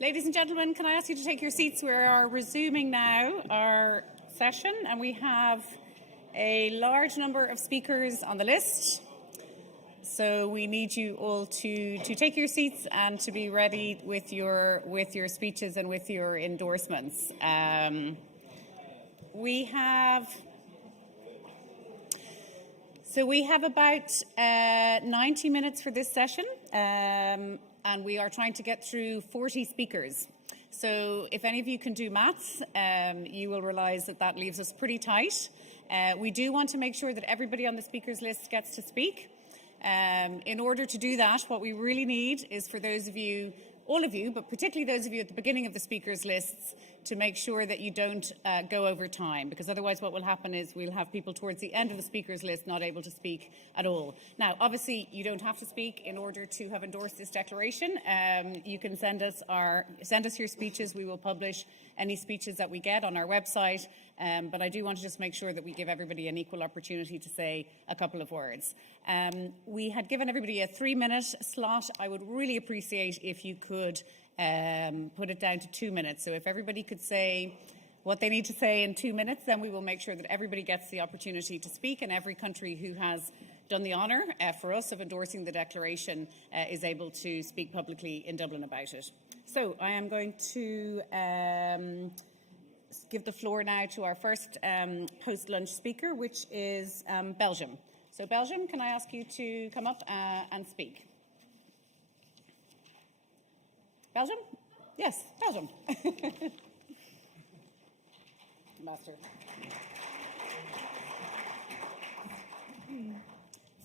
Ladies and gentlemen, can I ask you to take your seats? We are resuming now our session, and we have a large number of speakers on the list. So we need you all to take your seats and to be ready with your speeches and with your endorsements. We have about 90 minutes for this session. And we are trying to get through 40 speakers. So if any of you can do maths, you will realise that that leaves us pretty tight. We do want to make sure that everybody on the speakers list gets to speak. In order to do that, what we really need is for those of you, all of you, but particularly those of you at the beginning of the speakers lists, to make sure that you don't go over time, because otherwise what will happen is we'll have people towards the end of the speakers list not able to speak at all. Now, obviously, you don't have to speak in order to have endorsed this declaration. You can send us your speeches. We will publish any speeches that we get on our website. But I do want to just make sure that we give everybody an equal opportunity to say a couple of words. We had given everybody a 3-minute slot. I would really appreciate if you could put it down to 2 minutes. So if everybody could say what they need to say in 2 minutes, then we will make sure that everybody gets the opportunity to speak, and every country who has done the honour for us of endorsing the declaration is able to speak publicly in Dublin about it. So I am going to give the floor now to our first post-lunch speaker, which is Belgium. So Belgium, can I ask you to come up and speak? Belgium? Yes, Belgium. Master.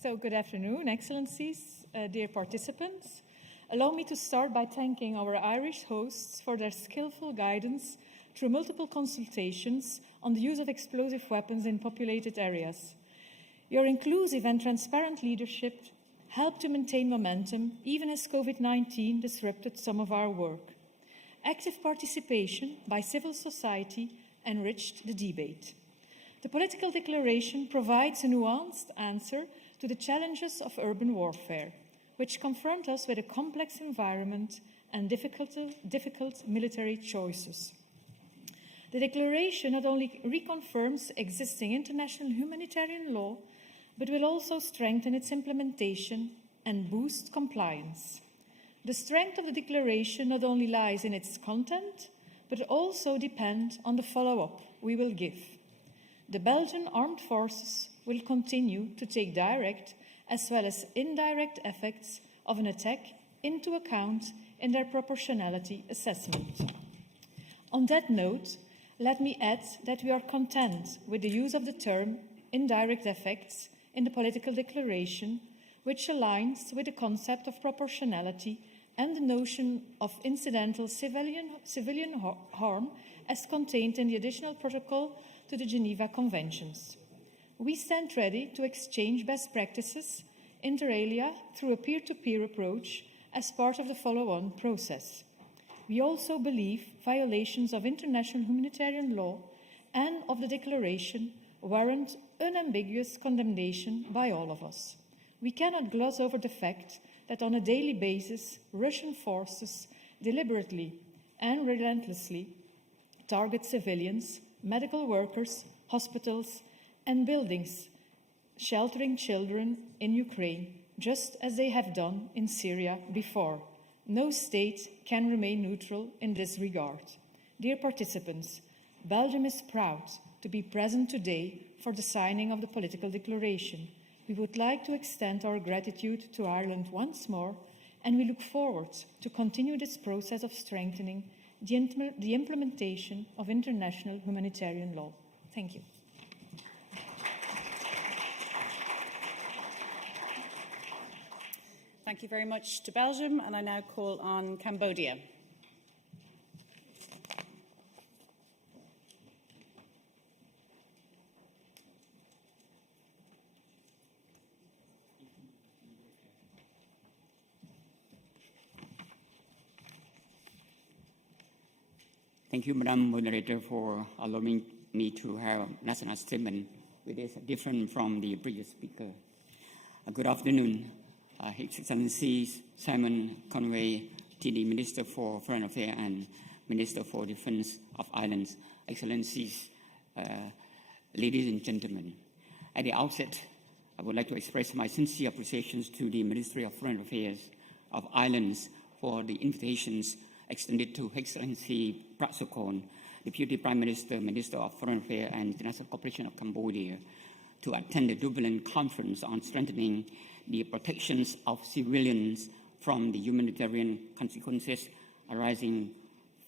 So good afternoon, Excellencies, dear participants. Allow me to start by thanking our Irish hosts for their skillful guidance through multiple consultations on the use of explosive weapons in populated areas. Your inclusive and transparent leadership helped to maintain momentum, even as COVID-19 disrupted some of our work. Active participation by civil society enriched the debate. The political declaration provides a nuanced answer to the challenges of urban warfare, which confront us with a complex environment and difficult military choices. The declaration not only reconfirms existing international humanitarian law, but will also strengthen its implementation and boost compliance. The strength of the declaration not only lies in its content, but also depends on the follow-up we will give. The Belgian armed forces will continue to take direct as well as indirect effects of an attack into account in their proportionality assessment. On that note, let me add that we are content with the use of the term indirect effects in the political declaration, which aligns with the concept of proportionality and the notion of incidental civilian harm as contained in the additional protocol to the Geneva Conventions. We stand ready to exchange best practices inter alia through a peer-to-peer approach as part of the follow-on process. We also believe violations of international humanitarian law and of the declaration warrant unambiguous condemnation by all of us. We cannot gloss over the fact that on a daily basis, Russian forces deliberately and relentlessly target civilians, medical workers, hospitals, and buildings sheltering children in Ukraine, just as they have done in Syria before. No state can remain neutral in this regard. Dear participants, Belgium is proud to be present today for the signing of the political declaration. We would like to extend our gratitude to Ireland once more, and we look forward to continue this process of strengthening the implementation of international humanitarian law. Thank you. Thank you very much to Belgium, and I now call on Cambodia. Thank you, Madam Moderator, for allowing me to have a national statement which is different from the previous speaker. Good afternoon, His Excellencies Simon Conway, TD Minister for Foreign Affairs and Minister for Defense of Ireland, Excellencies, ladies and gentlemen. At the outset, I would like to express my sincere appreciations to the Ministry of Foreign Affairs of Ireland for the invitations extended to Excellency Pratsukon, Deputy Prime Minister, Minister of Foreign Affairs and International Cooperation of Cambodia, to attend the Dublin Conference on strengthening the protections of civilians from the humanitarian consequences arising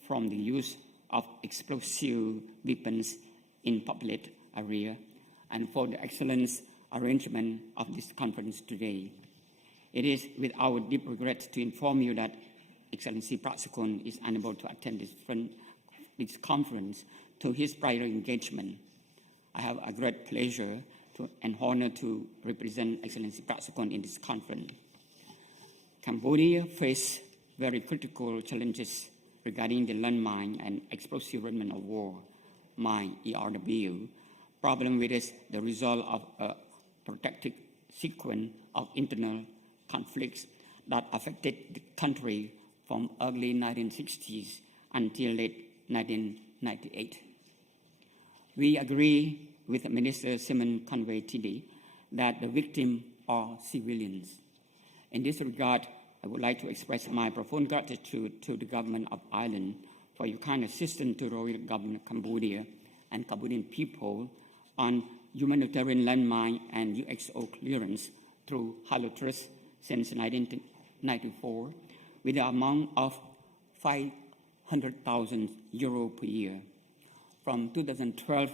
from the use of explosive weapons in populated area, and for the excellent arrangement of this conference today. It is with our deep regret to inform you that Excellency Pratsukon is unable to attend this conference to his prior engagement. I have a great pleasure and honor to represent Excellency Pratsukon in this conference. Cambodia faced very critical challenges regarding the landmine and explosive remnant of war, mine, ERW, problem which is the result of a protracted sequence of internal conflicts that affected the country from early 1960s until late 1998. We agree with Minister Simon Conway TD that the victims are civilians. In this regard, I would like to express my profound gratitude to the Government of Ireland for your kind assistance to the Royal Government of Cambodia and Cambodian people on humanitarian landmine and UXO clearance through Hello Trust since 1994, with the amount of €500,000 per year. From 2012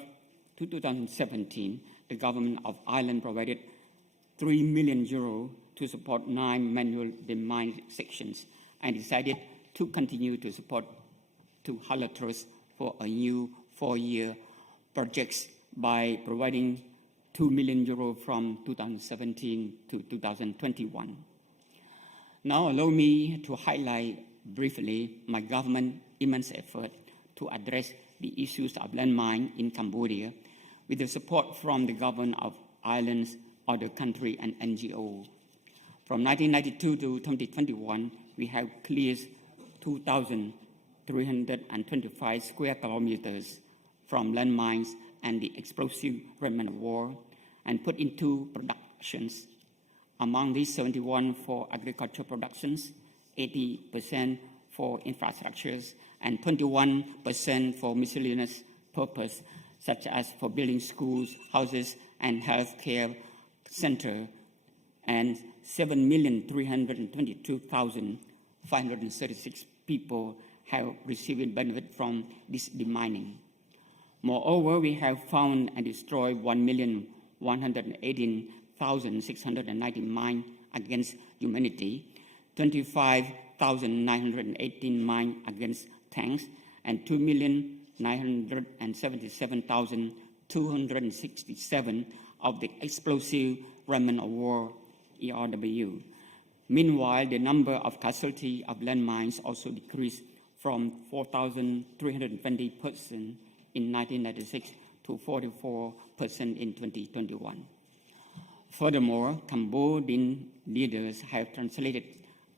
to 2017, the Government of Ireland provided €3 million to support 9 manual demine sections and decided to continue to support to Hello Trust for a new 4-year project by providing €2 million from 2017 to 2021. Now allow me to highlight briefly my government's immense effort to address the issues of landmine in Cambodia with the support from the Government of Ireland, other countries, and NGOs. From 1992 to 2021, we have cleared 2,325 square kilometers from landmines and the explosive remnant of war, and put into productions. Among these, 71 for agricultural productions, 80% for infrastructures, and 21% for miscellaneous purpose, such as for building schools, houses, and health care centers, and 7,322,536 people have received benefit from this demining. Moreover, we have found and destroyed 1,118,690 mines against humanity, 25,918 mines against tanks, and 2,977,267 of the explosive remnant of war, ERW. Meanwhile, the number of casualties of landmines also decreased from 4,320 persons in 1996 to 44% in 2021. Furthermore, Cambodian leaders have translated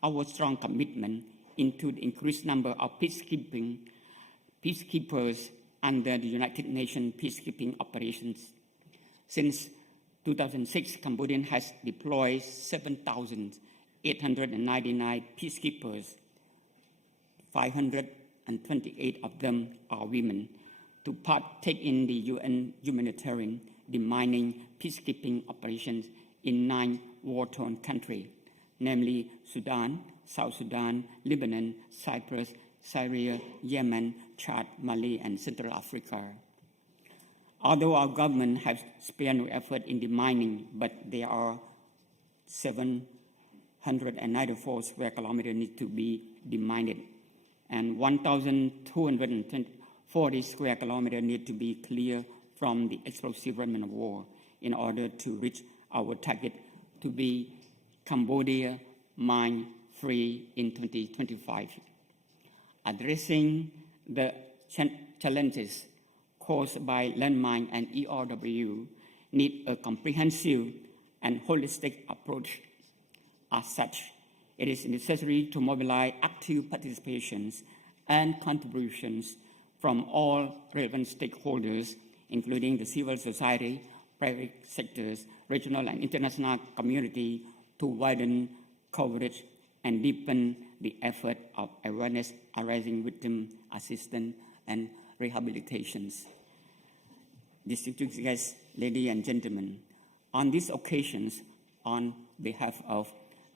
our strong commitment into the increased number of peacekeepers under the United Nations peacekeeping operations. Since 2006, Cambodia has deployed 7,899 peacekeepers. 528 of them are women, to partake in the UN humanitarian demining peacekeeping operations in 9 war-torn countries, namely Sudan, South Sudan, Lebanon, Cyprus, Syria, Yemen, Chad, Mali, and Central Africa. Although our government has spared no effort in demining, but there are 794 square kilometers need to be demined, and 1,240 square kilometers need to be cleared from the explosive remnant of war in order to reach our target to be Cambodia mine-free in 2025. Addressing the challenges caused by landmine and ERW need a comprehensive and holistic approach. As such, it is necessary to mobilize active participations and contributions from all relevant stakeholders, including the civil society, private sectors, regional and international community, to widen coverage and deepen the effort of awareness arising victim assistance and rehabilitations. Distinguished guests, ladies and gentlemen, on these occasions, on behalf of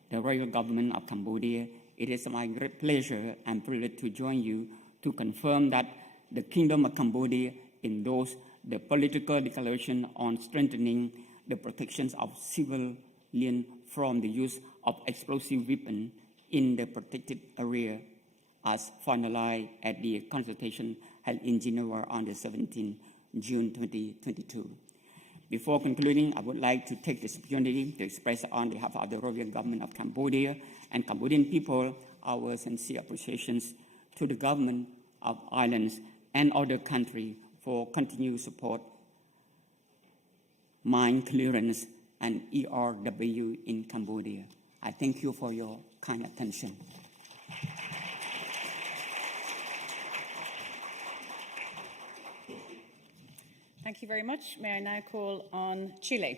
the Royal Government of Cambodia, it is my great pleasure and privilege to join you to confirm that the Kingdom of Cambodia endorsed the political declaration on strengthening the protections of civilians from the use of explosive weapons in the protected area, as finalized at the consultation held in Geneva on the 17th June 2022. Before concluding, I would like to take this opportunity to express on behalf of the Royal Government of Cambodia and Cambodian people our sincere appreciations to the government of islands and other countries for continued support, mine clearance, and ERW in Cambodia. I thank you for your kind attention. Thank you very much. May I now call on Chile?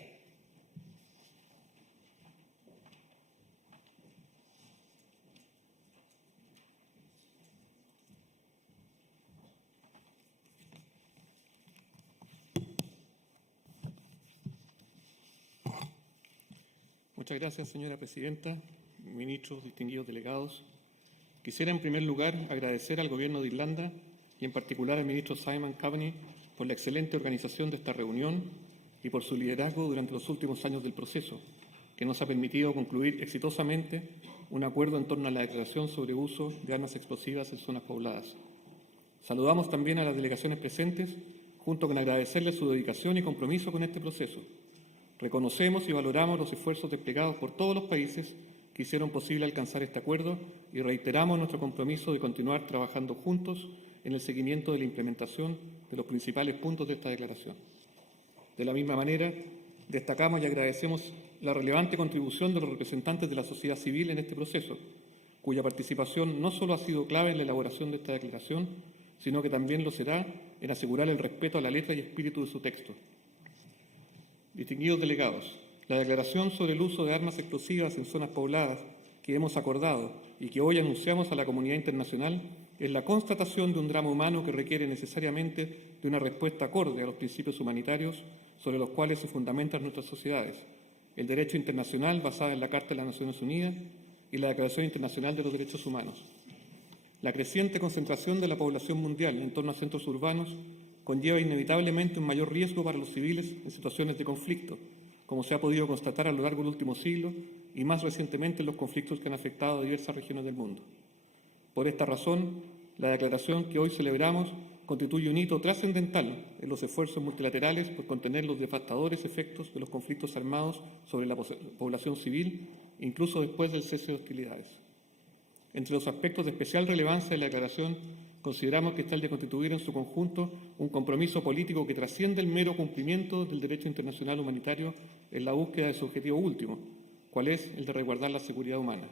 Muchas gracias, señora presidenta, ministros, distinguidos delegados. Quisiera, en primer lugar, agradecer al Gobierno de Irlanda y, en particular, al ministro Simon Coveney por la excelente organización de esta reunión y por su liderazgo durante los últimos años del proceso, que nos ha permitido concluir exitosamente un acuerdo en torno a la declaración sobre uso de armas explosivas en zonas pobladas. Saludamos también a las delegaciones presentes, junto con agradecerles su dedicación y compromiso con este proceso. Reconocemos y valoramos los esfuerzos desplegados por todos los países que hicieron posible alcanzar este acuerdo y reiteramos nuestro compromiso de continuar trabajando juntos en el seguimiento de la implementación de los principales puntos de esta declaración. De la misma manera, destacamos y agradecemos la relevante contribución de los representantes de la sociedad civil en este proceso, cuya participación no solo ha sido clave en la elaboración de esta declaración, sino que también lo será en asegurar el respeto a la letra y espíritu de su texto. Distinguidos delegados, la declaración sobre el uso de armas explosivas en zonas pobladas que hemos acordado y que hoy anunciamos a la comunidad internacional es la constatación de un drama humano que requiere necesariamente de una respuesta acorde a los principios humanitarios sobre los cuales se fundamentan nuestras sociedades, el derecho internacional basado en la Carta de las Naciones Unidas y la Declaración Internacional de los Derechos Humanos. La creciente concentración de la población mundial en torno a centros urbanos conlleva inevitablemente un mayor riesgo para los civiles en situaciones de conflicto, como se ha podido constatar a lo largo del último siglo y más recientemente en los conflictos que han afectado a diversas regiones del mundo. Por esta razón, la declaración que hoy celebramos constituye un hito trascendental en los esfuerzos multilaterales por contener los devastadores efectos de los conflictos armados sobre la población civil, incluso después del cese de hostilidades. Entre los aspectos de especial relevancia de la declaración, consideramos que está el de constituir en su conjunto un compromiso político que trasciende el mero cumplimiento del derecho internacional humanitario en la búsqueda de su objetivo último, cual es el de resguardar la seguridad humana.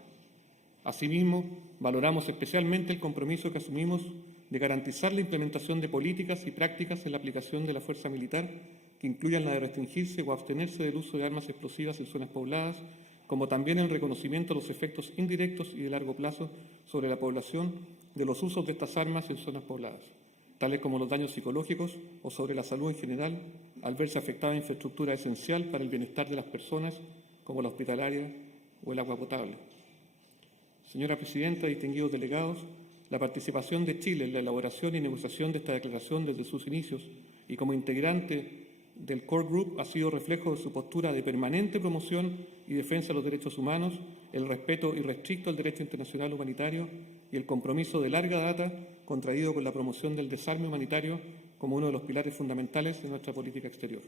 Asimismo, valoramos especialmente el compromiso que asumimos de garantizar la implementación de políticas y prácticas en la aplicación de la fuerza militar que incluyan la de restringirse o abstenerse del uso de armas explosivas en zonas pobladas, como también el reconocimiento de los efectos indirectos y de largo plazo sobre la población de los usos de estas armas en zonas pobladas, tales como los daños psicológicos o sobre la salud en general, al verse afectada infraestructura esencial para el bienestar de las personas, como la hospitalaria o el agua potable. Señora Presidenta, distinguidos delegados, la participación de Chile en la elaboración y negociación de esta declaración desde sus inicios y como integrante del Core Group ha sido reflejo de su postura de permanente promoción y defensa de los derechos humanos, el respeto irrestricto al derecho internacional humanitario y el compromiso de larga data contraído con la promoción del desarme humanitario como uno de los pilares fundamentales de nuestra política exterior.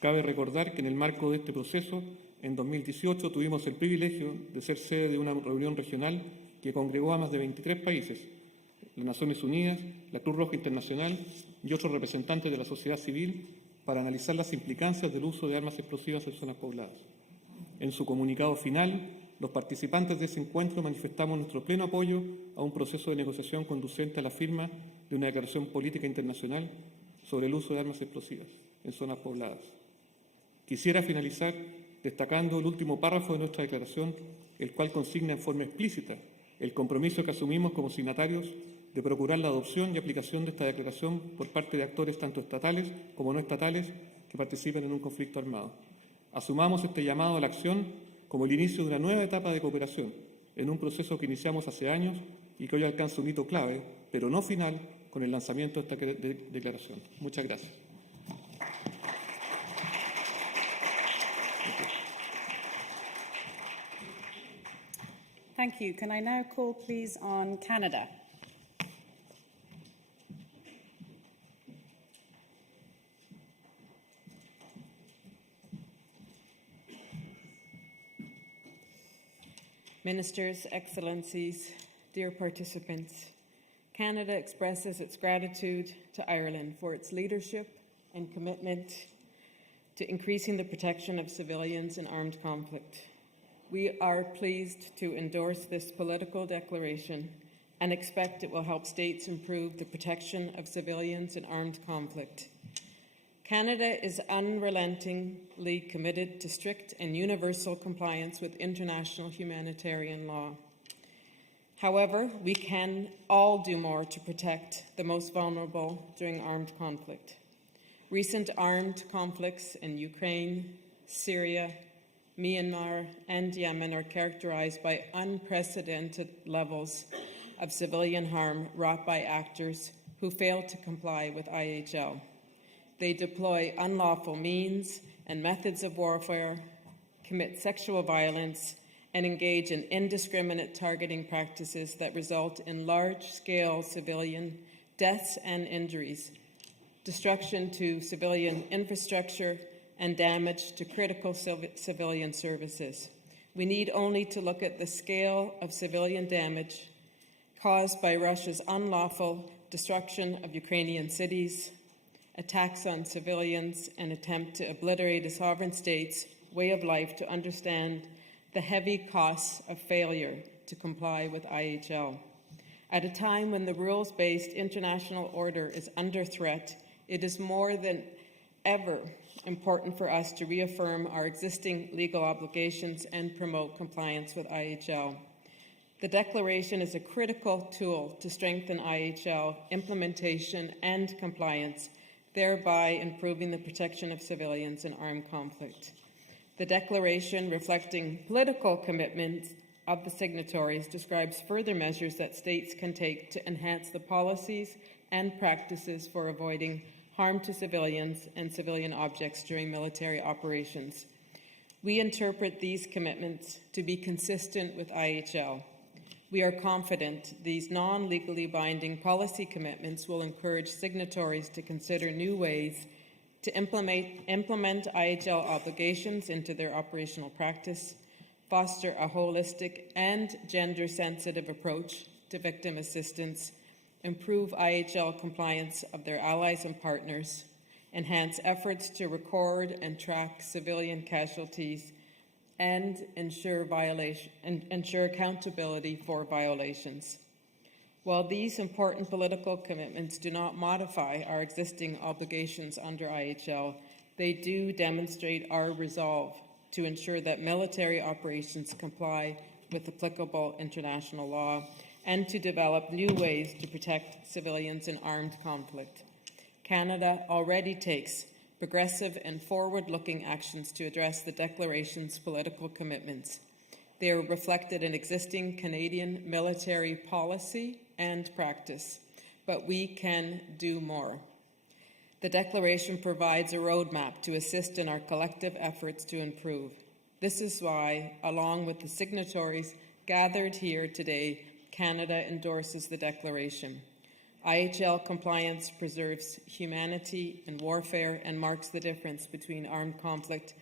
Cabe recordar que en el marco de este proceso, en 2018 tuvimos el privilegio de ser sede de una reunión regional que congregó a más de 23 países, las Naciones Unidas, la Cruz Roja Internacional y otros representantes de la sociedad civil para analizar las implicancias del uso de armas explosivas en zonas pobladas. En su comunicado final, los participantes de ese encuentro manifestamos nuestro pleno apoyo a un proceso de negociación conducente a la firma de una declaración política internacional sobre el uso de armas explosivas en zonas pobladas. Quisiera finalizar destacando el último párrafo de nuestra declaración, el cual consigna en forma explícita el compromiso que asumimos como signatarios de procurar la adopción y aplicación de esta declaración por parte de actores tanto estatales como no estatales que participen en un conflicto armado. Asumamos este llamado a la acción como el inicio de una nueva etapa de cooperación en un proceso que iniciamos hace años y que hoy alcanza un hito clave, pero no final, con el lanzamiento de esta declaración. Muchas gracias. Thank you. Can I now call, please, on Canada? Ministers, Excellencies, dear participants, Canada expresses its gratitude to Ireland for its leadership and commitment to increasing the protection of civilians in armed conflict. We are pleased to endorse this political declaration and expect it will help states improve the protection of civilians in armed conflict. Canada is unrelentingly committed to strict and universal compliance with international humanitarian law. However, we can all do more to protect the most vulnerable during armed conflict. Recent armed conflicts in Ukraine, Syria, Myanmar, and Yemen are characterized by unprecedented levels of civilian harm wrought by actors who fail to comply with IHL. They deploy unlawful means and methods of warfare, commit sexual violence, and engage in indiscriminate targeting practices that result in large-scale civilian deaths and injuries, destruction to civilian infrastructure, and damage to critical civilian services. We need only to look at the scale of civilian damage caused by Russia's unlawful destruction of Ukrainian cities, attacks on civilians, and attempt to obliterate a sovereign state's way of life to understand the heavy costs of failure to comply with IHL. At a time when the rules-based international order is under threat, it is more than ever important for us to reaffirm our existing legal obligations and promote compliance with IHL. The declaration is a critical tool to strengthen IHL implementation and compliance, thereby improving the protection of civilians in armed conflict. The declaration, reflecting political commitments of the signatories, describes further measures that states can take to enhance the policies and practices for avoiding harm to civilians and civilian objects during military operations. We interpret these commitments to be consistent with IHL. We are confident these non-legally binding policy commitments will encourage signatories to consider new ways to implement IHL obligations into their operational practice, foster a holistic and gender-sensitive approach to victim assistance, improve IHL compliance of their allies and partners, enhance efforts to record and track civilian casualties, and ensure accountability for violations. While these important political commitments do not modify our existing obligations under IHL, they do demonstrate our resolve to ensure that military operations comply with applicable international law and to develop new ways to protect civilians in armed conflict. Canada already takes progressive and forward-looking actions to address the Declaration's political commitments. They are reflected in existing Canadian military policy and practice, but we can do more. The Declaration provides a roadmap to assist in our collective efforts to improve. This is why, along with the signatories gathered here today, Canada endorses the Declaration. IHL compliance preserves humanity in warfare and marks the difference between armed conflict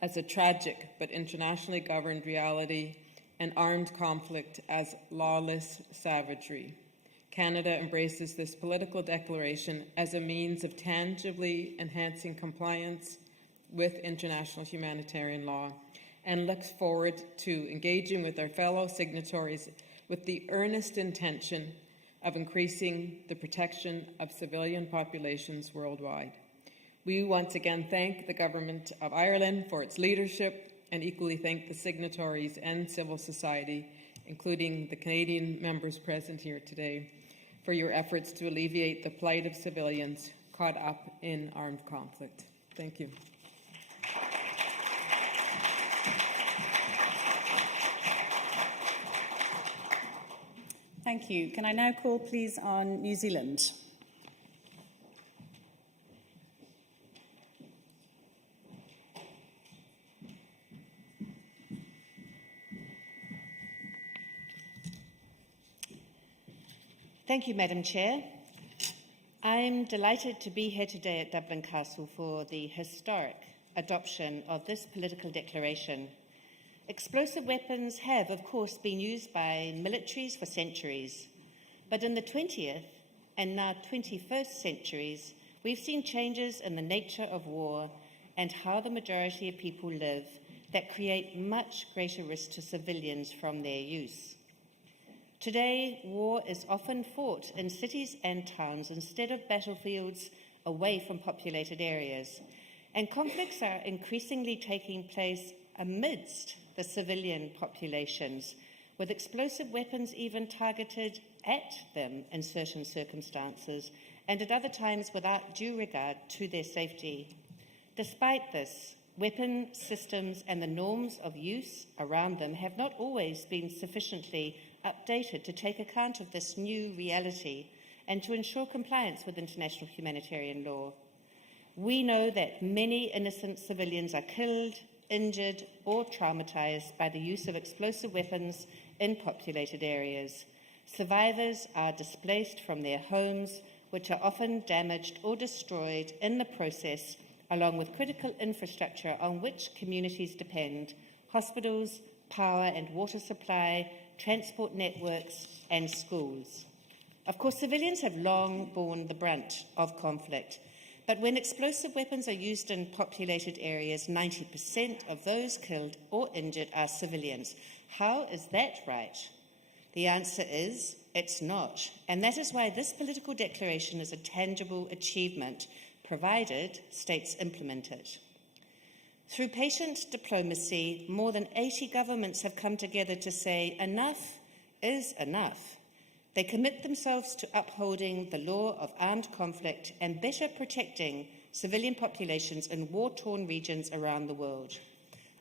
as a tragic but internationally governed reality and armed conflict as lawless savagery. Canada embraces this political declaration as a means of tangibly enhancing compliance with international humanitarian law and looks forward to engaging with our fellow signatories with the earnest intention of increasing the protection of civilian populations worldwide. We once again thank the Government of Ireland for its leadership and equally thank the signatories and civil society, including the Canadian members present here today, for your efforts to alleviate the plight of civilians caught up in armed conflict. Thank you. Thank you. Can I now call, please, on New Zealand? Thank you, Madam Chair. I'm delighted to be here today at Dublin Castle for the historic adoption of this political declaration. Explosive weapons have, of course, been used by militaries for centuries, but in the 20th and now 21st centuries, we've seen changes in the nature of war and how the majority of people live that create much greater risk to civilians from their use. Today, war is often fought in cities and towns instead of battlefields away from populated areas, and conflicts are increasingly taking place amidst the civilian populations, with explosive weapons even targeted at them in certain circumstances, and at other times without due regard to their safety. Despite this, weapon systems and the norms of use around them have not always been sufficiently updated to take account of this new reality and to ensure compliance with international humanitarian law. We know that many innocent civilians are killed, injured or traumatized by the use of explosive weapons in populated areas. Survivors are displaced from their homes, which are often damaged or destroyed in the process, along with critical infrastructure on which communities depend: hospitals, power and water supply, transport networks and schools. Of course, civilians have long borne the brunt of conflict, but when explosive weapons are used in populated areas, 90% of those killed or injured are civilians. How is that right? The answer is, it's not. And that is why this political declaration is a tangible achievement, provided states implement it. Through patient diplomacy, more than 80 governments have come together to say enough is enough. They commit themselves to upholding the law of armed conflict and better protecting civilian populations in war-torn regions around the world.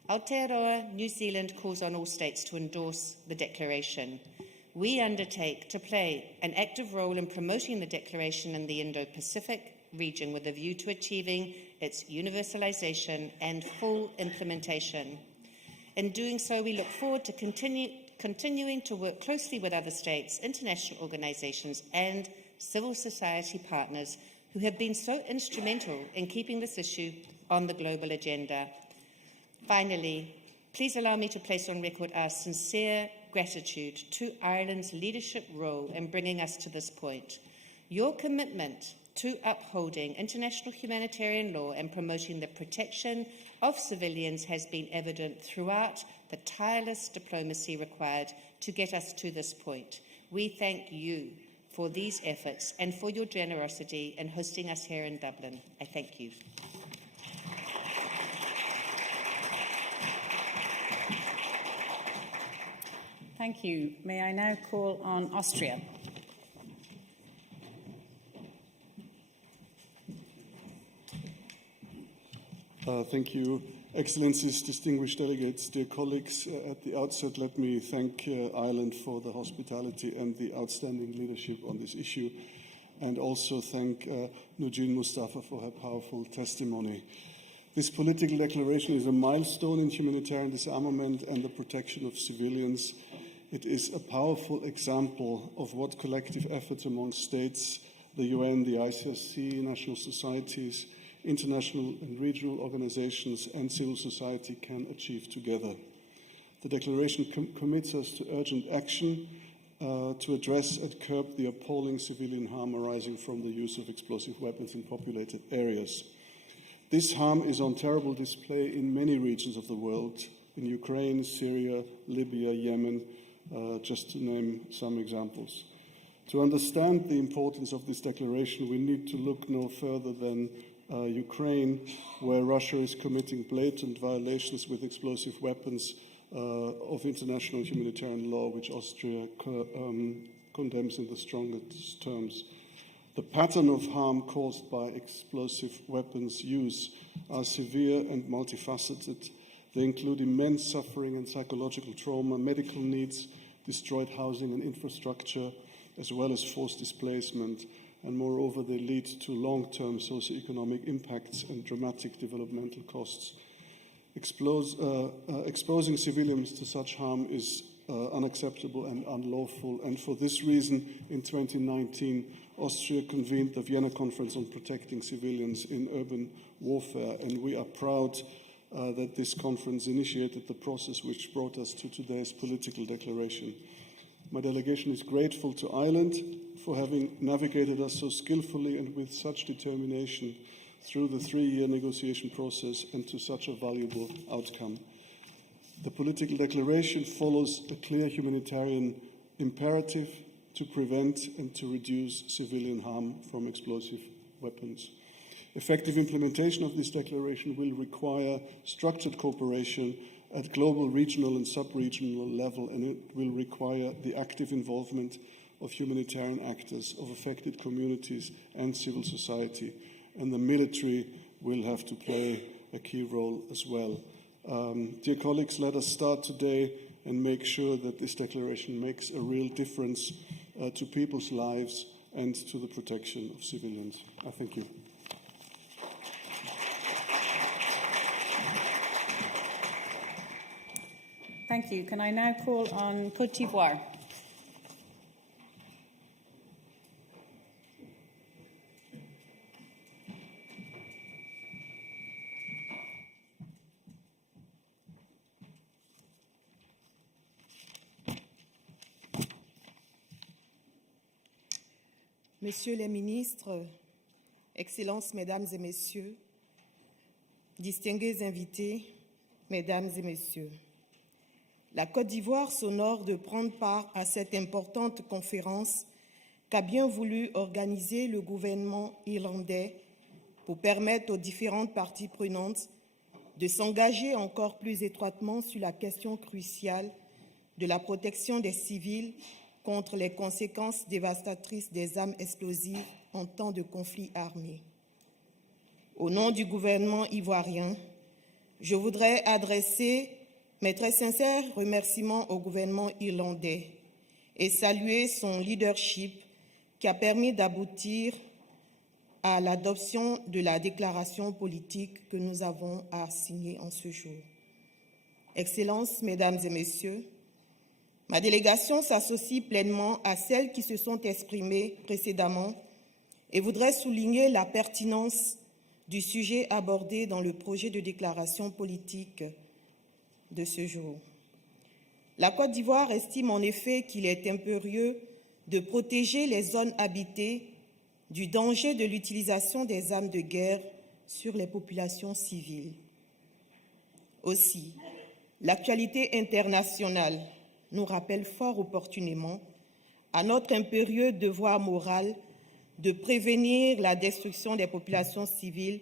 Aotearoa New Zealand calls on all states to endorse the declaration. We undertake to play an active role in promoting the declaration in the Indo-Pacific region with a view to achieving its universalization and full implementation. In doing so, we look forward to continuing to work closely with other states, international organizations and civil society partners who have been so instrumental in keeping this issue on the global agenda. Finally, please allow me to place on record our sincere gratitude to Ireland's leadership role in bringing us to this point. Your commitment to upholding international humanitarian law and promoting the protection of civilians has been evident throughout the tireless diplomacy required to get us to this point. We thank you for these efforts and for your generosity in hosting us here in Dublin. I thank you. Thank you. May I now call on Austria? Thank you, Excellencies, distinguished delegates, dear colleagues. At the outset, let me thank Ireland for the hospitality and the outstanding leadership on this issue, and also thank Nujeen Mustafa for her powerful testimony. This political declaration is a milestone in humanitarian disarmament and the protection of civilians. It is a powerful example of what collective efforts among states, the UN, the ICRC, national societies, international and regional organizations and civil society can achieve together. The declaration commits us to urgent action to address and curb the appalling civilian harm arising from the use of explosive weapons in populated areas. This harm is on terrible display in many regions of the world, in Ukraine, Syria, Libya, Yemen, just to name some examples. To understand the importance of this declaration, we need to look no further than Ukraine, where Russia is committing blatant violations with explosive weapons of international humanitarian law, which Austria condemns in the strongest terms. The pattern of harm caused by explosive weapons use are severe and multifaceted. They include immense suffering and psychological trauma, medical needs, destroyed housing and infrastructure, as well as forced displacement, and moreover they lead to long-term socioeconomic impacts and dramatic developmental costs. Exposing civilians to such harm is unacceptable and unlawful, and for this reason, in 2019, Austria convened the Vienna Conference on Protecting Civilians in Urban Warfare, and we are proud that this conference initiated the process which brought us to today's political declaration. My delegation is grateful to Ireland for having navigated us so skillfully and with such determination through the 3-year negotiation process and to such a valuable outcome. The political declaration follows a clear humanitarian imperative to prevent and to reduce civilian harm from explosive weapons. Effective implementation of this declaration will require structured cooperation at global, regional and sub-regional level, and it will require the active involvement of humanitarian actors, of affected communities and civil society, and the military will have to play a key role as well. Dear colleagues, let us start today and make sure that this declaration makes a real difference to people's lives and to the protection of civilians. I thank you. Thank you. Can I now call on Cote d'Ivoire? Messieurs les ministres, Excellences, Mesdames et Messieurs, distingués invités, Mesdames et Messieurs, la Côte d'Ivoire s'honore de prendre part à cette importante conférence qu'a bien voulu organiser le gouvernement irlandais pour permettre aux différentes parties prenantes de s'engager encore plus étroitement sur la question cruciale de la protection des civils contre les conséquences dévastatrices des armes explosives en temps de conflit armé. Au nom du gouvernement ivoirien, je voudrais adresser mes très sincères remerciements au gouvernement irlandais et saluer son leadership qui a permis d'aboutir à l'adoption de la déclaration politique que nous avons à signer en ce jour. Excellences, Mesdames et Messieurs, ma délégation s'associe pleinement à celles qui se sont exprimées précédemment et voudrait souligner la pertinence du sujet abordé dans le projet de déclaration politique de ce jour. La Côte d'Ivoire estime en effet qu'il est impérieux de protéger les zones habitées du danger de l'utilisation des armes de guerre sur les populations civiles. Aussi, l'actualité internationale nous rappelle fort opportunément à notre impérieux devoir moral de prévenir la destruction des populations civiles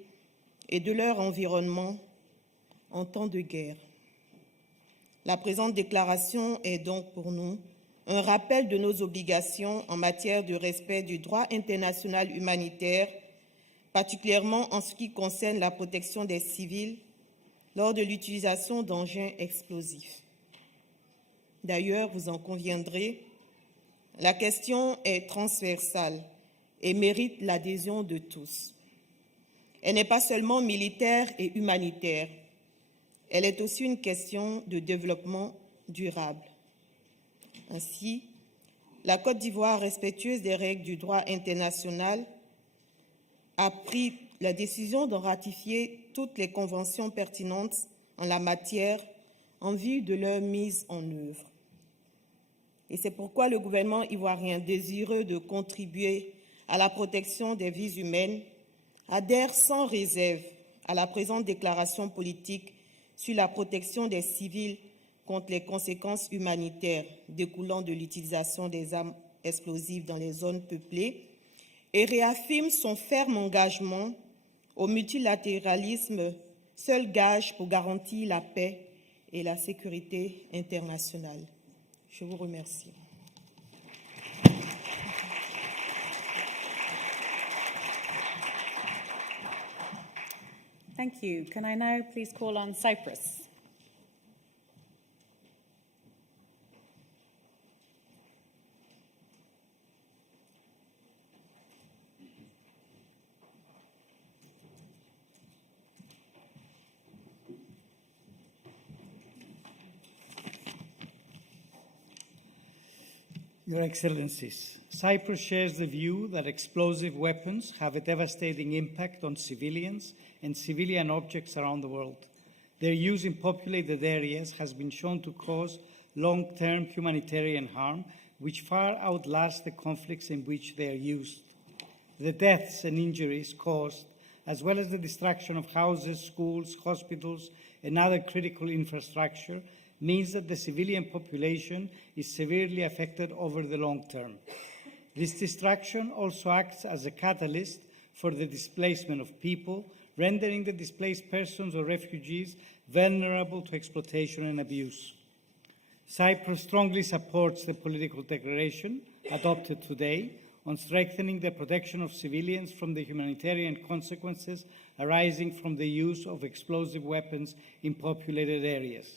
et de leur environnement en temps de guerre. La présente déclaration est donc pour nous un rappel de nos obligations en matière de respect du droit international humanitaire, particulièrement en ce qui concerne la protection des civils lors de l'utilisation d'engins explosifs. D'ailleurs, vous en conviendrez, la question est transversale et mérite l'adhésion de tous. Elle n'est pas seulement militaire et humanitaire, elle est aussi une question de développement durable. Ainsi, la Côte d'Ivoire, respectueuse des règles du droit international, a pris la décision de ratifier toutes les conventions pertinentes en la matière en vue de leur mise en œuvre. Et c'est pourquoi le gouvernement ivoirien, désireux de contribuer à la protection des vies humaines, adhère sans réserve à la présente déclaration politique sur la protection des civils contre les conséquences humanitaires découlant de l'utilisation des armes explosives dans les zones peuplées et réaffirme son ferme engagement au multilatéralisme, seul gage pour garantir la paix et la sécurité internationale. Je vous remercie. Thank you. Can I now please call on Cyprus? Your Excellencies, Cyprus shares the view that explosive weapons have a devastating impact on civilians and civilian objects around the world. Their use in populated areas has been shown to cause long-term humanitarian harm, which far outlasts the conflicts in which they are used. The deaths and injuries caused, as well as the destruction of houses, schools, hospitals, and other critical infrastructure, means that the civilian population is severely affected over the long term. This destruction also acts as a catalyst for the displacement of people, rendering the displaced persons or refugees vulnerable to exploitation and abuse. Cyprus strongly supports the political declaration adopted today on strengthening the protection of civilians from the humanitarian consequences arising from the use of explosive weapons in populated areas.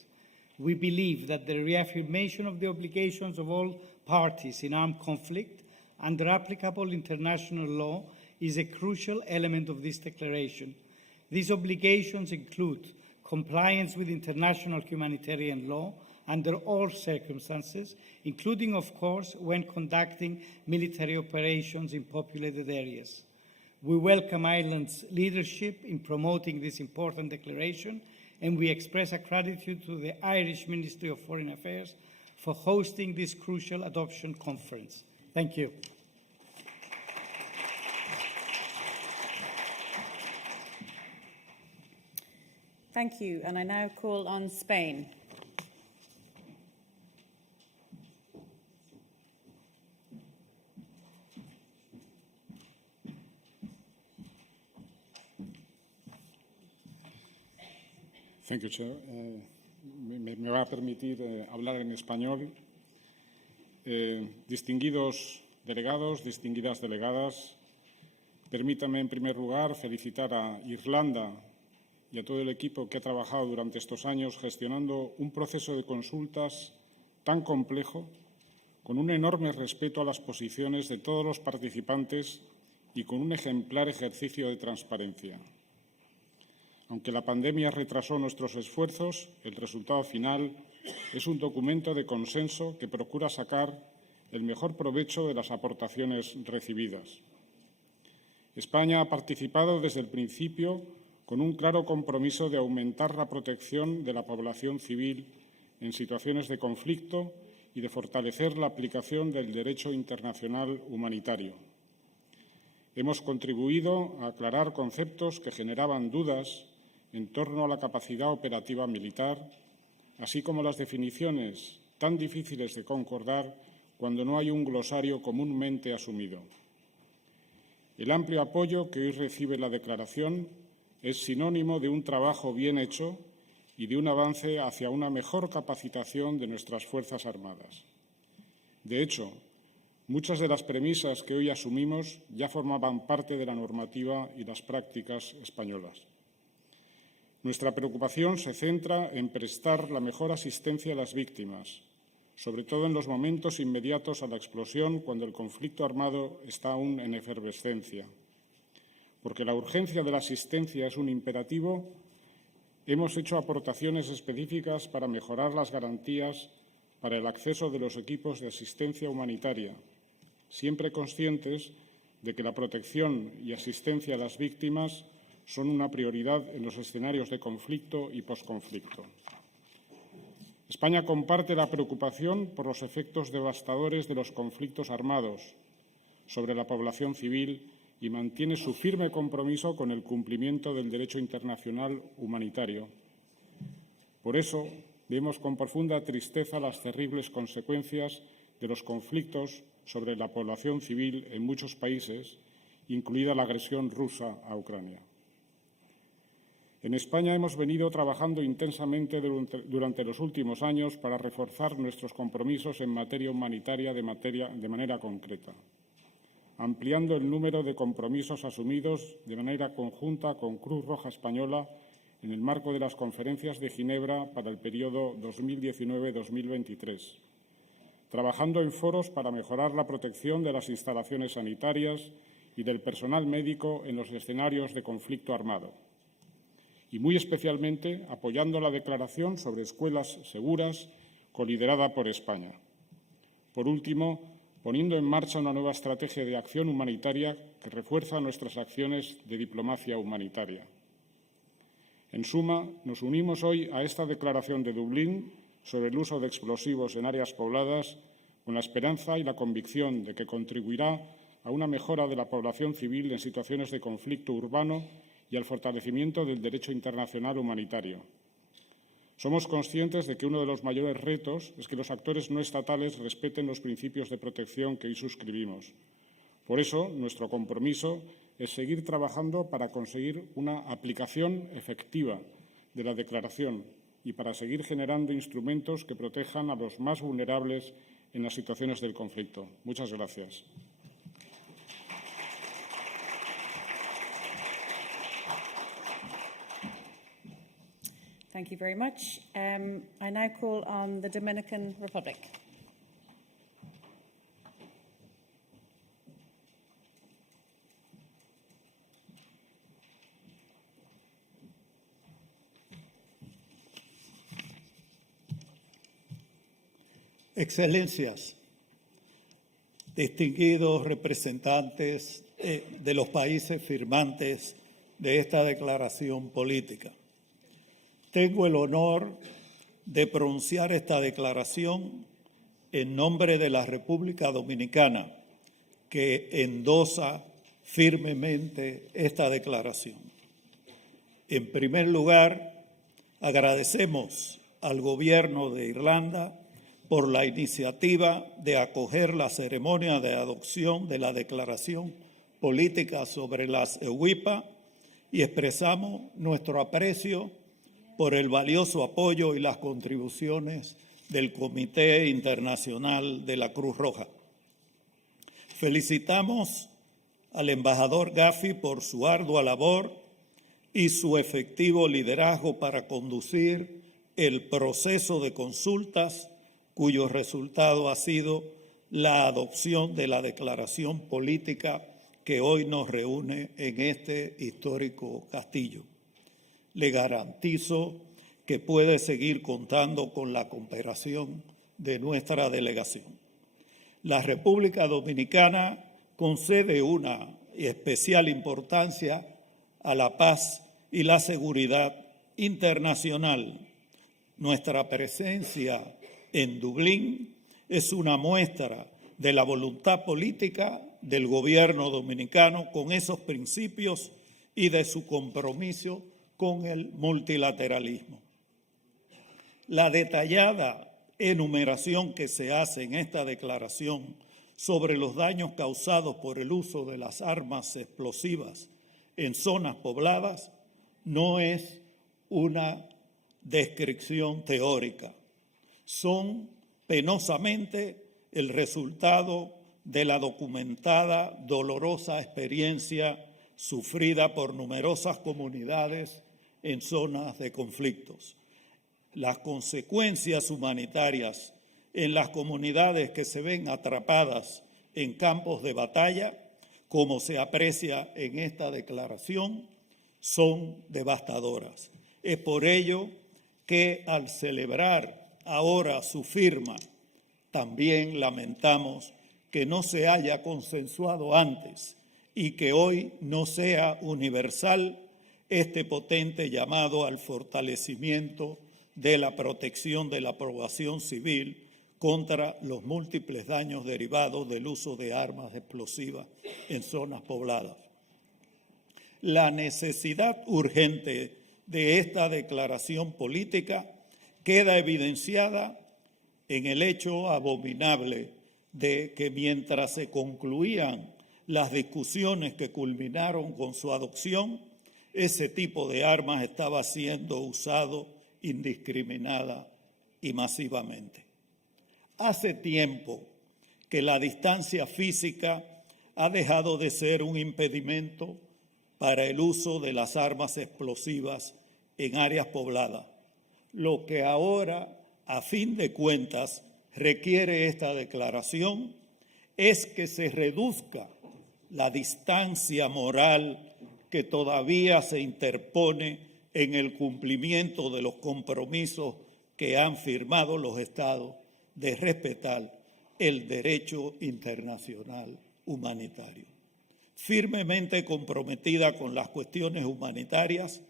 We believe that the reaffirmation of the obligations of all parties in armed conflict under applicable international law is a crucial element of this declaration. These obligations include compliance with international humanitarian law under all circumstances, including, of course, when conducting military operations in populated areas. We welcome Ireland's leadership in promoting this important declaration, and we express our gratitude to the Irish Ministry of Foreign Affairs for hosting this crucial adoption conference. Thank you. Thank you. And I now call on Spain. Thank you, Chair. Me va a permitir hablar en español. Distinguidos delegados, distinguidas delegadas, permítanme en primer lugar felicitar a Irlanda y a todo el equipo que ha trabajado durante estos años gestionando un proceso de consultas tan complejo, con un enorme respeto a las posiciones de todos los participantes y con un ejemplar ejercicio de transparencia. Aunque la pandemia retrasó nuestros esfuerzos, el resultado final es un documento de consenso que procura sacar el mejor provecho de las aportaciones recibidas. España ha participado desde el principio con un claro compromiso de aumentar la protección de la población civil en situaciones de conflicto y de fortalecer la aplicación del derecho internacional humanitario. Hemos contribuido a aclarar conceptos que generaban dudas en torno a la capacidad operativa militar, así como las definiciones tan difíciles de concordar cuando no hay un glosario comúnmente asumido. El amplio apoyo que hoy recibe la declaración es sinónimo de un trabajo bien hecho y de un avance hacia una mejor capacitación de nuestras Fuerzas Armadas. De hecho, muchas de las premisas que hoy asumimos ya formaban parte de la normativa y las prácticas españolas. Nuestra preocupación se centra en prestar la mejor asistencia a las víctimas, sobre todo en los momentos inmediatos a la explosión, cuando el conflicto armado está aún en efervescencia. Porque la urgencia de la asistencia es un imperativo, hemos hecho aportaciones específicas para mejorar las garantías para el acceso de los equipos de asistencia humanitaria, siempre conscientes de que la protección y asistencia a las víctimas son una prioridad en los escenarios de conflicto y posconflicto. España comparte la preocupación por los efectos devastadores de los conflictos armados sobre la población civil y mantiene su firme compromiso con el cumplimiento del derecho internacional humanitario. Por eso, vemos con profunda tristeza las terribles consecuencias de los conflictos sobre la población civil en muchos países, incluida la agresión rusa a Ucrania. En España hemos venido trabajando intensamente durante los últimos años para reforzar nuestros compromisos en materia humanitaria de manera concreta, ampliando el número de compromisos asumidos de manera conjunta con Cruz Roja Española en el marco de las conferencias de Ginebra para el periodo 2019-2023, trabajando en foros para mejorar la protección de las instalaciones sanitarias y del personal médico en los escenarios de conflicto armado, y muy especialmente apoyando la declaración sobre escuelas seguras coliderada por España. Por último, poniendo en marcha una nueva estrategia de acción humanitaria que refuerza nuestras acciones de diplomacia humanitaria. En suma, nos unimos hoy a esta declaración de Dublín sobre el uso de explosivos en áreas pobladas con la esperanza y la convicción de que contribuirá a una mejora de la población civil en situaciones de conflicto urbano y al fortalecimiento del derecho internacional humanitario. Somos conscientes de que uno de los mayores retos es que los actores no estatales respeten los principios de protección que hoy suscribimos. Por eso, nuestro compromiso es seguir trabajando para conseguir una aplicación efectiva de la declaración y para seguir generando instrumentos que protejan a los más vulnerables en las situaciones del conflicto. Muchas gracias. Thank you very much. I now call on the Dominican Republic. Excelencias, distinguidos representantes de los países firmantes de esta declaración política. Tengo el honor de pronunciar esta declaración en nombre de la República Dominicana, que endosa firmemente esta declaración. En primer lugar, agradecemos al Gobierno de Irlanda por la iniciativa de acoger la ceremonia de adopción de la Declaración Política sobre las EUIPA y expresamos nuestro aprecio por el valioso apoyo y las contribuciones del Comité Internacional de la Cruz Roja. Felicitamos al embajador Gaffi por su ardua labor y su efectivo liderazgo para conducir el proceso de consultas cuyo resultado ha sido la adopción de la declaración política que hoy nos reúne en este histórico castillo. Le garantizo que puede seguir contando con la cooperación de nuestra delegación. La República Dominicana concede una especial importancia a la paz y la seguridad internacional. Nuestra presencia en Dublín es una muestra de la voluntad política del gobierno dominicano con esos principios y de su compromiso con el multilateralismo. La detallada enumeración que se hace en esta declaración sobre los daños causados por el uso de las armas explosivas en zonas pobladas no es una descripción teórica. Son penosamente el resultado de la documentada dolorosa experiencia sufrida por numerosas comunidades en zonas de conflictos. Las consecuencias humanitarias en las comunidades que se ven atrapadas en campos de batalla, como se aprecia en esta declaración, son devastadoras. Es por ello que al celebrar ahora su firma, también lamentamos que no se haya consensuado antes y que hoy no sea universal este potente llamado al fortalecimiento de la protección de la población civil contra los múltiples daños derivados del uso de armas explosivas en zonas pobladas. La necesidad urgente de esta declaración política queda evidenciada en el hecho abominable de que mientras se concluían las discusiones que culminaron con su adopción, ese tipo de armas estaba siendo usado indiscriminada y masivamente. Hace tiempo que la distancia física ha dejado de ser un impedimento para el uso de las armas explosivas en áreas pobladas, lo que ahora, a fin de cuentas, requiere esta declaración es que se reduzca la distancia moral que todavía se interpone en el cumplimiento de los compromisos que han firmado los Estados de respetar el derecho internacional humanitario. Firmemente comprometida con las cuestiones humanitarias,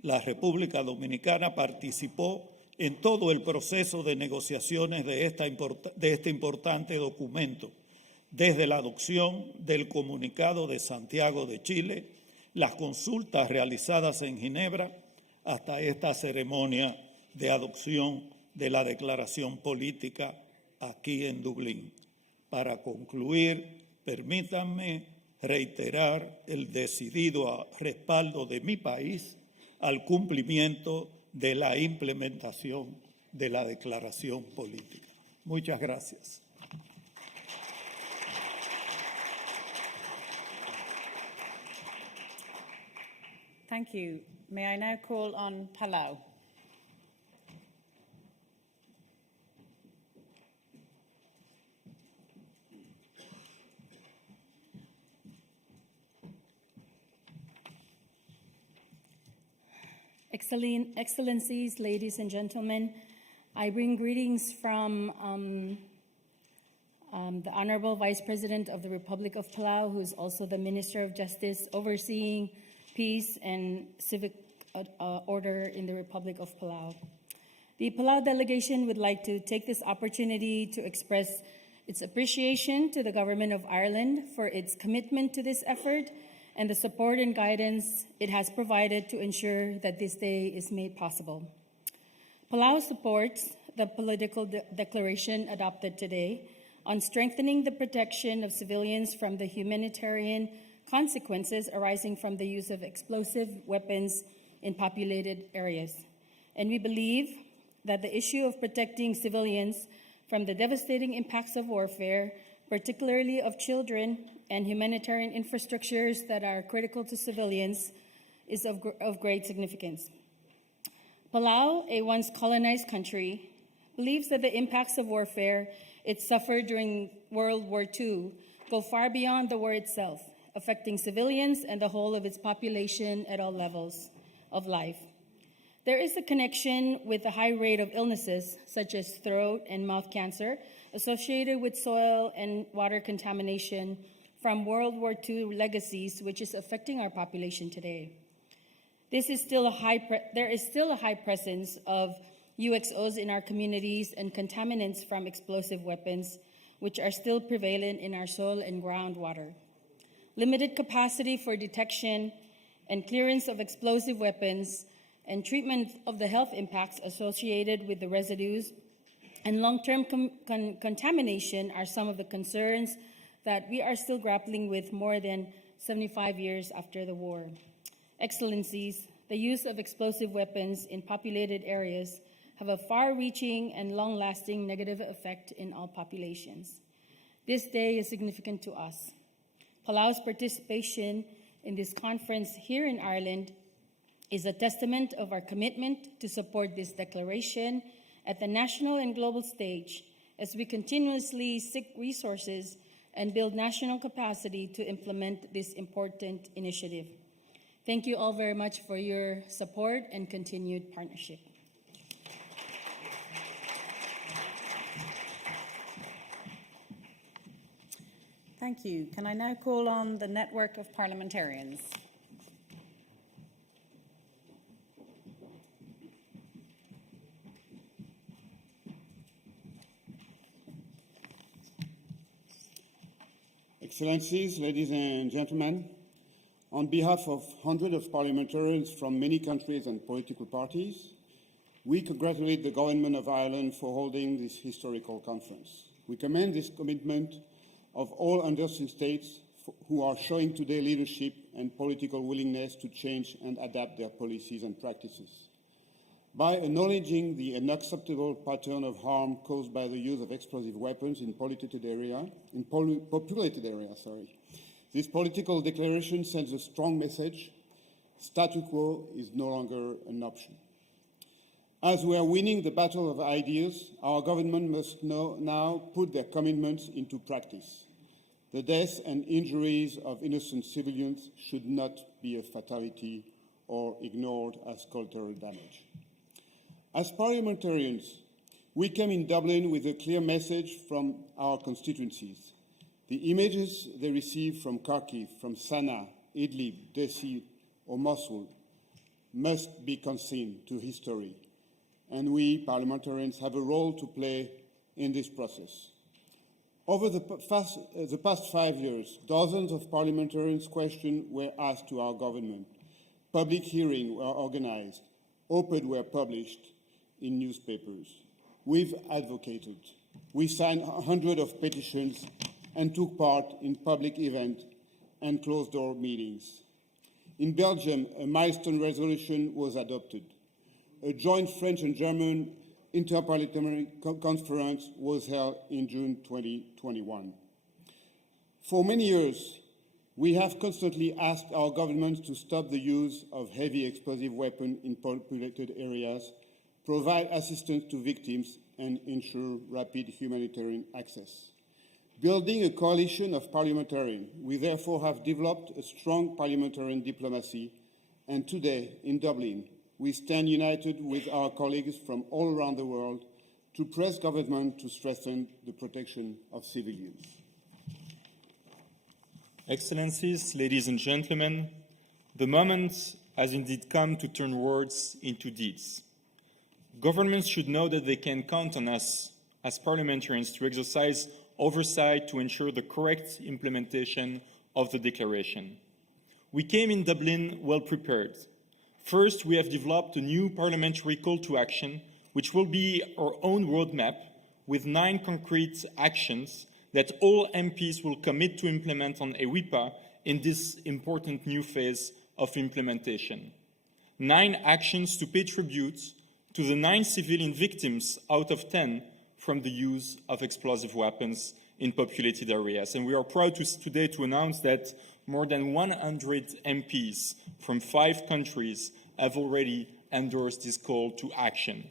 la República Dominicana participó en todo el proceso de negociaciones de este importante documento, desde la adopción del Comunicado de Santiago de Chile, las consultas realizadas en Ginebra, hasta esta ceremonia de adopción de la declaración política aquí en Dublín. Para concluir, permítanme reiterar el decidido respaldo de mi país al cumplimiento de la implementación de la declaración política. Muchas gracias. Thank you. May I now call on Palau? Excellencies, ladies and gentlemen, I bring greetings from the Honorable Vice President of the Republic of Palau, who is also the Minister of Justice overseeing peace and civic order in the Republic of Palau. The Palau delegation would like to take this opportunity to express its appreciation to the Government of Ireland for its commitment to this effort and the support and guidance it has provided to ensure that this day is made possible. Palau supports the political declaration adopted today on strengthening the protection of civilians from the humanitarian consequences arising from the use of explosive weapons in populated areas. And we believe that the issue of protecting civilians from the devastating impacts of warfare, particularly of children and humanitarian infrastructures that are critical to civilians, is of great significance. Palau, a once colonized country, believes that the impacts of warfare it suffered during World War II go far beyond the war itself, affecting civilians and the whole of its population at all levels of life. There is a connection with the high rate of illnesses, such as throat and mouth cancer, associated with soil and water contamination from World War II legacies, which is affecting our population today. There is still a high presence of UXOs in our communities and contaminants from explosive weapons, which are still prevalent in our soil and groundwater. Limited capacity for detection and clearance of explosive weapons and treatment of the health impacts associated with the residues and long-term contamination are some of the concerns that we are still grappling with more than 75 years after the war. Excellencies, the use of explosive weapons in populated areas have a far-reaching and long-lasting negative effect in all populations. This day is significant to us. Palau's participation in this conference here in Ireland is a testament of our commitment to support this declaration at the national and global stage as we continuously seek resources and build national capacity to implement this important initiative. Thank you all very much for your support and continued partnership. Thank you. Can I now call on the network of parliamentarians? Excellencies, ladies and gentlemen, on behalf of hundreds of parliamentarians from many countries and political parties, We congratulate the Government of Ireland for holding this historical conference. We commend this commitment of all understanding states who are showing today leadership and political willingness to change and adapt their policies and practices. By acknowledging the unacceptable pattern of harm caused by the use of explosive weapons in populated areas, this political declaration sends a strong message: status quo is no longer an option. As we are winning the battle of ideas, our government must now put their commitments into practice. The deaths and injuries of innocent civilians should not be a fatality or ignored as collateral damage. As parliamentarians, we came in Dublin with a clear message from our constituencies. The images they received from Kharkiv, from Sana'a, Idlib, Desi, or Mosul must be consigned to history, and we parliamentarians have a role to play in this process. Over the past 5 years, dozens of parliamentarians' questions were asked to our government. Public hearings were organized. Op-eds were published in newspapers. We've advocated. We signed hundreds of petitions and took part in public events and closed-door meetings. In Belgium, a milestone resolution was adopted. A joint French and German interparliamentary conference was held in June 2021. For many years, we have constantly asked our governments to stop the use of heavy explosive weapons in populated areas, provide assistance to victims, and ensure rapid humanitarian access. Building a coalition of parliamentarians, we therefore have developed a strong parliamentarian diplomacy, and today in Dublin, we stand united with our colleagues from all around the world to press government to strengthen the protection of civilians. Excellencies, ladies and gentlemen, the moment has indeed come to turn words into deeds. Governments should know that they can count on us as parliamentarians to exercise oversight to ensure the correct implementation of the declaration. We came in Dublin well prepared. First, we have developed a new parliamentary call to action, which will be our own roadmap with 9 concrete actions that all MPs will commit to implement on EWIPA in this important new phase of implementation. 9 actions to pay tribute to the 9 civilian victims out of 10 from the use of explosive weapons in populated areas. And we are proud today to announce that more than 100 MPs from 5 countries have already endorsed this call to action.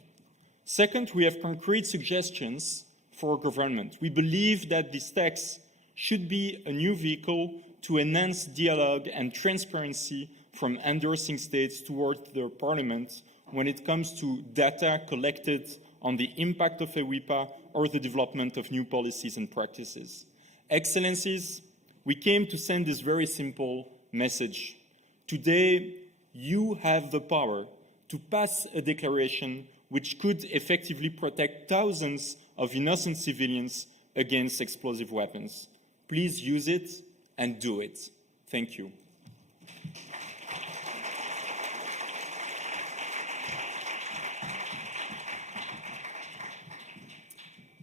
Second, we have concrete suggestions for government. We believe that this text should be a new vehicle to enhance dialogue and transparency from endorsing states towards their parliament when it comes to data collected on the impact of EWIPA or the development of new policies and practices. Excellencies, we came to send this very simple message. Today, you have the power to pass a declaration which could effectively protect thousands of innocent civilians against explosive weapons. Please use it and do it. Thank you.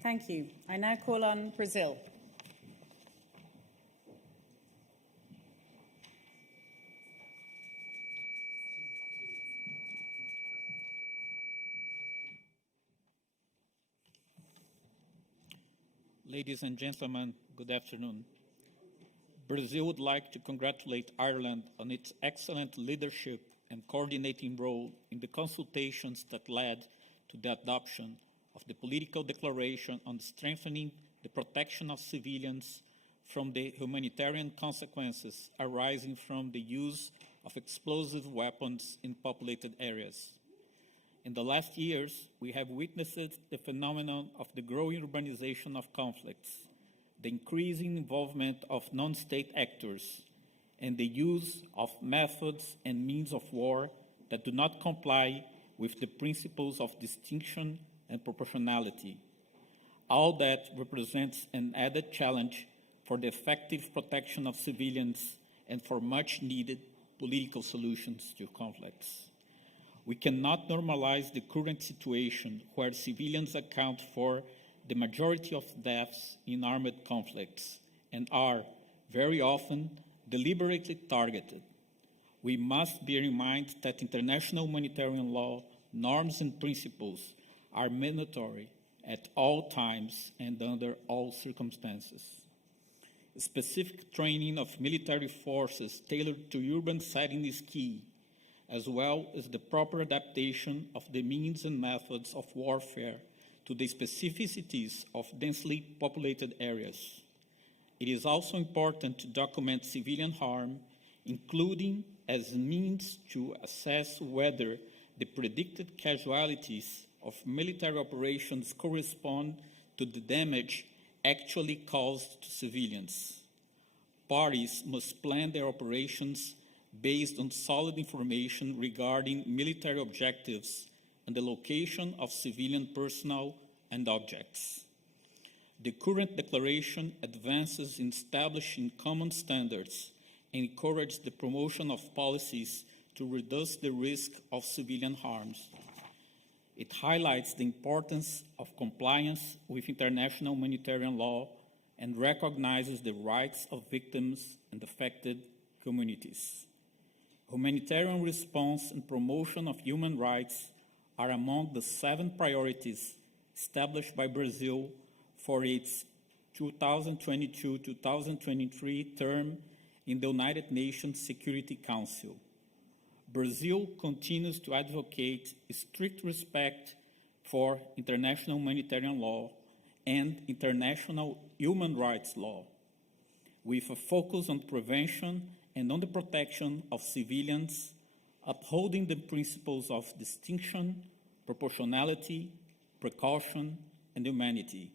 Thank you. I now call on Brazil. Ladies and gentlemen, good afternoon. Brazil would like to congratulate Ireland on its excellent leadership and coordinating role in the consultations that led to the adoption of the political declaration on strengthening the protection of civilians from the humanitarian consequences arising from the use of explosive weapons in populated areas. In the last years, we have witnessed the phenomenon of the growing urbanization of conflicts, the increasing involvement of non-state actors, and the use of methods and means of war that do not comply with the principles of distinction and proportionality. All that represents an added challenge for the effective protection of civilians and for much-needed political solutions to conflicts. We cannot normalize the current situation where civilians account for the majority of deaths in armed conflicts and are, very often, deliberately targeted. We must bear in mind that international humanitarian law, norms and principles are mandatory at all times and under all circumstances. Specific training of military forces tailored to urban settings is key, as well as the proper adaptation of the means and methods of warfare to the specificities of densely populated areas. It is also important to document civilian harm, including as means to assess whether the predicted casualties of military operations correspond to the damage actually caused to civilians. Parties must plan their operations based on solid information regarding military objectives and the location of civilian personnel and objects. The current declaration advances in establishing common standards and encourages the promotion of policies to reduce the risk of civilian harms. It highlights the importance of compliance with international humanitarian law and recognizes the rights of victims and affected communities. Humanitarian response and promotion of human rights are among the 7 priorities established by Brazil for its 2022-2023 term in the United Nations Security Council. Brazil continues to advocate strict respect for international humanitarian law and international human rights law, with a focus on prevention and on the protection of civilians, upholding the principles of distinction, proportionality, precaution, and humanity.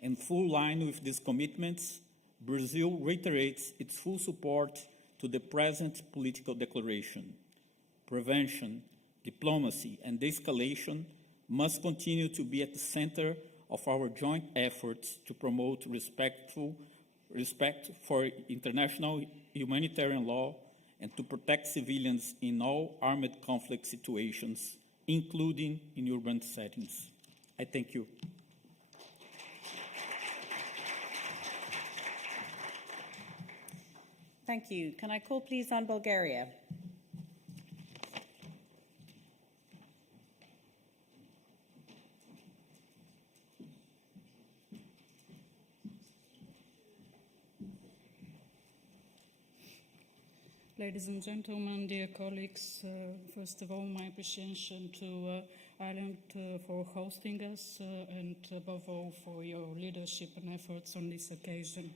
In full line with these commitments, Brazil reiterates its full support to the present political declaration. Prevention, diplomacy, and de-escalation must continue to be at the center of our joint efforts to promote respect for international humanitarian law and to protect civilians in all armed conflict situations, including in urban settings. I thank you. Thank you. Can I call please on Bulgaria? Ladies and gentlemen, dear colleagues, first of all, my appreciation to Ireland for hosting us and above all for your leadership and efforts on this occasion.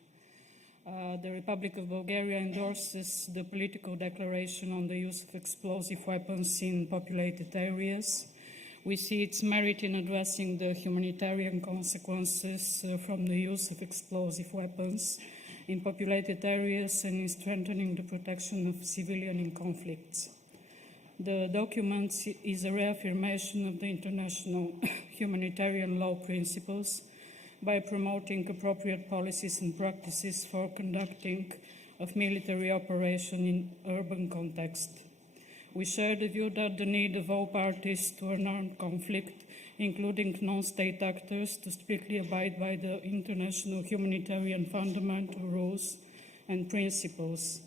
The Republic of Bulgaria endorses the political declaration on the use of explosive weapons in populated areas. We see its merit in addressing the humanitarian consequences from the use of explosive weapons in populated areas and in strengthening the protection of civilians in conflicts. The document is a reaffirmation of the international humanitarian law principles by promoting appropriate policies and practices for conducting of military operation in urban context. We share the view that the need of all parties to an armed conflict, including non-state actors, to strictly abide by the international humanitarian fundamental rules and principles.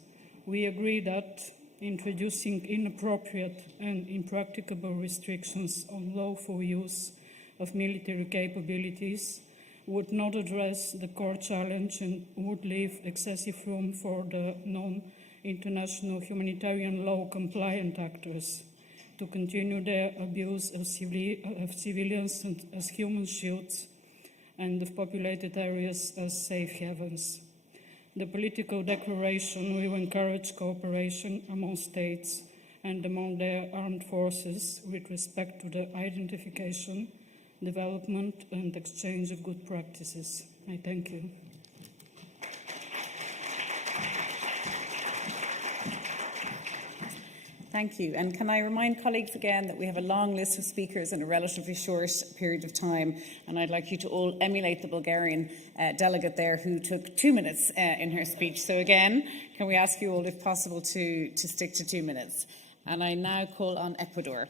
We agree that introducing inappropriate and impracticable restrictions on lawful use of military capabilities would not address the core challenge and would leave excessive room for the non-international humanitarian law compliant actors to continue their abuse of civilians as human shields and of populated areas as safe havens. The political declaration will encourage cooperation among states and among their armed forces with respect to the identification, development and exchange of good practices. I thank you. Thank you. And can I remind colleagues again that we have a long list of speakers in a relatively short period of time, and I'd like you to all emulate the Bulgarian delegate there who took 2 minutes in her speech. So again, can we ask you all, if possible, to stick to 2 minutes? And I now call on Ecuador.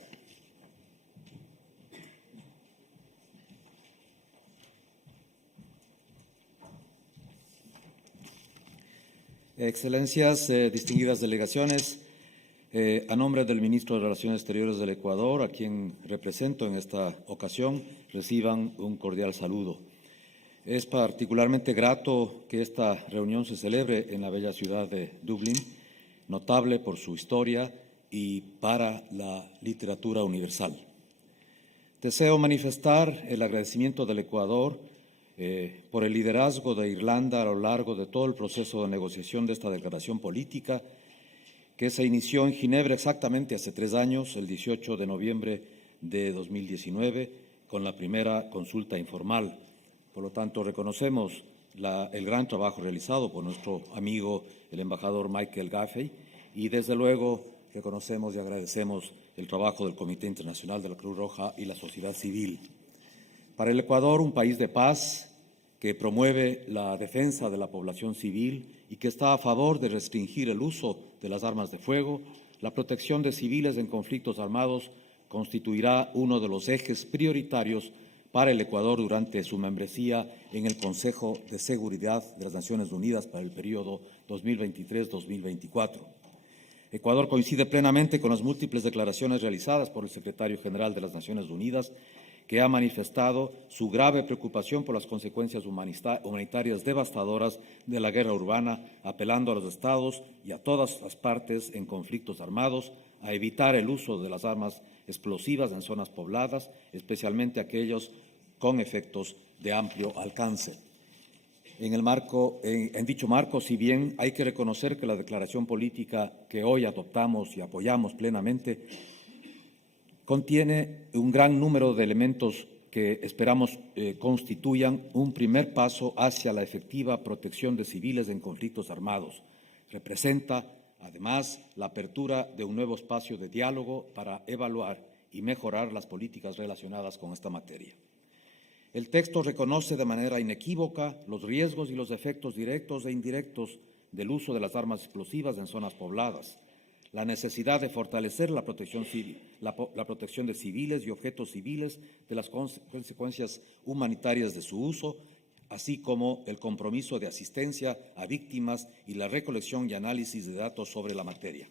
Excelencias, distinguidas delegaciones, a nombre del Ministro de Relaciones Exteriores del Ecuador, a quien represento en esta ocasión, reciban un cordial saludo. Es particularmente grato que esta reunión se celebre en la bella ciudad de Dublín, notable por su historia y para la literatura universal. Deseo manifestar el agradecimiento del Ecuador por el liderazgo de Irlanda a lo largo de todo el proceso de negociación de esta declaración política que se inició en Ginebra exactamente hace 3 años, el 18 de noviembre de 2019, con la primera consulta informal. Por lo tanto, reconocemos el gran trabajo realizado por nuestro amigo, el embajador Michael Gaffey, y desde luego reconocemos y agradecemos el trabajo del Comité Internacional de la Cruz Roja y la sociedad civil. Para el Ecuador, un país de paz que promueve la defensa de la población civil y que está a favor de restringir el uso de las armas de fuego, la protección de civiles en conflictos armados constituirá uno de los ejes prioritarios para el Ecuador durante su membresía en el Consejo de Seguridad de las Naciones Unidas para el periodo 2023-2024. Ecuador coincide plenamente con las múltiples declaraciones realizadas por el Secretario General de las Naciones Unidas, que ha manifestado su grave preocupación por las consecuencias humanitarias devastadoras de la guerra urbana, apelando a los Estados y a todas las partes en conflictos armados a evitar el uso de las armas explosivas en zonas pobladas, especialmente aquellos con efectos de amplio alcance. En dicho marco, si bien hay que reconocer que la declaración política que hoy adoptamos y apoyamos plenamente contiene un gran número de elementos que esperamos constituyan un primer paso hacia la efectiva protección de civiles en conflictos armados. Representa, además, la apertura de un nuevo espacio de diálogo para evaluar y mejorar las políticas relacionadas con esta materia. El texto reconoce de manera inequívoca los riesgos y los efectos directos e indirectos del uso de las armas explosivas en zonas pobladas, la necesidad de fortalecer la protección civil, la protección de civiles y objetos civiles de las consecuencias humanitarias de su uso, así como el compromiso de asistencia a víctimas y la recolección y análisis de datos sobre la materia.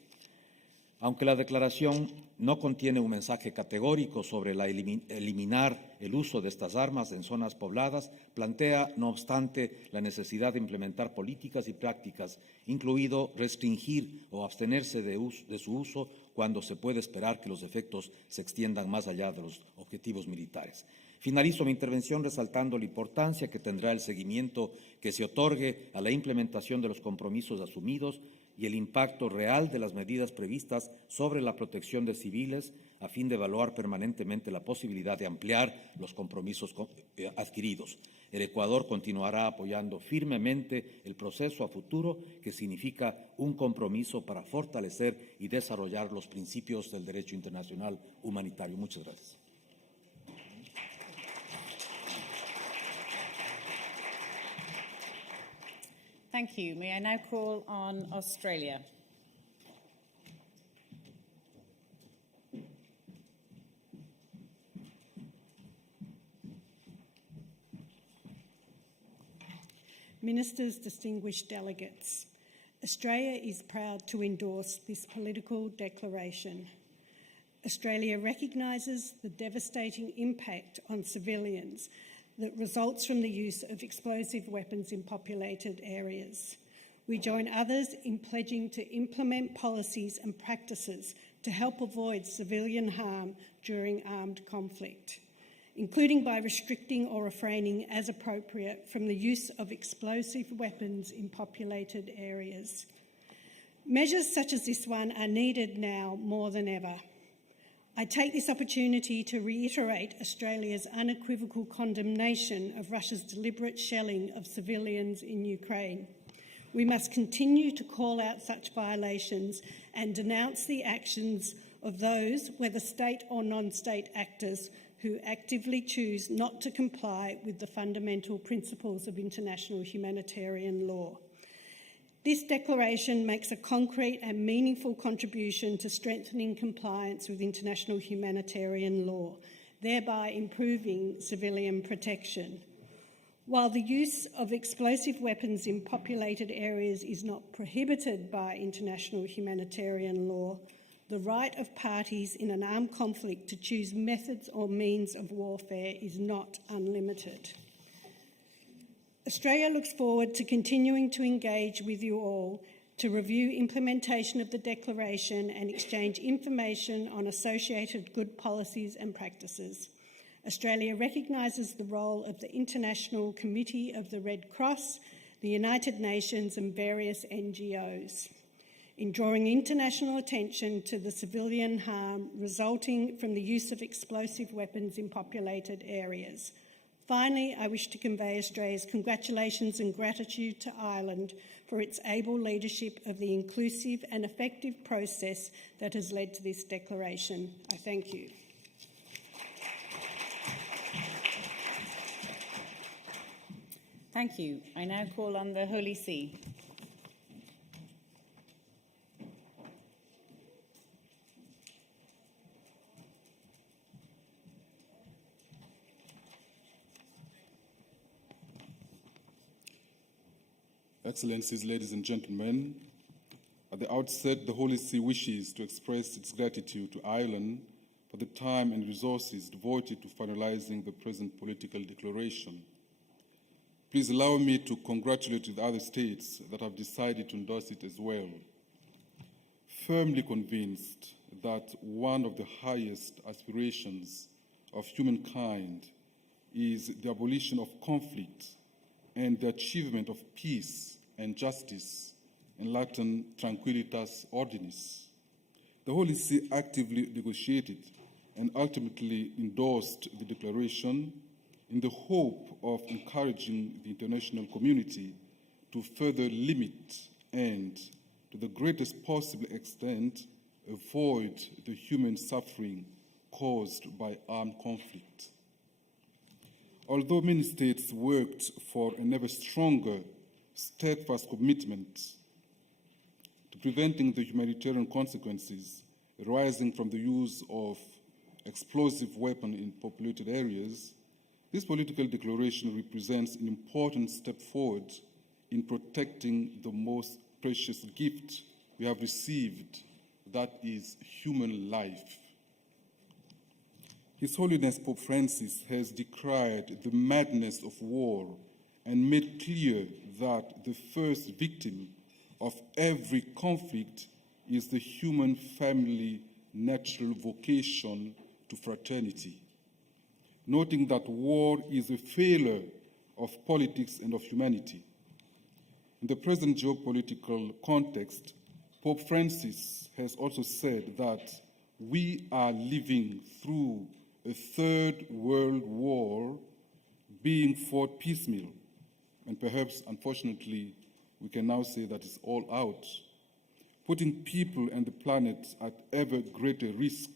Aunque la declaración no contiene un mensaje categórico sobre eliminar el uso de estas armas en zonas pobladas, plantea, no obstante, la necesidad de implementar políticas y prácticas, incluido restringir o abstenerse de su uso cuando se puede esperar que los efectos se extiendan más allá de los objetivos militares. Finalizo mi intervención resaltando la importancia que tendrá el seguimiento que se otorgue a la implementación de los compromisos asumidos y el impacto real de las medidas previstas sobre la protección de civiles a fin de evaluar permanentemente la posibilidad de ampliar los compromisos adquiridos. El Ecuador continuará apoyando firmemente el proceso a futuro que significa un compromiso para fortalecer y desarrollar los principios del derecho internacional humanitario. Muchas gracias. Thank you. May I now call on Australia? Ministers, distinguished delegates, Australia is proud to endorse this political declaration. Australia recognises the devastating impact on civilians that results from the use of explosive weapons in populated areas. We join others in pledging to implement policies and practices to help avoid civilian harm during armed conflict, including by restricting or refraining as appropriate from the use of explosive weapons in populated areas. Measures such as this one are needed now more than ever. I take this opportunity to reiterate Australia's unequivocal condemnation of Russia's deliberate shelling of civilians in Ukraine. We must continue to call out such violations and denounce the actions of those, whether state or non-state actors, who actively choose not to comply with the fundamental principles of international humanitarian law. This declaration makes a concrete and meaningful contribution to strengthening compliance with international humanitarian law, thereby improving civilian protection. While the use of explosive weapons in populated areas is not prohibited by international humanitarian law, the right of parties in an armed conflict to choose methods or means of warfare is not unlimited. Australia looks forward to continuing to engage with you all to review implementation of the declaration and exchange information on associated good policies and practices. Australia recognises the role of the International Committee of the Red Cross, the United Nations and various NGOs in drawing international attention to the civilian harm resulting from the use of explosive weapons in populated areas. Finally, I wish to convey Australia's congratulations and gratitude to Ireland for its able leadership of the inclusive and effective process that has led to this declaration. I thank you. Thank you. I now call on the Holy See. Excellencies, ladies and gentlemen, at the outset, the Holy See wishes to express its gratitude to Ireland for the time and resources devoted to finalizing the present political declaration. Please allow me to congratulate the other states that have decided to endorse it as well. Firmly convinced that one of the highest aspirations of humankind is the abolition of conflict and the achievement of peace and justice, in Latin tranquillitas ordinis. The Holy See actively negotiated and ultimately endorsed the declaration in the hope of encouraging the international community to further limit and, to the greatest possible extent, avoid the human suffering caused by armed conflict. Although many states worked for an ever stronger, steadfast commitment to preventing the humanitarian consequences arising from the use of explosive weapons in populated areas, this political declaration represents an important step forward in protecting the most precious gift we have received, that is human life. His Holiness Pope Francis has decried the madness of war and made clear that the first victim of every conflict is the human family natural vocation to fraternity, noting that war is a failure of politics and of humanity. In the present geopolitical context, Pope Francis has also said that we are living through a third world war being fought piecemeal, and perhaps, unfortunately, we can now say that it's all out, putting people and the planet at ever greater risk.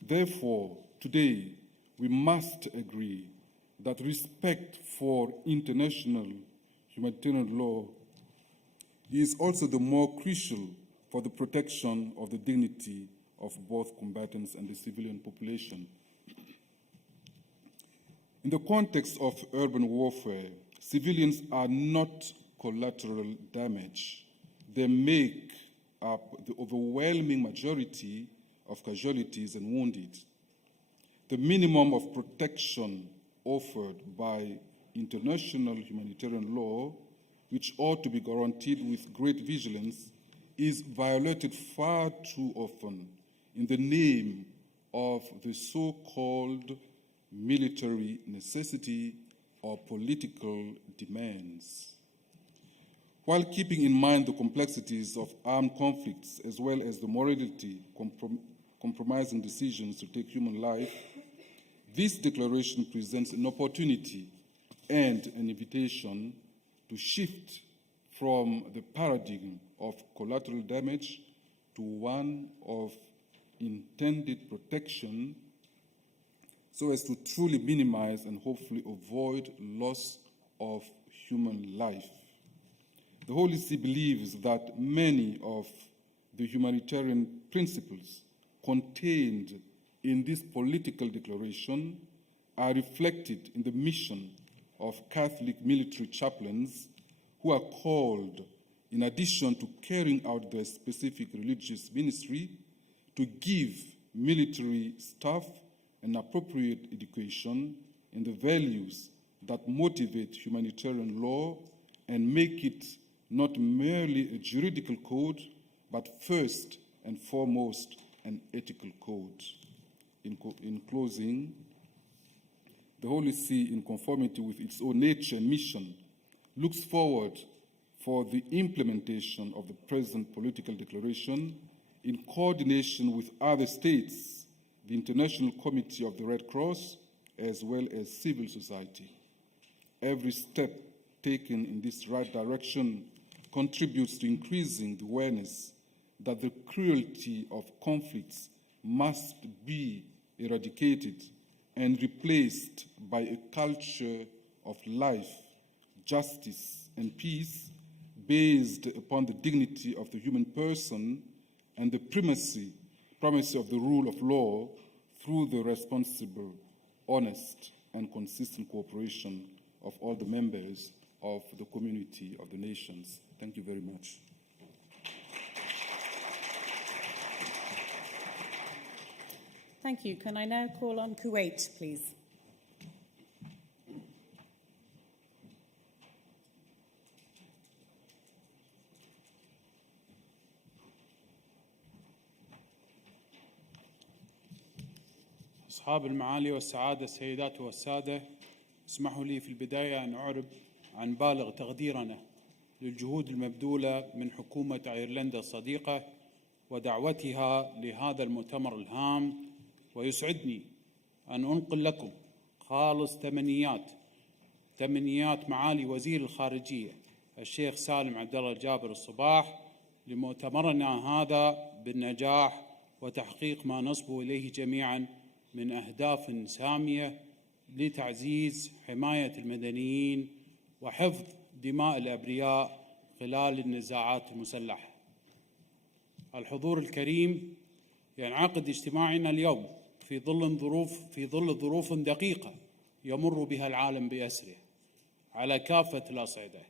Therefore, today, we must agree that respect for international humanitarian law is also the more crucial for the protection of the dignity of both combatants and the civilian population. In the context of urban warfare, civilians are not collateral damage. They make up the overwhelming majority of casualties and wounded. The minimum of protection offered by international humanitarian law, which ought to be guaranteed with great vigilance, is violated far too often in the name of the so-called military necessity or political demands. While keeping in mind the complexities of armed conflicts as well as the morality compromising decisions to take human life, this declaration presents an opportunity and an invitation to shift from the paradigm of collateral damage to one of intended protection so as to truly minimize and hopefully avoid loss of human life. The Holy See believes that many of the humanitarian principles contained in this political declaration are reflected in the mission of Catholic military chaplains who are called, in addition to carrying out their specific religious ministry, to give military staff an appropriate education in the values that motivate humanitarian law and make it not merely a juridical code, but first and foremost an ethical code. In closing, the Holy See, in conformity with its own nature and mission, looks forward for the implementation of the present political declaration in coordination with other states, the International Committee of the Red Cross, as well as civil society. Every step taken in this right direction contributes to increasing the awareness that the cruelty of conflicts must be eradicated and replaced by a culture of life, justice, and peace based upon the dignity of the human person and the primacy of the rule of law through the responsible, honest, and consistent cooperation of all the members of the community of the nations. Thank you very much. Thank you. Can I now call on Kuwait, please? أصحاب المعالي والسعادة السيدات والسادة، اسمحوا لي في البداية أن أعرب عن بالغ تقديرنا للجهود المبذولة من حكومة أيرلندا الصديقة ودعوتها لهذا المؤتمر الهام، ويسعدني أن أنقل لكم خالص تمنيات معالي وزير الخارجية الشيخ سالم عبد الله الجابر الصباح لمؤتمرنا هذا بالنجاح وتحقيق ما نصبو إليه جميعاً من أهداف سامية لتعزيز حماية المدنيين وحفظ دماء الأبرياء خلال النزاعات المسلحة. الحضور الكريم، ينعقد اجتماعنا اليوم في ظل ظروف دقيقة يمر بها العالم بأسره على كافة الأصعدة،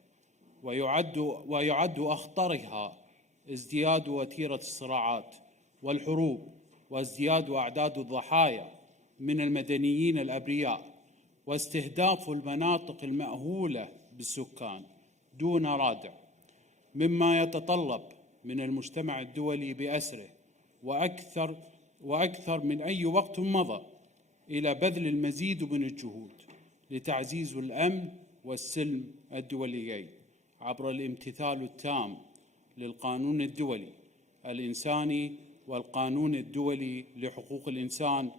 ويعد أخطرها ازدياد وتيرة الصراعات والحروب وازدياد أعداد الضحايا من المدنيين الأبرياء واستهداف المناطق المأهولة بالسكان دون رادع، مما يتطلب من المجتمع الدولي بأسره وأكثر من أي وقت مضى إلى بذل المزيد من الجهود لتعزيز الأمن والسلم الدوليين عبر الامتثال التام للقانون الدولي الإنساني والقانون الدولي لحقوق الإنسان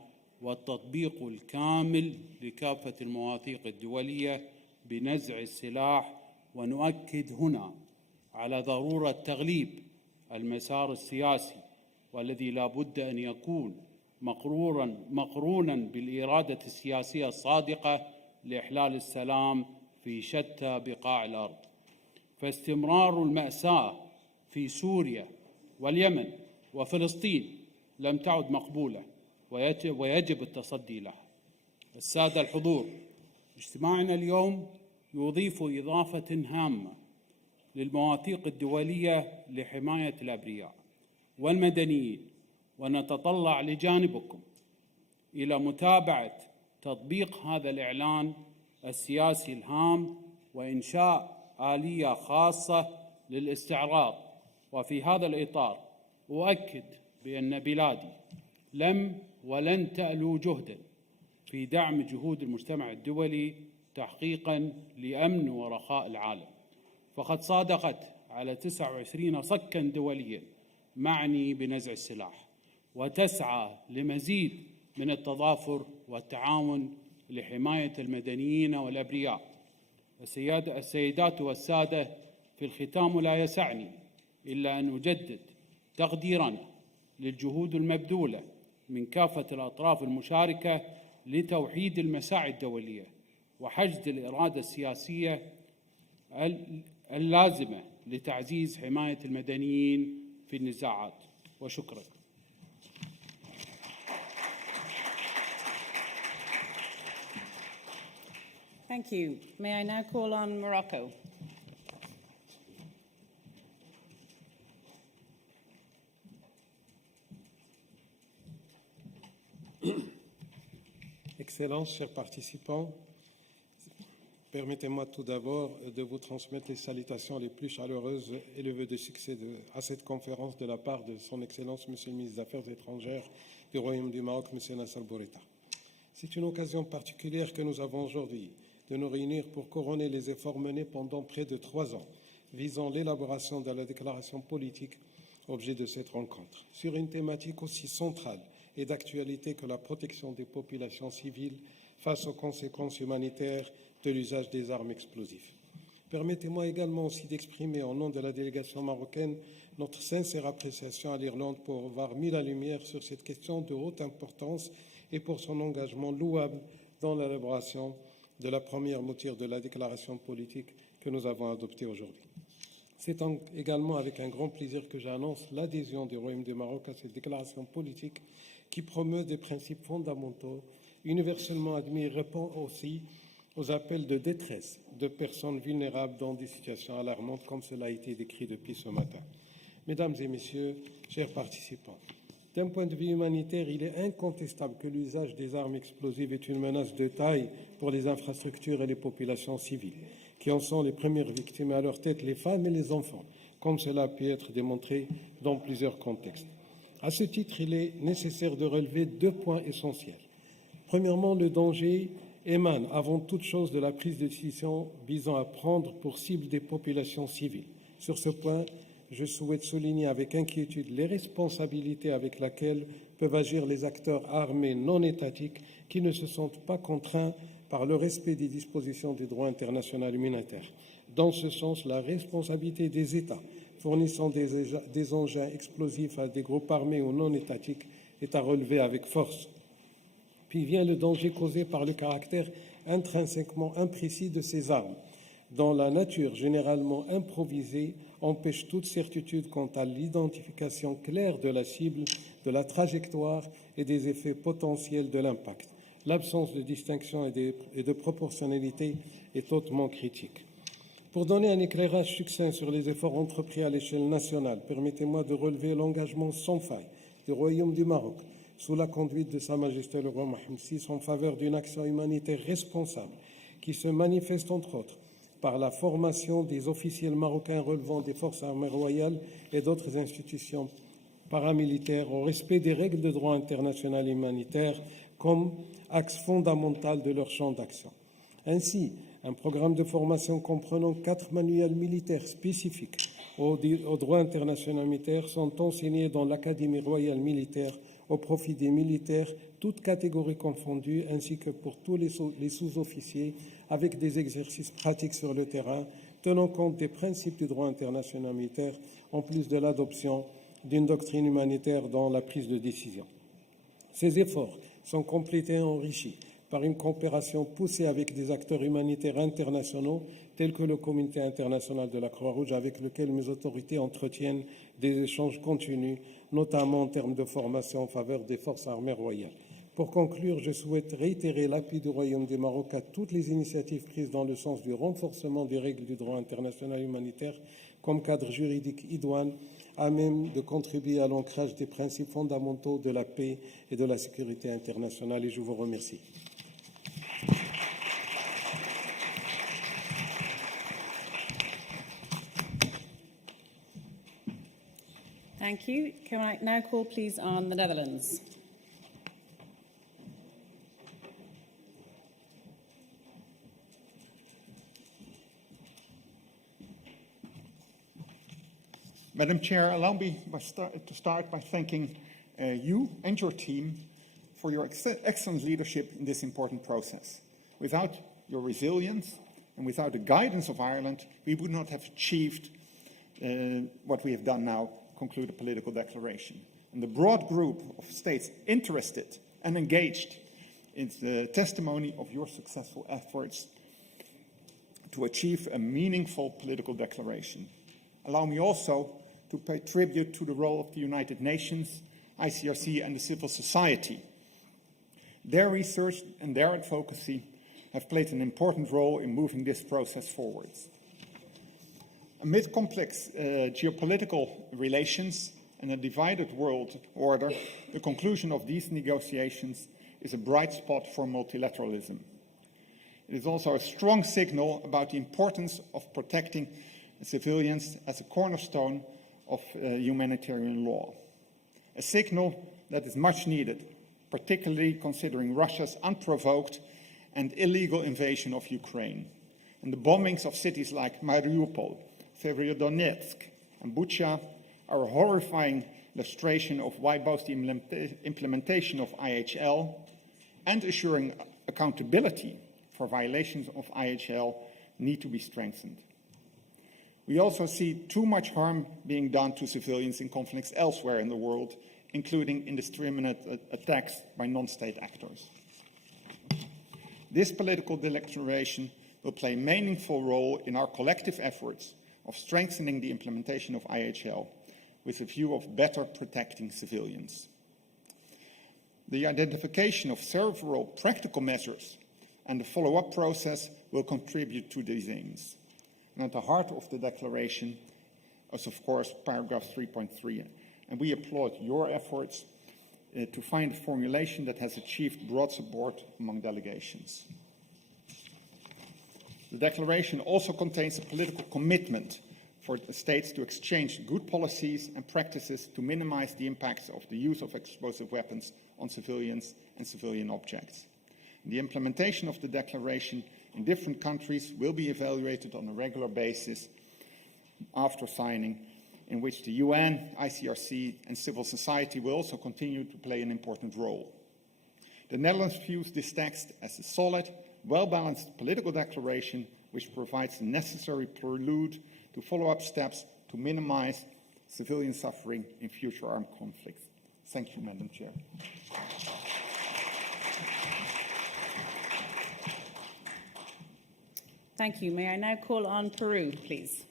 والتطبيق الكامل لكافة المواثيق الدولية بنزع السلاح. ونؤكد هنا على ضرورة تغليب المسار السياسي والذي لا بد أن يكون مقرونا بالإرادة السياسية الصادقة لإحلال السلام في شتى بقاع الأرض. فاستمرار المأساة في سوريا واليمن وفلسطين لم تعد مقبولة ويجب التصدي لها. السادة الحضور، اجتماعنا اليوم يضيف إضافة هامة للمواثيق الدولية لحماية الأبرياء والمدنيين، ونتطلع لجانبكم إلى متابعة تطبيق هذا الإعلان السياسي الهام وإنشاء آلية خاصة للاستعراض. وفي هذا الإطار أؤكد بأن بلادي لم ولن تألو جهدا في دعم جهود المجتمع الدولي تحقيقا لأمن ورخاء العالم، فقد صادقت على 29 صكا دوليا معني بنزع السلاح، وتسعى لمزيد من التضافر والتعاون لحماية المدنيين والأبرياء. السيدات والسادة، في الختام لا يسعني إلا أن أجدد تقديرنا للجهود المبذولة من كافة الأطراف المشاركة لتوحيد المساعي الدولية وحشد الإرادة السياسية اللازمة لتعزيز حماية المدنيين في النزاعات. وشكرا. Thank you. May I now call on Morocco? Excellences, chers participants, permettez-moi tout d'abord de vous transmettre les salutations les plus chaleureuses et le vœu de succès à cette conférence de la part de Son Excellence, Monsieur le ministre des Affaires étrangères du Royaume du Maroc, Monsieur Nasser Bourita. C'est une occasion particulière que nous avons aujourd'hui de nous réunir pour couronner les efforts menés pendant près de 3 ans visant l'élaboration de la déclaration politique objet de cette rencontre, sur une thématique aussi centrale et d'actualité que la protection des populations civiles face aux conséquences humanitaires de l'usage des armes explosives. Permettez-moi également aussi d'exprimer au nom de la délégation marocaine notre sincère appréciation à l'Irlande pour avoir mis la lumière sur cette question de haute importance et pour son engagement louable dans l'élaboration de la première mouture de la déclaration politique que nous avons adoptée aujourd'hui. C'est également avec un grand plaisir que j'annonce l'adhésion du Royaume du Maroc à cette déclaration politique qui promeut des principes fondamentaux, universellement admis et répond aussi aux appels de détresse de personnes vulnérables dans des situations alarmantes, comme cela a été décrit depuis ce matin. Mesdames et messieurs, chers participants, d'un point de vue humanitaire, il est incontestable que l'usage des armes explosives est une menace de taille pour les infrastructures et les populations civiles, qui en sont les premières victimes, et à leur tête les femmes et les enfants, comme cela a pu être démontré dans plusieurs contextes. À ce titre, il est nécessaire de relever 2 points essentiels. Premièrement, le danger émane avant toute chose de la prise de décision visant à prendre pour cible des populations civiles. Sur ce point, je souhaite souligner avec inquiétude les responsabilités avec lesquelles peuvent agir les acteurs armés non étatiques qui ne se sentent pas contraints par le respect des dispositions du droit international humanitaire. Dans ce sens, la responsabilité des États fournissant des engins explosifs à des groupes armés ou non étatiques est à relever avec force. Puis vient le danger causé par le caractère intrinsèquement imprécis de ces armes, dont la nature généralement improvisée empêche toute certitude quant à l'identification claire de la cible, de la trajectoire et des effets potentiels de l'impact. L'absence de distinction et de proportionnalité est hautement critique. Pour donner un éclairage succinct sur les efforts entrepris à l'échelle nationale, permettez-moi de relever l'engagement sans faille du Royaume du Maroc, sous la conduite de Sa Majesté le Roi Mohammed VI, en faveur d'une action humanitaire responsable qui se manifeste entre autres par la formation des officiels marocains relevant des forces armées royales et d'autres institutions paramilitaires au respect des règles de droit international humanitaire comme axe fondamental de leur champ d'action. Ainsi, un programme de formation comprenant 4 manuels militaires spécifiques au droit international humanitaire sont enseignés dans l'Académie royale militaire au profit des militaires, toutes catégories confondues, ainsi que pour tous les sous-officiers, avec des exercices pratiques sur le terrain, tenant compte des principes du droit international humanitaire, en plus de l'adoption d'une doctrine humanitaire dans la prise de décision. Ces efforts sont complétés et enrichis par une coopération poussée avec des acteurs humanitaires internationaux tels que le Comité international de la Croix-Rouge, avec lequel mes autorités entretiennent des échanges continus, notamment en termes de formation en faveur des forces armées royales. Pour conclure, je souhaite réitérer l'appui du Royaume du Maroc à toutes les initiatives prises dans le sens du renforcement des règles du droit international humanitaire comme cadre juridique idoine à même de contribuer à l'ancrage des principes fondamentaux de la paix et de la sécurité internationale. Et je vous remercie. Thank you. Can I now call, please, on the Netherlands? Madam Chair, allow me to start by thanking you and your team for your excellent leadership in this important process. Without your resilience and without the guidance of Ireland, we would not have achieved what we have done now, conclude a political declaration. And the broad group of states interested and engaged in the testimony of your successful efforts to achieve a meaningful political declaration. allow me also to pay tribute to the role of the United Nations, ICRC, and the civil society. Their research and their advocacy have played an important role in moving this process forwards. Amid complex geopolitical relations and a divided world order, the conclusion of these negotiations is a bright spot for multilateralism. It is also a strong signal about the importance of protecting civilians as a cornerstone of humanitarian law. A signal that is much needed, particularly considering Russia's unprovoked and illegal invasion of Ukraine, and the bombings of cities like Mariupol, Severodonetsk, and Bucha are a horrifying illustration of why both the implementation of IHL and assuring accountability for violations of IHL need to be strengthened. We also see too much harm being done to civilians in conflicts elsewhere in the world, including indiscriminate attacks by non-state actors. This political declaration will play a meaningful role in our collective efforts of strengthening the implementation of IHL with a view of better protecting civilians. The identification of several practical measures and the follow-up process will contribute to these aims. And at the heart of the declaration is, of course, paragraph 3.3, and we applaud your efforts to find a formulation that has achieved broad support among delegations. The declaration also contains a political commitment for the states to exchange good policies and practices to minimize the impacts of the use of explosive weapons on civilians and civilian objects. The implementation of the declaration in different countries will be evaluated on a regular basis after signing, in which the UN, ICRC, and civil society will also continue to play an important role. The Netherlands views this text as a solid, well-balanced political declaration which provides the necessary prelude to follow-up steps to minimize civilian suffering in future armed conflicts. Thank you, Madam Chair. Thank you. May I now call on Peru, please?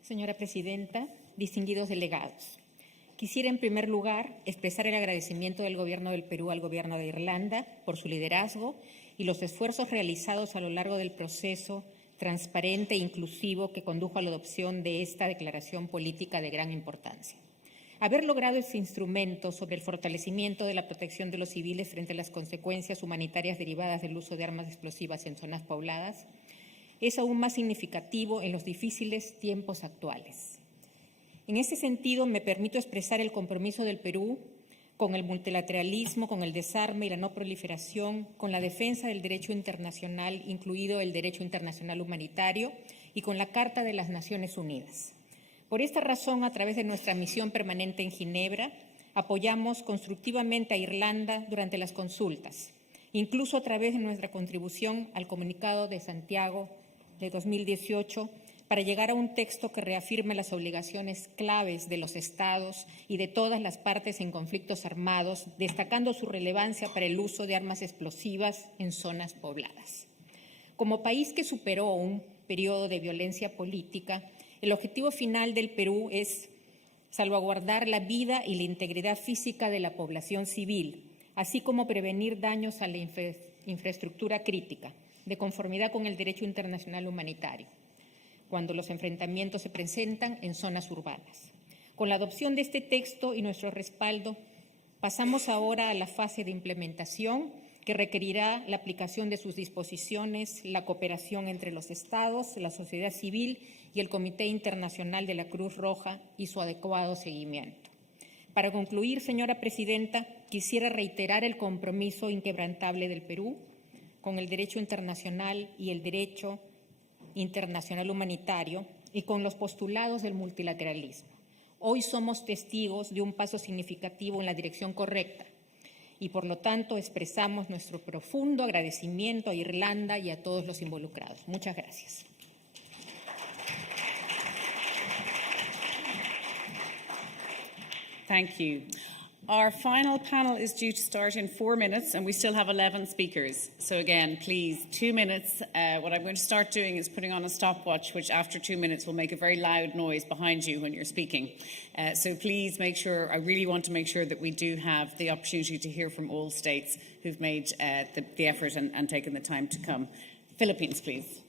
Señora Presidenta, distinguidos delegados, quisiera en primer lugar expresar el agradecimiento del Gobierno del Perú al Gobierno de Irlanda por su liderazgo y los esfuerzos realizados a lo largo del proceso transparente e inclusivo que condujo a la adopción de esta declaración política de gran importancia. Haber logrado este instrumento sobre el fortalecimiento de la protección de los civiles frente a las consecuencias humanitarias derivadas del uso de armas explosivas en zonas pobladas es aún más significativo en los difíciles tiempos actuales. En este sentido, me permito expresar el compromiso del Perú con el multilateralismo, con el desarme y la no proliferación, con la defensa del derecho internacional, incluido el derecho internacional humanitario, y con la Carta de las Naciones Unidas. Por esta razón, a través de nuestra misión permanente en Ginebra, apoyamos constructivamente a Irlanda durante las consultas, incluso a través de nuestra contribución al Comunicado de Santiago de 2018, para llegar a un texto que reafirme las obligaciones claves de los Estados y de todas las partes en conflictos armados, destacando su relevancia para el uso de armas explosivas en zonas pobladas. Como país que superó un periodo de violencia política, el objetivo final del Perú es salvaguardar la vida y la integridad física de la población civil, así como prevenir daños a la infraestructura crítica, de conformidad con el derecho internacional humanitario, cuando los enfrentamientos se presentan en zonas urbanas. Con la adopción de este texto y nuestro respaldo, pasamos ahora a la fase de implementación que requerirá la aplicación de sus disposiciones, la cooperación entre los Estados, la sociedad civil y el Comité Internacional de la Cruz Roja y su adecuado seguimiento. Para concluir, señora Presidenta, quisiera reiterar el compromiso inquebrantable del Perú con el derecho internacional y el derecho internacional humanitario y con los postulados del multilateralismo. Hoy somos testigos de un paso significativo en la dirección correcta y, por lo tanto, expresamos nuestro profundo agradecimiento a Irlanda y a todos los involucrados. Muchas gracias. Thank you. Our final panel is due to start in 4 minutes, and we still have 11 speakers. So again, please, 2 minutes. What I'm going to start doing is putting on a stopwatch, which after 2 minutes will make a very loud noise behind you when you're speaking. So please make sure, I really want to make sure that we do have the opportunity to hear from all states who've made the effort and taken the time to come. Philippines, please.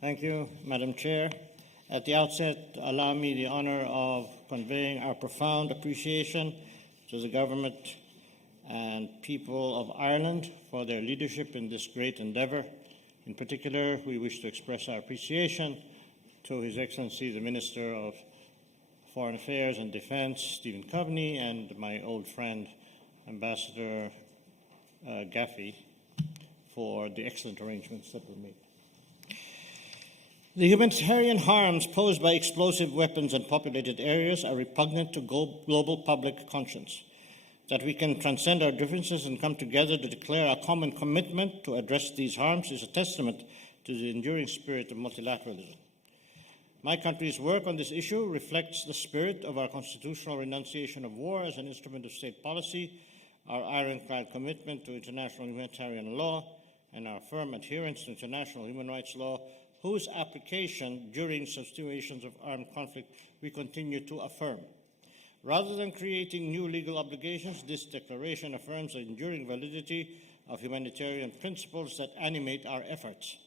Thank you, Madam Chair. At the outset, allow me the honor of conveying our profound appreciation to the government and people of Ireland for their leadership in this great endeavour. In particular, we wish to express our appreciation to His Excellency, the Minister of Foreign Affairs and Defence, Stephen Coveney, and my old friend, Ambassador Gaffey, for the excellent arrangements that were made. The humanitarian harms posed by explosive weapons in populated areas are repugnant to global public conscience. That we can transcend our differences and come together to declare our common commitment to address these harms is a testament to the enduring spirit of multilateralism. My country's work on this issue reflects the spirit of our constitutional renunciation of war as an instrument of state policy, our ironclad commitment to international humanitarian law, and our firm adherence to international human rights law, whose application during situations of armed conflict we continue to affirm. Rather than creating new legal obligations, this declaration affirms the enduring validity of humanitarian principles that animate our efforts.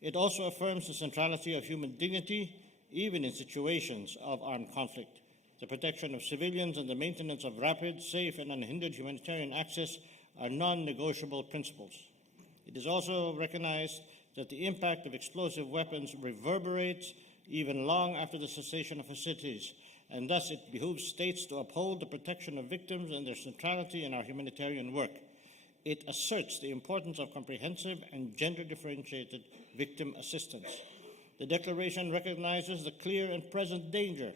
It also affirms the centrality of human dignity, even in situations of armed conflict. The protection of civilians and the maintenance of rapid, safe, and unhindered humanitarian access are non-negotiable principles. It is also recognized that the impact of explosive weapons reverberates even long after the cessation of hostilities, and thus it behooves states to uphold the protection of victims and their centrality in our humanitarian work. It asserts the importance of comprehensive and gender-differentiated victim assistance. The declaration recognizes the clear and present danger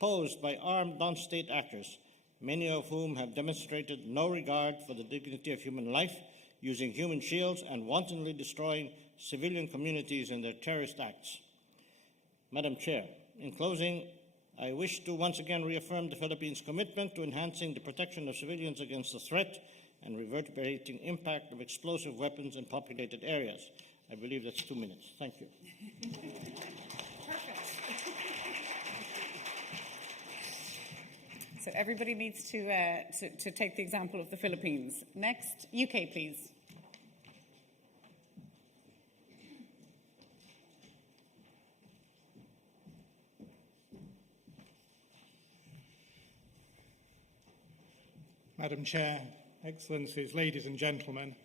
posed by armed non-state actors, many of whom have demonstrated no regard for the dignity of human life, using human shields and wantonly destroying civilian communities in their terrorist acts. Madam Chair, in closing, I wish to once again reaffirm the Philippines' commitment to enhancing the protection of civilians against the threat and reverberating impact of explosive weapons in populated areas. I believe that's 2 minutes. Thank you. So everybody needs to take the example of the Philippines. Next, UK, please. Madam Chair, Excellencies, ladies and gentlemen,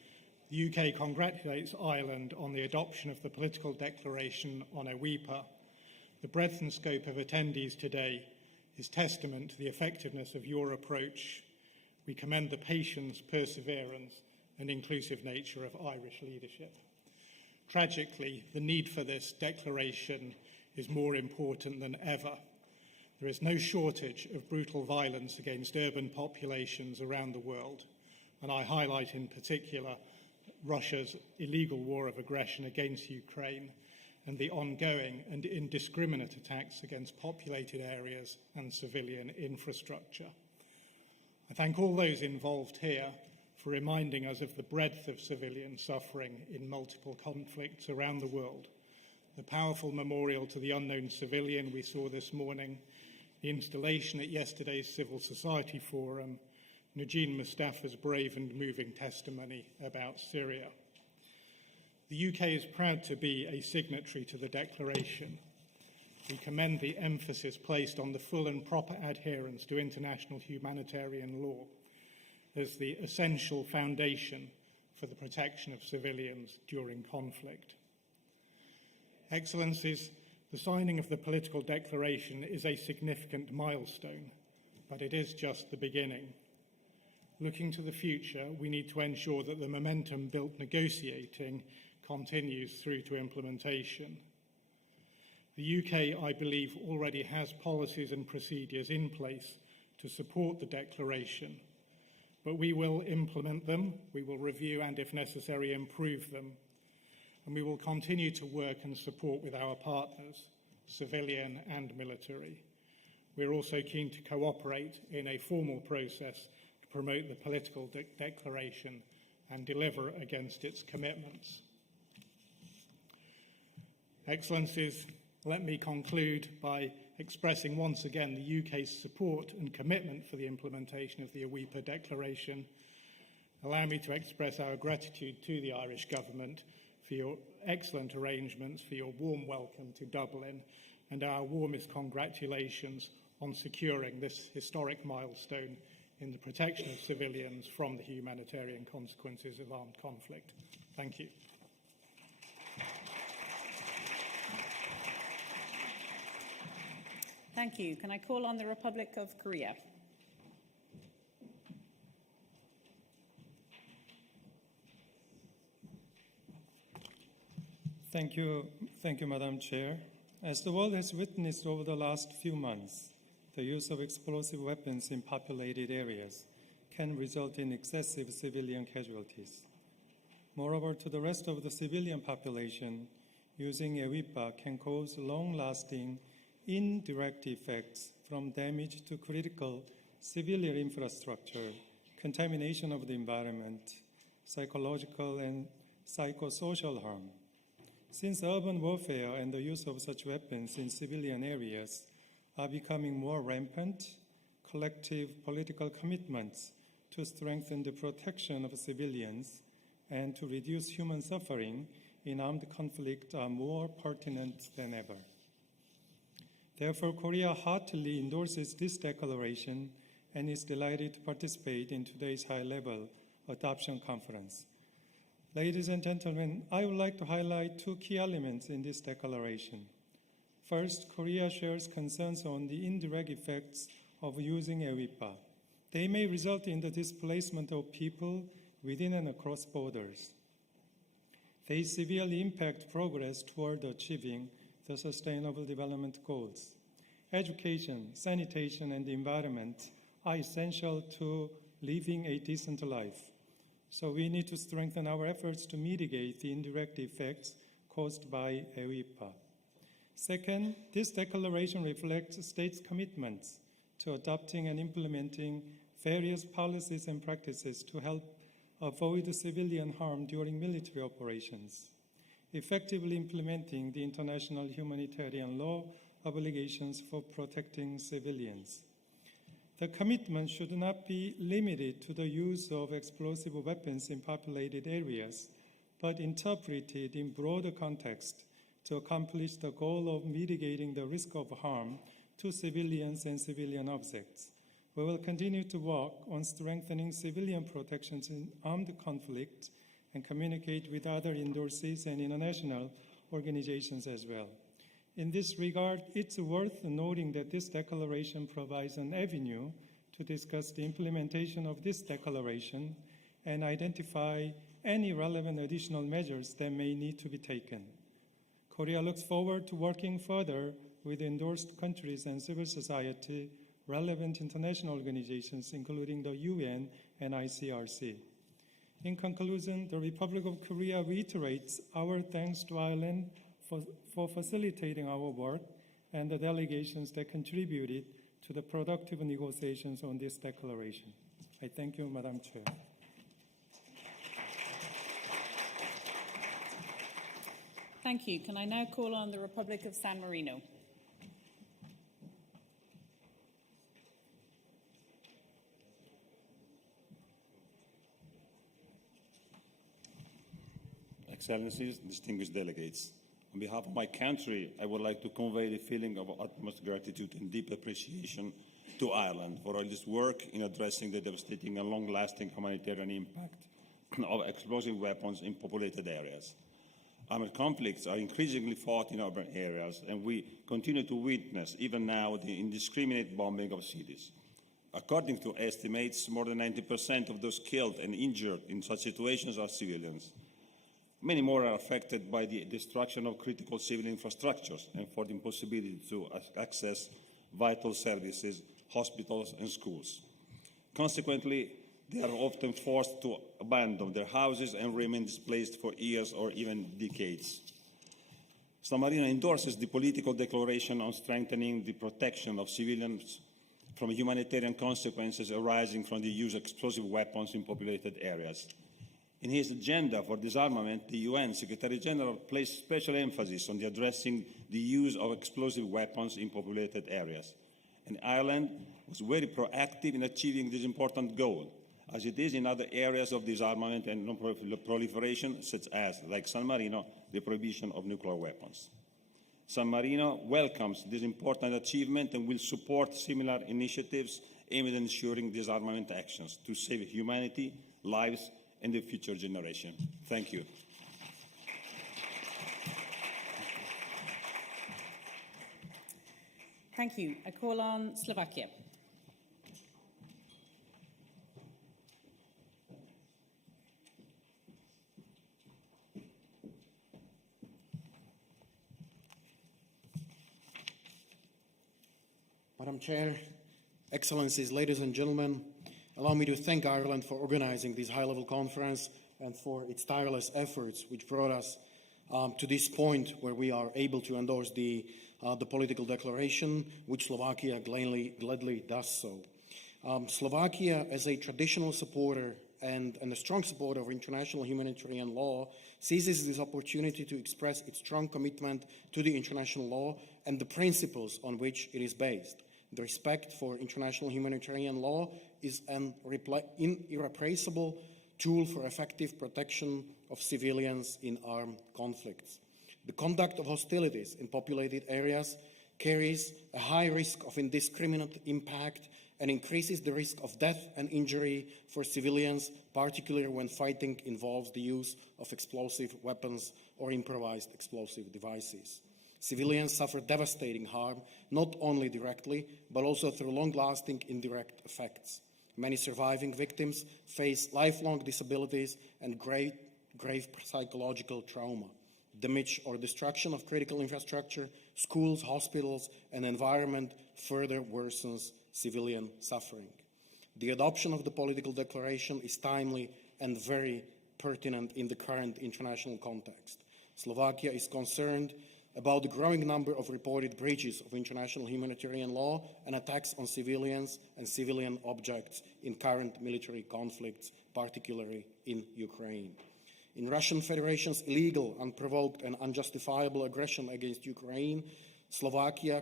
the UK congratulates Ireland on the adoption of the political declaration on EWIPA. The breadth and scope of attendees today is testament to the effectiveness of your approach. We commend the patience, perseverance, and inclusive nature of Irish leadership. Tragically, the need for this declaration is more important than ever. There is no shortage of brutal violence against urban populations around the world, and I highlight in particular Russia's illegal war of aggression against Ukraine and the ongoing and indiscriminate attacks against populated areas and civilian infrastructure. I thank all those involved here for reminding us of the breadth of civilian suffering in multiple conflicts around the world. The powerful memorial to the unknown civilian we saw this morning, the installation at yesterday's Civil Society Forum, Najin Mustafa's brave and moving testimony about Syria. The UK is proud to be a signatory to the declaration. We commend the emphasis placed on the full and proper adherence to international humanitarian law as the essential foundation for the protection of civilians during conflict. Excellencies, the signing of the political declaration is a significant milestone, but it is just the beginning. Looking to the future, we need to ensure that the momentum built negotiating continues through to implementation. The UK, I believe, already has policies and procedures in place to support the declaration, but we will implement them, we will review and, if necessary, improve them. and we will continue to work and support with our partners, civilian and military. We're also keen to cooperate in a formal process to promote the political declaration and deliver against its commitments. Excellencies, let me conclude by expressing once again the UK's support and commitment for the implementation of the AWIPA Declaration. Allow me to express our gratitude to the Irish Government for your excellent arrangements, for your warm welcome to Dublin, and our warmest congratulations on securing this historic milestone in the protection of civilians from the humanitarian consequences of armed conflict. Thank you. Thank you. Can I call on the Republic of Korea? Thank you, Madam Chair. As the world has witnessed over the last few months, the use of explosive weapons in populated areas can result in excessive civilian casualties. Moreover, to the rest of the civilian population, using AWIPA can cause long-lasting indirect effects from damage to critical civilian infrastructure, contamination of the environment, psychological and psychosocial harm. Since urban warfare and the use of such weapons in civilian areas are becoming more rampant, collective political commitments to strengthen the protection of civilians and to reduce human suffering in armed conflict are more pertinent than ever. Therefore, Korea heartily endorses this declaration and is delighted to participate in today's high-level adoption conference. Ladies and gentlemen, I would like to highlight two key elements in this declaration. First, Korea shares concerns on the indirect effects of using AWIPA. They may result in the displacement of people within and across borders. They severely impact progress toward achieving the Sustainable Development Goals. Education, sanitation, and the environment are essential to living a decent life. So we need to strengthen our efforts to mitigate the indirect effects caused by AWIPA. Second, this declaration reflects states' commitments to adopting and implementing various policies and practices to help avoid civilian harm during military operations, effectively implementing the international humanitarian law obligations for protecting civilians. The commitment should not be limited to the use of explosive weapons in populated areas, but interpreted in broader context to accomplish the goal of mitigating the risk of harm to civilians and civilian objects. We will continue to work on strengthening civilian protections in armed conflict and communicate with other endorsees and international organizations as well. In this regard, it's worth noting that this declaration provides an avenue to discuss the implementation of this declaration and identify any relevant additional measures that may need to be taken. Korea looks forward to working further with endorsed countries and civil society, relevant international organizations, including the UN and ICRC. In conclusion, the Republic of Korea reiterates our thanks to Ireland for facilitating our work and the delegations that contributed to the productive negotiations on this declaration. I thank you, Madam Chair. Thank you. Can I now call on the Republic of San Marino? Excellencies, distinguished delegates, on behalf of my country, I would like to convey the feeling of utmost gratitude and deep appreciation to Ireland for all its work in addressing the devastating and long-lasting humanitarian impact of explosive weapons in populated areas. Armed conflicts are increasingly fought in urban areas, and we continue to witness, even now, the indiscriminate bombing of cities. According to estimates, more than 90% of those killed and injured in such situations are civilians. Many more are affected by the destruction of critical civil infrastructures and for the impossibility to access vital services, hospitals and schools. Consequently, They are often forced to abandon their houses and remain displaced for years or even decades. San Marino endorses the political declaration on strengthening the protection of civilians from humanitarian consequences arising from the use of explosive weapons in populated areas. In his agenda for disarmament, the UN Secretary General placed special emphasis on addressing the use of explosive weapons in populated areas. And Ireland was very proactive in achieving this important goal, as it is in other areas of disarmament and non-proliferation, such as, like San Marino, the prohibition of nuclear weapons. San Marino welcomes this important achievement and will support similar initiatives aimed at ensuring disarmament actions to save humanity, lives, and the future generation. Thank you. Thank you. I call on Slovakia. Madam Chair, Excellencies, ladies and gentlemen, allow me to thank Ireland for organizing this high-level conference and for its tireless efforts, which brought us to this point where we are able to endorse the political declaration, which Slovakia gladly does so. Slovakia, as a traditional supporter and a strong supporter of international humanitarian law, seizes this opportunity to express its strong commitment to the international law and the principles on which it is based. The respect for international humanitarian law is an irreplaceable tool for effective protection of civilians in armed conflicts. The conduct of hostilities in populated areas carries a high risk of indiscriminate impact and increases the risk of death and injury for civilians, particularly when fighting involves the use of explosive weapons or improvised explosive devices. Civilians suffer devastating harm, not only directly, but also through long-lasting indirect effects. Many surviving victims face lifelong disabilities and grave psychological trauma. Damage or destruction of critical infrastructure, schools, hospitals, and environment further worsens civilian suffering. The adoption of the political declaration is timely and very pertinent in the current international context. Slovakia is concerned about the growing number of reported breaches of international humanitarian law and attacks on civilians and civilian objects in current military conflicts, particularly in Ukraine. In Russian Federation's illegal, unprovoked and unjustifiable aggression against Ukraine, Slovakia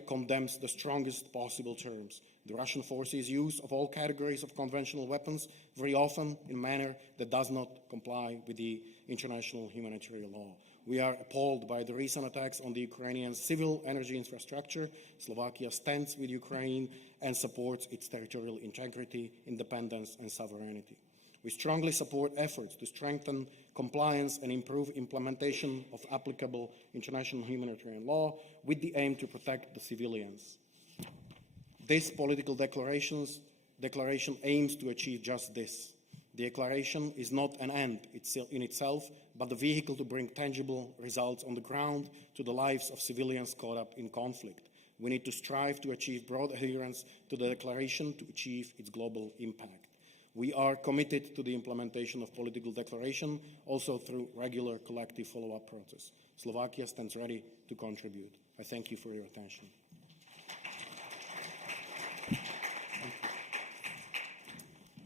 condemns the strongest possible terms the Russian forces' use of all categories of conventional weapons, very often in a manner that does not comply with the international humanitarian law. We are appalled by the recent attacks on the Ukrainian civil energy infrastructure. Slovakia stands with Ukraine and supports its territorial integrity, independence, and sovereignty. We strongly support efforts to strengthen compliance and improve implementation of applicable international humanitarian law with the aim to protect the civilians. This political declaration aims to achieve just this. The declaration is not an end in itself, but the vehicle to bring tangible results on the ground to the lives of civilians caught up in conflict. We need to strive to achieve broad adherence to the declaration to achieve its global impact. We are committed to the implementation of political declaration, also through regular collective follow-up process. Slovakia stands ready to contribute. I thank you for your attention.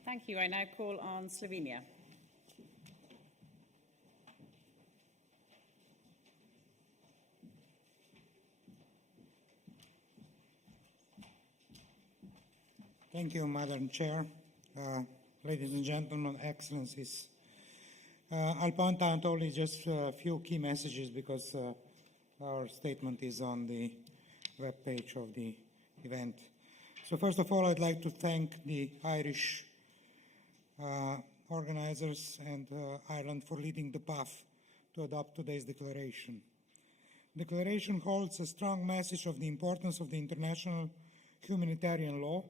Thank you. I now call on Slovenia. Thank you, Madam Chair. Ladies and gentlemen, Excellencies. I'll point out only just a few key messages because our statement is on the web page of the event. So first of all, I'd like to thank the Irish organizers and Ireland for leading the path to adopt today's declaration. The declaration holds a strong message of the importance of the international humanitarian law,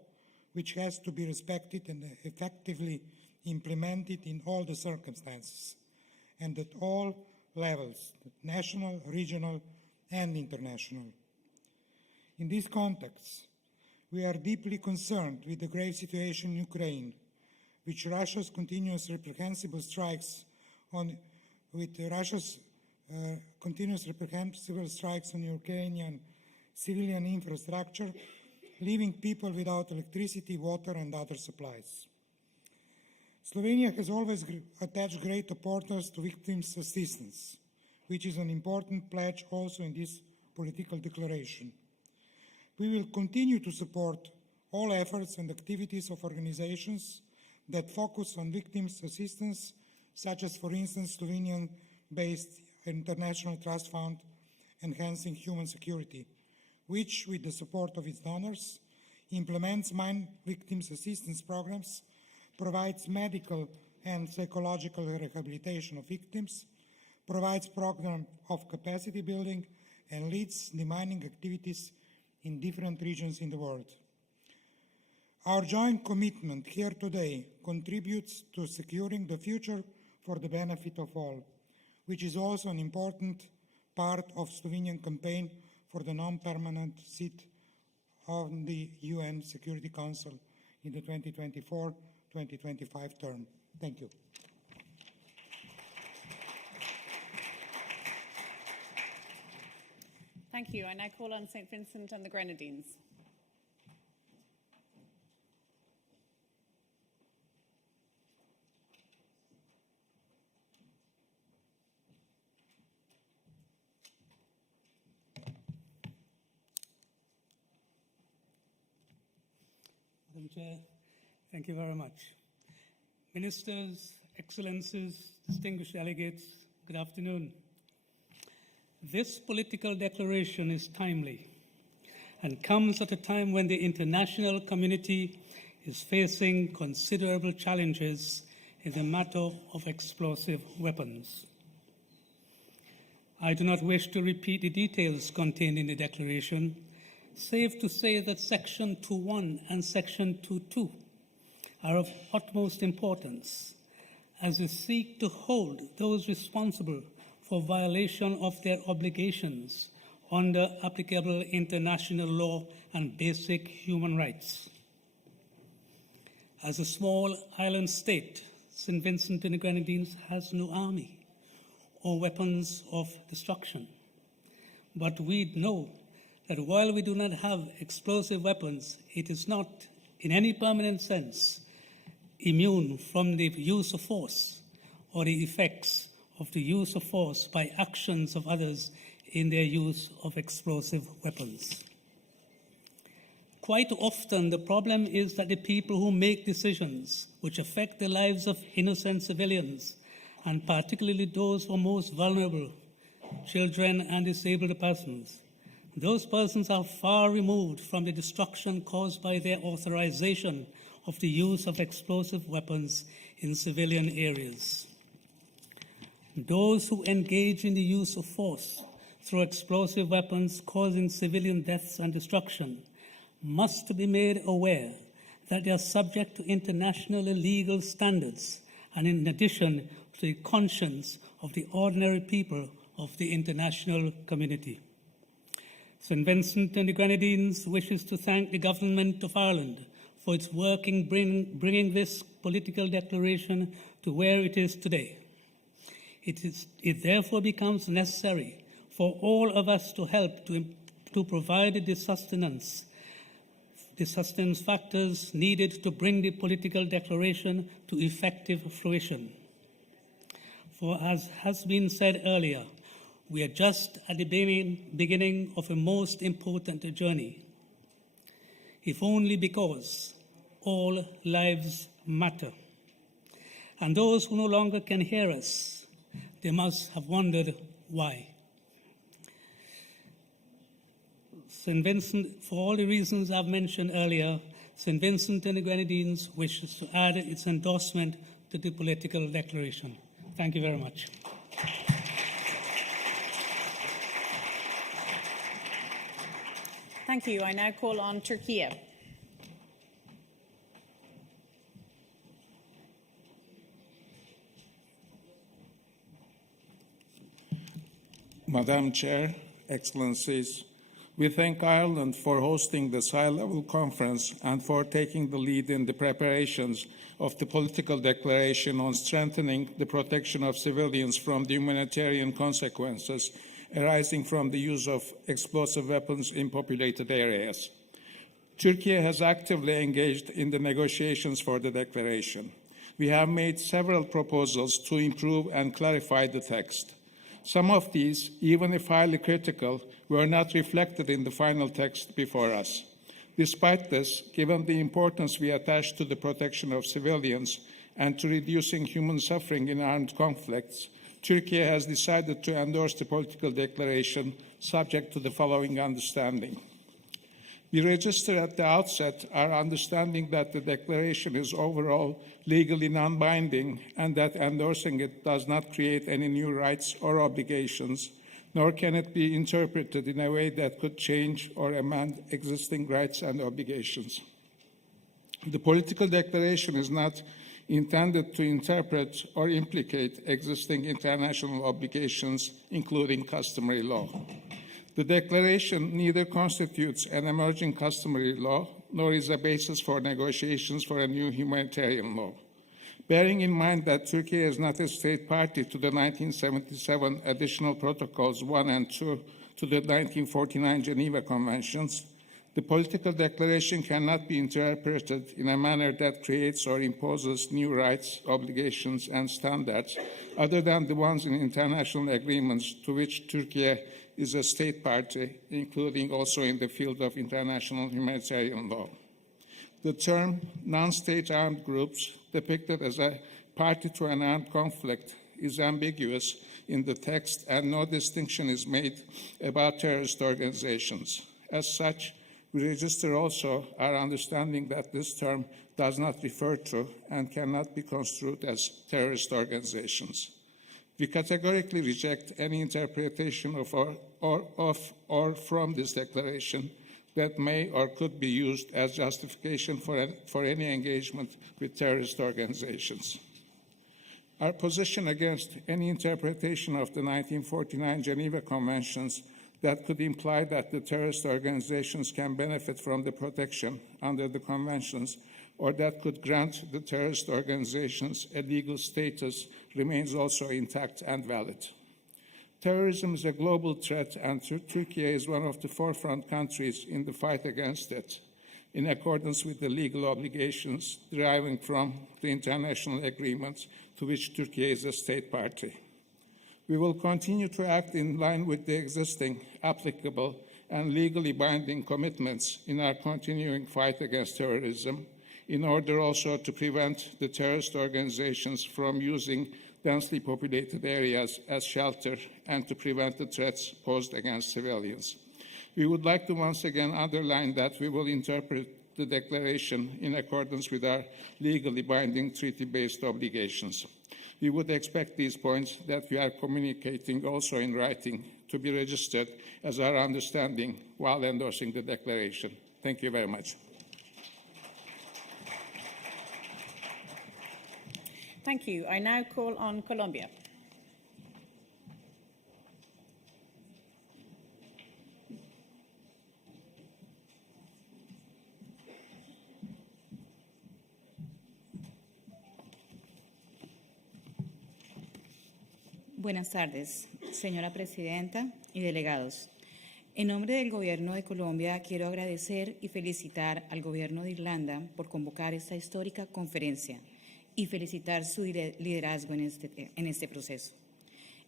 which has to be respected and effectively implemented in all the circumstances and at all levels, national, regional, and international. In this context, we are deeply concerned with the grave situation in Ukraine, with Russia's continuous reprehensible strikes on Ukrainian civilian infrastructure, leaving people without electricity, water, and other supplies. Slovenia has always attached great importance to victims' assistance, which is an important pledge also in this political declaration. We will continue to support all efforts and activities of organizations that focus on victims' assistance, such as, for instance, Slovenian-based International Trust Fund Enhancing Human Security, which, with the support of its donors, implements mine victims' assistance programs, provides medical and psychological rehabilitation of victims, provides programs of capacity building, and leads demining activities in different regions in the world. Our joint commitment here today contributes to securing the future for the benefit of all, which is also an important part of Slovenian campaign for the non-permanent seat on the UN Security Council in the 2024-2025 term. Thank you. Thank you. I now call on St. Vincent and the Grenadines. Madam Chair, thank you very much. Ministers, Excellencies, distinguished delegates, good afternoon. This political declaration is timely and comes at a time when the international community is facing considerable challenges in the matter of explosive weapons. I do not wish to repeat the details contained in the declaration, save to say that Section 2.1 and Section 2.2 are of utmost importance as we seek to hold those responsible for violation of their obligations under applicable international law and basic human rights. As a small island state, St. Vincent and the Grenadines has no army or weapons of destruction. But we know that while we do not have explosive weapons, it is not, in any permanent sense, immune from the use of force or the effects of the use of force by actions of others in their use of explosive weapons. Quite often, the problem is that the people who make decisions which affect the lives of innocent civilians, and particularly those who are most vulnerable, children and disabled persons, those persons are far removed from the destruction caused by their authorization of the use of explosive weapons in civilian areas. Those who engage in the use of force through explosive weapons causing civilian deaths and destruction must be made aware that they are subject to international legal standards and, in addition, to the conscience of the ordinary people of the international community. St. Vincent and the Grenadines wishes to thank the Government of Ireland for its work in bringing this political declaration to where it is today. It therefore becomes necessary for all of us to help to provide the sustenance factors needed to bring the political declaration to effective fruition. For as has been said earlier, we are just at the beginning of a most important journey, if only because all lives matter. And those who no longer can hear us, they must have wondered why. St. Vincent, for all the reasons I've mentioned earlier, St. Vincent and the Grenadines wishes to add its endorsement to the political declaration. Thank you very much. Thank you. I now call on Turkey. Madam Chair, Excellencies, We thank Ireland for hosting this high-level conference and for taking the lead in the preparations of the political declaration on strengthening the protection of civilians from the humanitarian consequences arising from the use of explosive weapons in populated areas. Turkey has actively engaged in the negotiations for the declaration. We have made several proposals to improve and clarify the text. Some of these, even if highly critical, were not reflected in the final text before us. Despite this, given the importance we attach to the protection of civilians and to reducing human suffering in armed conflicts, Turkey has decided to endorse the political declaration subject to the following understanding. We register at the outset our understanding that the declaration is overall legally non-binding and that endorsing it does not create any new rights or obligations, nor can it be interpreted in a way that could change or amend existing rights and obligations. The political declaration is not intended to interpret or implicate existing international obligations, including customary law. The declaration neither constitutes an emerging customary law, nor is a basis for negotiations for a new humanitarian law. Bearing in mind that Turkey is not a state party to the 1977 Additional Protocols 1 and 2 to the 1949 Geneva Conventions, the political declaration cannot be interpreted in a manner that creates or imposes new rights, obligations, and standards other than the ones in international agreements to which Turkey is a state party, including also in the field of international humanitarian law. The term non-state armed groups, depicted as a party to an armed conflict, is ambiguous in the text, and no distinction is made about terrorist organizations. As such, we register also our understanding that this term does not refer to and cannot be construed as terrorist organizations. We categorically reject any interpretation of or from this declaration that may or could be used as justification for any engagement with terrorist organizations. Our position against any interpretation of the 1949 Geneva Conventions that could imply that the terrorist organizations can benefit from the protection under the conventions or that could grant the terrorist organizations a legal status remains also intact and valid. Terrorism is a global threat, and Turkey is one of the forefront countries in the fight against it, in accordance with the legal obligations deriving from the international agreements to which Turkey is a state party. We will continue to act in line with the existing, applicable, and legally binding commitments in our continuing fight against terrorism, in order also to prevent the terrorist organizations from using densely populated areas as shelter and to prevent the threats posed against civilians. We would like to once again underline that we will interpret the declaration in accordance with our legally binding treaty-based obligations. We would expect these points that we are communicating also in writing to be registered as our understanding while endorsing the declaration. Thank you very much. Thank you. I now call on Colombia. Buenas tardes, señora presidenta y delegados. En nombre del Gobierno de Colombia, quiero agradecer y felicitar al Gobierno de Irlanda por convocar esta histórica conferencia y felicitar su liderazgo en este proceso.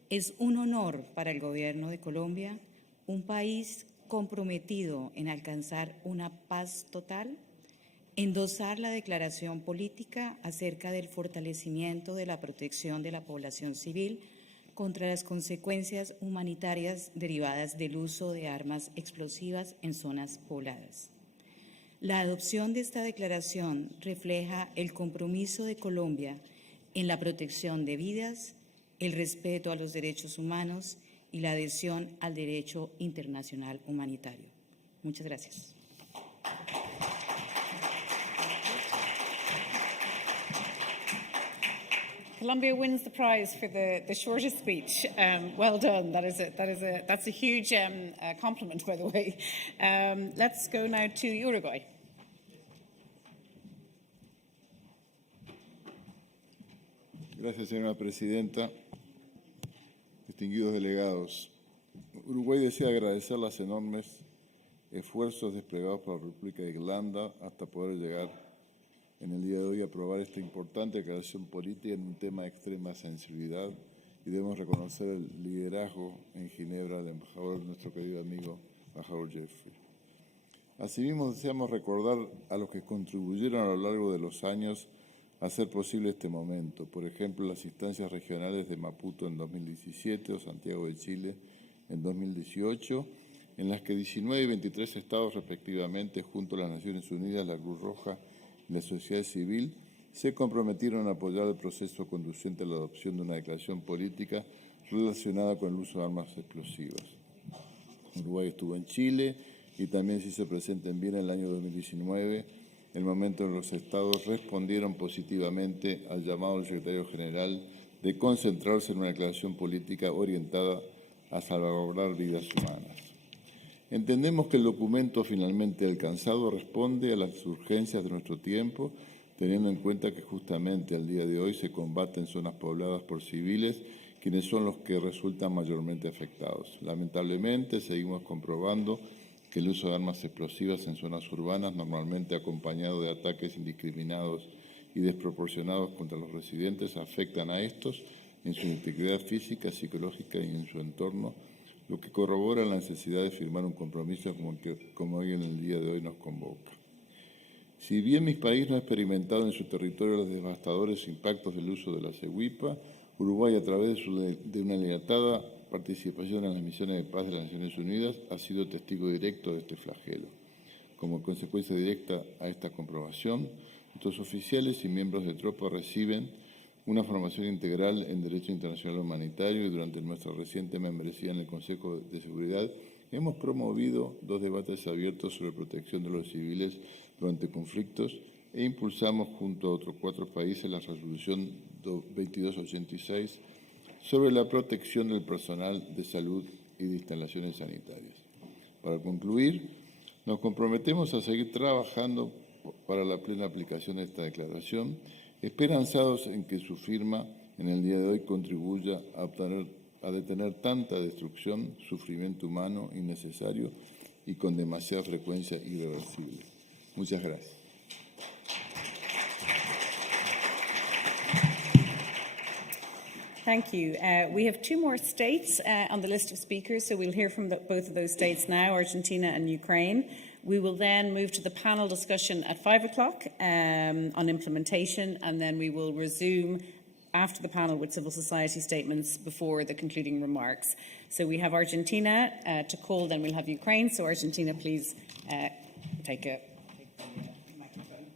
Es un honor para el Gobierno de Colombia, un país comprometido en alcanzar una paz total, endosar la declaración política acerca del fortalecimiento de la protección de la población civil contra las consecuencias humanitarias derivadas del uso de armas explosivas en zonas pobladas. La adopción de esta declaración refleja el compromiso de Colombia en la protección de vidas, el respeto a los derechos humanos y la adhesión al derecho internacional humanitario. Muchas gracias. Colombia wins the prize for the shortest speech. Well done. That's a huge compliment, by the way. Let's go now to Uruguay. Gracias, señora presidenta. Distinguidos delegados, Uruguay desea agradecer los enormes esfuerzos desplegados por la República de Irlanda hasta poder llegar en el día de hoy a aprobar esta importante declaración política en un tema de extrema sensibilidad, y debemos reconocer el liderazgo en Ginebra del embajador, nuestro querido amigo, embajador Jeffrey. Asimismo, deseamos recordar a los que contribuyeron a lo largo de los años a hacer posible este momento. Por ejemplo, las instancias regionales de Maputo en 2017 o Santiago de Chile en 2018, en las que 19 y 23 estados respectivamente, junto a las Naciones Unidas, la Cruz Roja y la sociedad civil, se comprometieron a apoyar el proceso conducente a la adopción de una declaración política relacionada con el uso de armas explosivas. Uruguay estuvo en Chile y también se hizo presente en Viena en el año 2019, el momento en que los estados respondieron positivamente al llamado del secretario general de concentrarse en una declaración política orientada a salvaguardar vidas humanas. Entendemos que el documento finalmente alcanzado responde a las urgencias de nuestro tiempo, teniendo en cuenta que justamente al día de hoy se combate en zonas pobladas por civiles, quienes son los que resultan mayormente afectados. Lamentablemente, seguimos comprobando que el uso de armas explosivas en zonas urbanas, normalmente acompañado de ataques indiscriminados y desproporcionados contra los residentes, afectan a estos en su integridad física, psicológica y en su entorno, lo que corrobora la necesidad de firmar un compromiso como hoy en el día de hoy nos convoca. Si bien mi país no ha experimentado en su territorio los devastadores impactos del uso de la CEWIPA, Uruguay, a través de una dilatada participación en las misiones de paz de las Naciones Unidas, ha sido testigo directo de este flagelo. Como consecuencia directa a esta comprobación, nuestros oficiales y miembros de tropa reciben una formación integral en Derecho Internacional Humanitario, y durante nuestra reciente membresía en el Consejo de Seguridad hemos promovido 2 debates abiertos sobre protección de los civiles durante conflictos e impulsamos junto a otros 4 países la resolución 2286 sobre la protección del personal de salud y de instalaciones sanitarias. Para concluir, nos comprometemos a seguir trabajando para la plena aplicación de esta declaración, esperanzados en que su firma en el día de hoy contribuya a detener tanta destrucción, sufrimiento humano innecesario y con demasiada frecuencia irreversible. Muchas gracias. Thank you. We have 2 more states on the list of speakers, so we'll hear from both of those states now, Argentina and Ukraine. We will then move to the panel discussion at 5 o'clock on implementation, and then we will resume after the panel with civil society statements before the concluding remarks. So we have Argentina to call, then we'll have Ukraine. So Argentina, please take the microphone.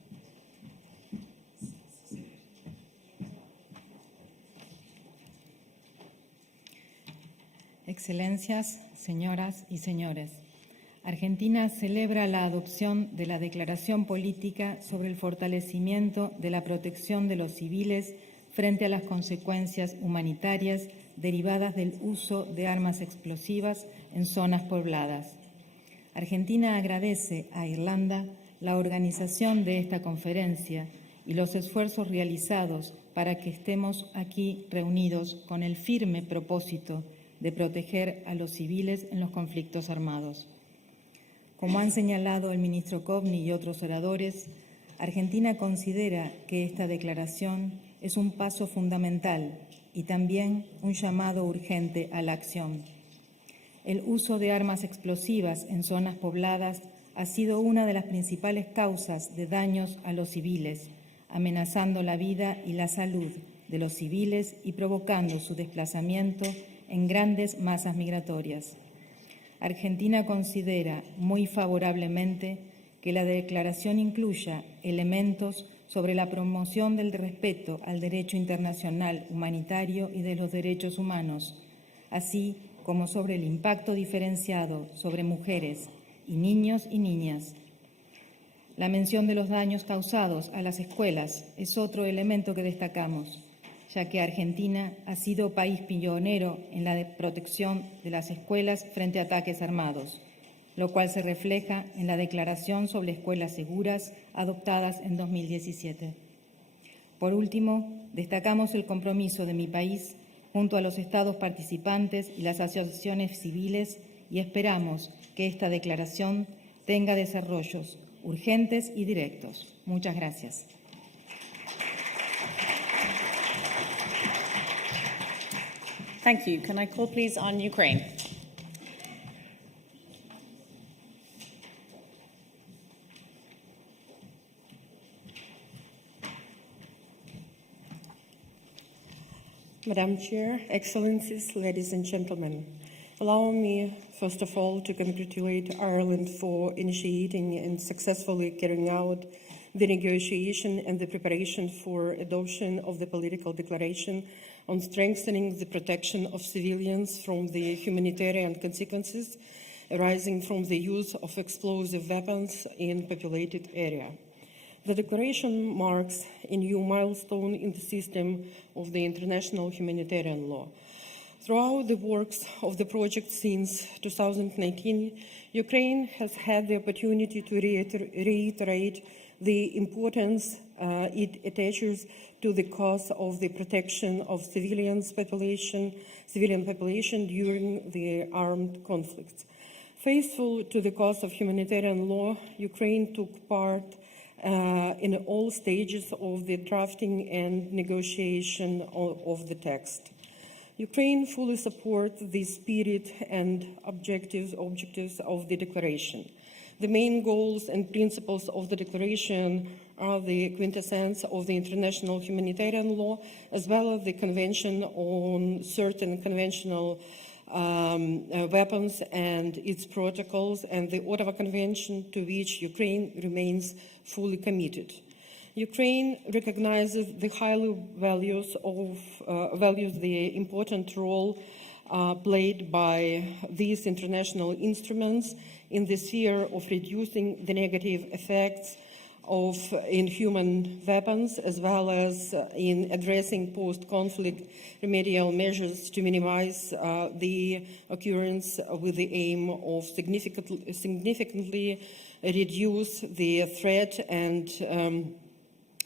Excelencias, señoras y señores, Argentina celebra la adopción de la Declaración Política sobre el fortalecimiento de la protección de los civiles frente a las consecuencias humanitarias derivadas del uso de armas explosivas en zonas pobladas. Argentina agradece a Irlanda la organización de esta conferencia y los esfuerzos realizados para que estemos aquí reunidos con el firme propósito de proteger a los civiles en los conflictos armados. Como han señalado el ministro Cote y otros oradores, Argentina considera que esta declaración es un paso fundamental y también un llamado urgente a la acción. El uso de armas explosivas en zonas pobladas ha sido una de las principales causas de daños a los civiles, amenazando la vida y la salud de los civiles y provocando su desplazamiento en grandes masas migratorias. Argentina considera muy favorablemente que la declaración incluya elementos sobre la promoción del respeto al derecho internacional humanitario y de los derechos humanos, así como sobre el impacto diferenciado sobre mujeres y niños y niñas. La mención de los daños causados a las escuelas es otro elemento que destacamos, ya que Argentina ha sido país pionero en la protección de las escuelas frente a ataques armados, lo cual se refleja en la Declaración sobre Escuelas Seguras adoptadas en 2017. Por último, destacamos el compromiso de mi país junto a los Estados participantes y las asociaciones civiles y esperamos que esta declaración tenga desarrollos urgentes y directos. Muchas gracias. Thank you. Can I call, please, on Ukraine? Madam Chair, Excellencies, ladies and gentlemen, allow me, first of all, to congratulate Ireland for initiating and successfully carrying out the negotiation and the preparation for adoption of the political declaration on strengthening the protection of civilians from the humanitarian consequences arising from the use of explosive weapons in populated area. The declaration marks a new milestone in the system of the international humanitarian law. Throughout the works of the project since 2019, Ukraine has had the opportunity to reiterate the importance it attaches to the cause of the protection of civilian population during the armed conflicts. Faithful to the cause of humanitarian law, Ukraine took part in all stages of the drafting and negotiation of the text. Ukraine fully supports the spirit and objectives of the declaration. The main goals and principles of the declaration are the quintessence of the international humanitarian law, as well as the Convention on Certain Conventional Weapons and its protocols, and the Ottawa Convention, to which Ukraine remains fully committed. Ukraine recognizes the highly values the important role played by these international instruments in the sphere of reducing the negative effects of inhuman weapons, as well as in addressing post-conflict remedial measures to minimize the occurrence with the aim of significantly reduce the threat and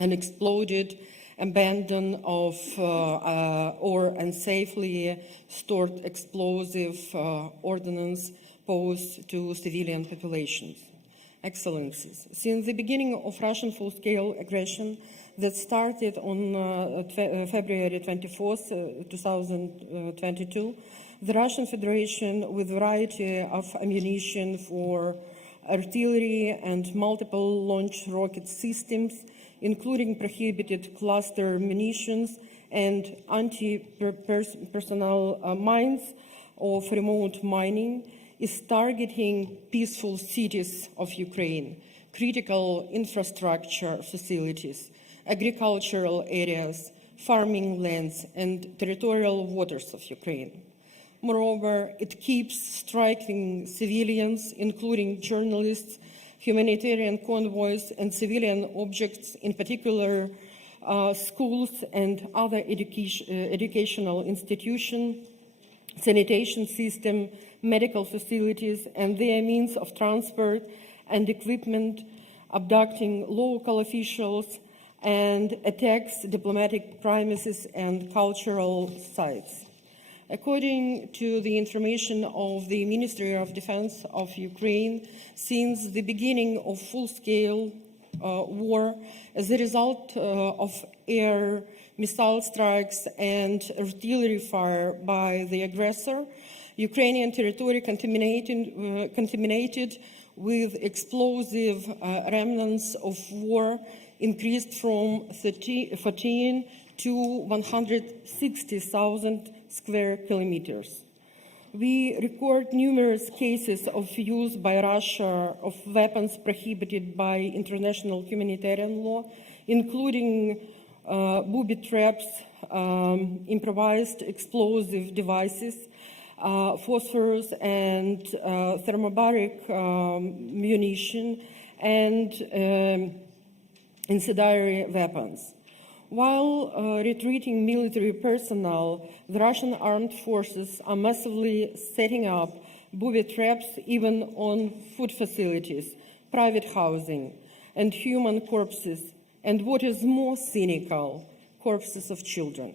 unexploded, abandon of or unsafely stored explosive ordnance posed to civilian populations. Excellencies, since the beginning of Russian full-scale aggression that started on February 24th, 2022, the Russian Federation, with a variety of ammunition for artillery and multiple launch rocket systems, including prohibited cluster munitions and anti-personnel mines of remote mining, is targeting peaceful cities of Ukraine, critical infrastructure facilities, agricultural areas, farming lands, and territorial waters of Ukraine. Moreover, it keeps striking civilians, including journalists, humanitarian convoys, and civilian objects, in particular schools and other educational institutions, sanitation system, medical facilities, and their means of transport and equipment, abducting local officials, and attacks diplomatic premises and cultural sites. According to the information of the Ministry of Defense of Ukraine, since the beginning of full-scale war, as a result of air missile strikes and artillery fire by the aggressor, Ukrainian territory contaminated with explosive remnants of war increased from 14 to 160,000 square kilometers. We record numerous cases of use by Russia of weapons prohibited by international humanitarian law, including booby traps, improvised explosive devices, phosphorus and thermobaric munition, and incendiary weapons. While retreating military personnel, the Russian armed forces are massively setting up booby traps even on food facilities, private housing, and human corpses, and what is more cynical, corpses of children.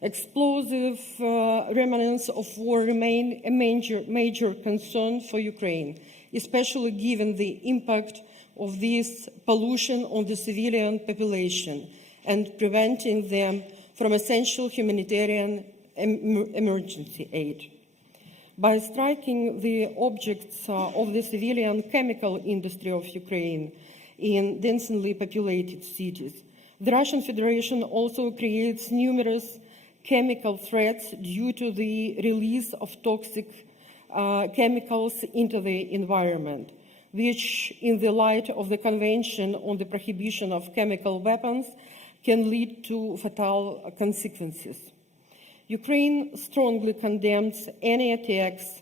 Explosive remnants of war remain a major concern for Ukraine, especially given the impact of this pollution on the civilian population and preventing them from essential humanitarian emergency aid. By striking the objects of the civilian chemical industry of Ukraine in densely populated cities, the Russian Federation also creates numerous chemical threats due to the release of toxic chemicals into the environment, which, in the light of the Convention on the Prohibition of Chemical Weapons, can lead to fatal consequences. Ukraine strongly condemns any attacks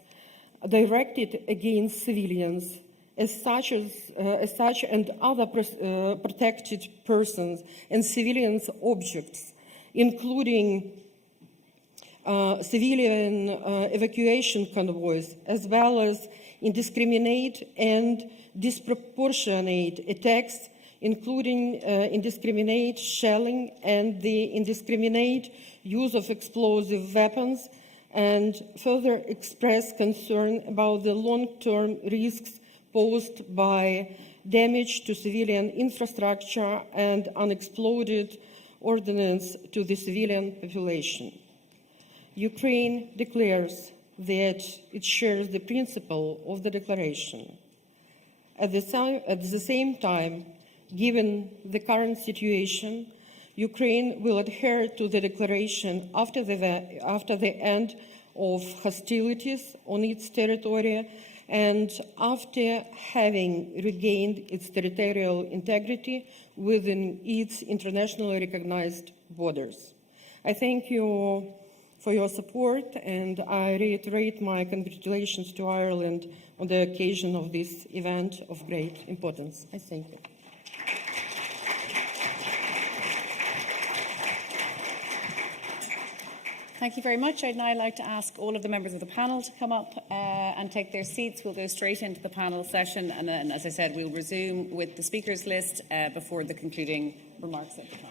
directed against civilians as such and other protected persons and civilians objects, including civilian evacuation convoys, as well as indiscriminate and disproportionate attacks, including indiscriminate shelling and the indiscriminate use of explosive weapons, and further express concern about the long-term risks posed by damage to civilian infrastructure and unexploded ordnance to the civilian population. Ukraine declares that it shares the principle of the declaration. At the same time, given the current situation, Ukraine will adhere to the declaration after the end of hostilities on its territory and after having regained its territorial integrity within its internationally recognized borders. I thank you for your support, and I reiterate my congratulations to Ireland on the occasion of this event of great importance. I thank you. Thank you very much. I'd now like to ask all of the members of the panel to come up and take their seats. We'll go straight into the panel session, and then, as I said, we'll resume with the speakers list before the concluding remarks of the conference.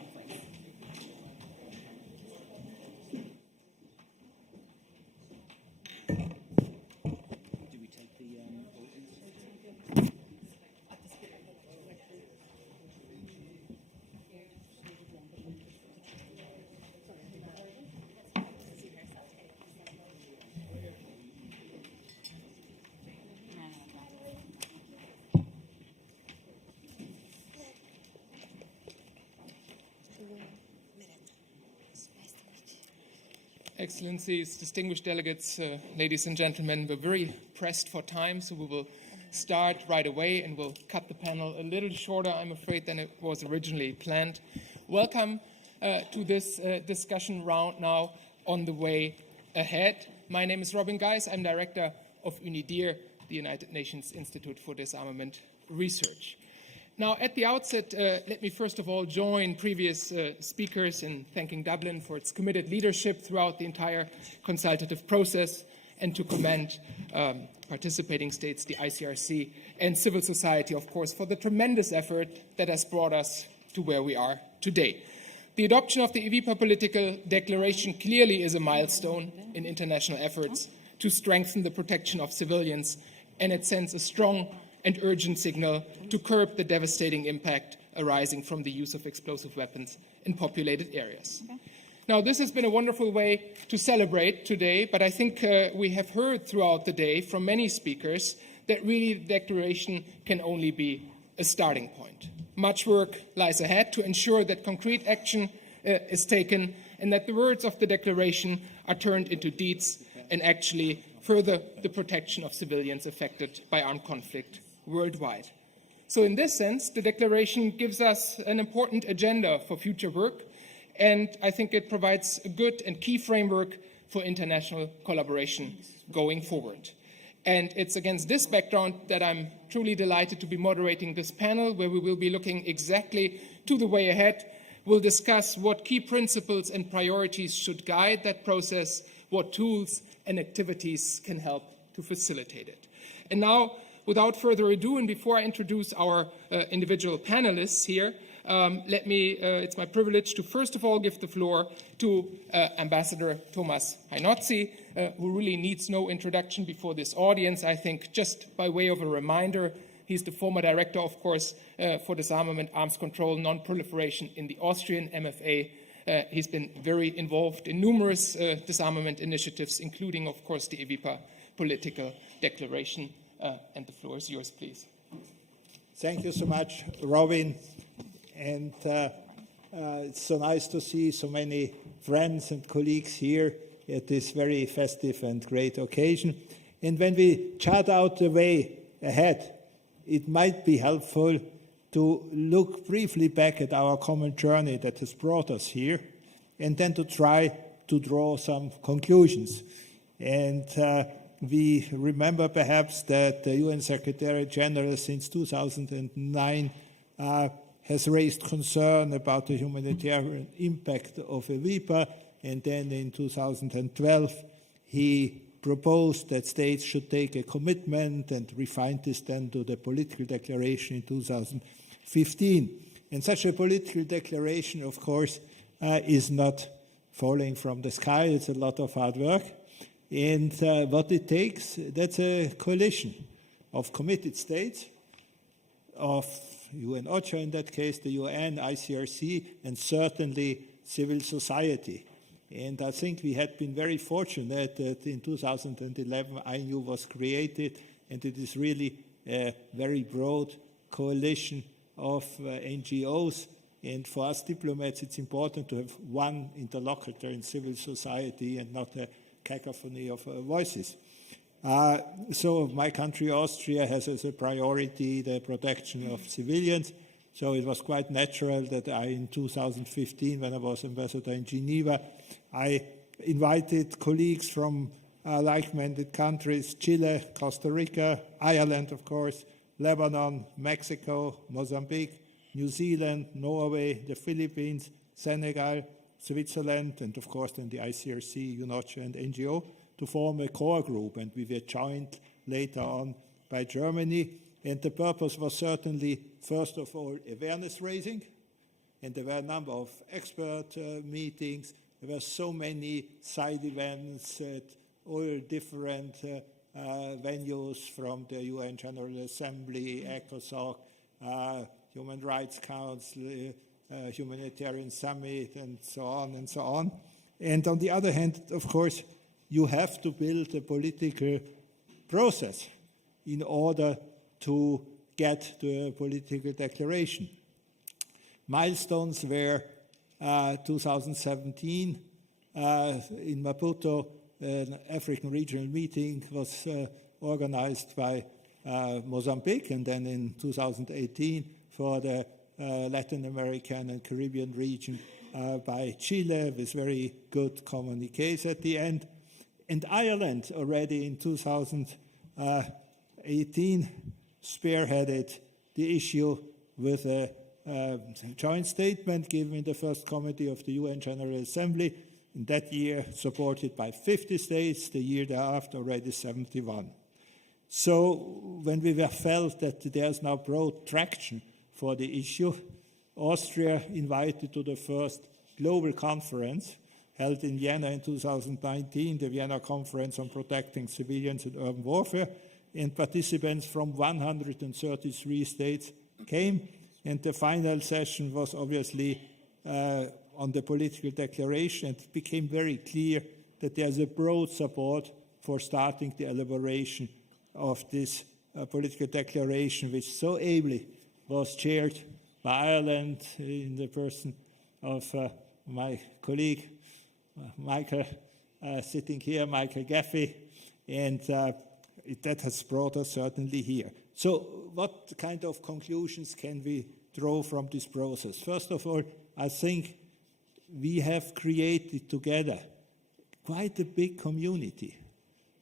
Excellencies, distinguished delegates, ladies and gentlemen, we're very pressed for time, so we will start right away and we'll cut the panel a little shorter, I'm afraid, than it was originally planned. Welcome to this discussion round now on the way ahead. My name is Robin Geis. I'm director of UNIDIR, the United Nations Institute for Disarmament Research. Now, at the outset, let me first of all join previous speakers in thanking Dublin for its committed leadership throughout the entire consultative process, and to commend participating states, the ICRC, and civil society, of course, for the tremendous effort that has brought us to where we are today. The adoption of the EVPA political declaration clearly is a milestone in international efforts to strengthen the protection of civilians, and it sends a strong and urgent signal to curb the devastating impact arising from the use of explosive weapons in populated areas. Okay. Now, this has been a wonderful way to celebrate today, but I think we have heard throughout the day from many speakers that really the declaration can only be a starting point. Much work lies ahead to ensure that concrete action is taken and that the words of the declaration are turned into deeds and actually further the protection of civilians affected by armed conflict worldwide. So in this sense, the declaration gives us an important agenda for future work, and I think it provides a good and key framework for international collaboration going forward. And it's against this background that I'm truly delighted to be moderating this panel, where we will be looking exactly to the way ahead We'll discuss what key principles and priorities should guide that process, what tools and activities can help to facilitate it. And now, without further ado, and before I introduce our individual panelists here, it's my privilege to first of all give the floor to Ambassador Thomas Heinozzi, who really needs no introduction before this audience. I think just by way of a reminder, he's the former director, of course, for disarmament, arms control, non-proliferation in the Austrian MFA. He's been very involved in numerous disarmament initiatives, including, of course, the EVIPA political declaration. And the floor is yours, please. Thank you so much, Robin. And it's so nice to see so many friends and colleagues here at this very festive and great occasion. And when we chart out the way ahead, it might be helpful to look briefly back at our common journey that has brought us here, and then to try to draw some conclusions. And we remember perhaps that the UN Secretary General since 2009 has raised concern about the humanitarian impact of EVIPA, and then in 2012 he proposed that states should take a commitment and refined this then to the political declaration in 2015. And such a political declaration, of course, is not falling from the sky. It's a lot of hard work. And what it takes, that's a coalition of committed states, of UN OCHA in that case, the UN, ICRC, and certainly civil society. And I think we had been very fortunate that in 2011 INEW was created, and it is really a very broad coalition of NGOs. And for us diplomats, it's important to have one interlocutor in civil society and not a cacophony of voices. So my country, Austria, has as a priority the protection of civilians. So it was quite natural that in 2015, when I was ambassador in Geneva, I invited colleagues from like-minded countries, Chile, Costa Rica, Ireland, of course, Lebanon, Mexico, Mozambique, New Zealand, Norway, the Philippines, Senegal, Switzerland, and of course then the ICRC, UNOCHA, and NGO to form a core group, and we were joined later on by Germany. And the purpose was certainly, first of all, awareness raising, and there were a number of expert meetings. There were so many side events at all different venues, from the UN General Assembly, ECOSOC, Human Rights Council, Humanitarian Summit, and so on and so on. And on the other hand, of course, you have to build a political process in order to get to a political declaration. Milestones were 2017 in Maputo, an African regional meeting was organized by Mozambique, and then in 2018 for the Latin American and Caribbean region by Chile, with very good communiques at the end. And Ireland already in 2018 spearheaded the issue with a joint statement given in the first committee of the UN General Assembly, in that year supported by 50 states, the year thereafter already 71. So when we felt that there's now broad traction for the issue, Austria invited to the first global conference held in Vienna in 2019, the Vienna Conference on Protecting Civilians in Urban Warfare, and participants from 133 states came, and the final session was obviously on the political declaration, and it became very clear that there's a broad support for starting the elaboration of this political declaration, which so ably was chaired by Ireland in the person of my colleague, Michael, sitting here, Michael Gaffey, and that has brought us certainly here. So what kind of conclusions can we draw from this process? First of all, I think we have created together quite a big community,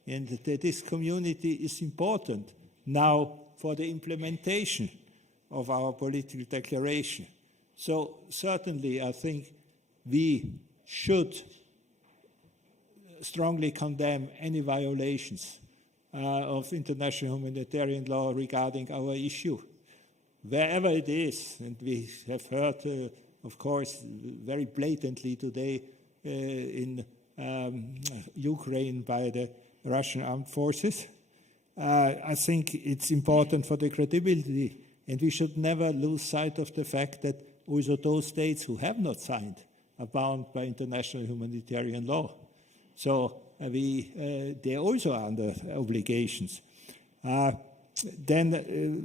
and this community is important now for the implementation of our political declaration. So certainly I think we should strongly condemn any violations of international humanitarian law regarding our issue, wherever it is. And we have heard, of course, very blatantly today in Ukraine by the Russian armed forces. I think it's important for the credibility, and we should never lose sight of the fact that also those states who have not signed are bound by international humanitarian law. So they also are under obligations. Then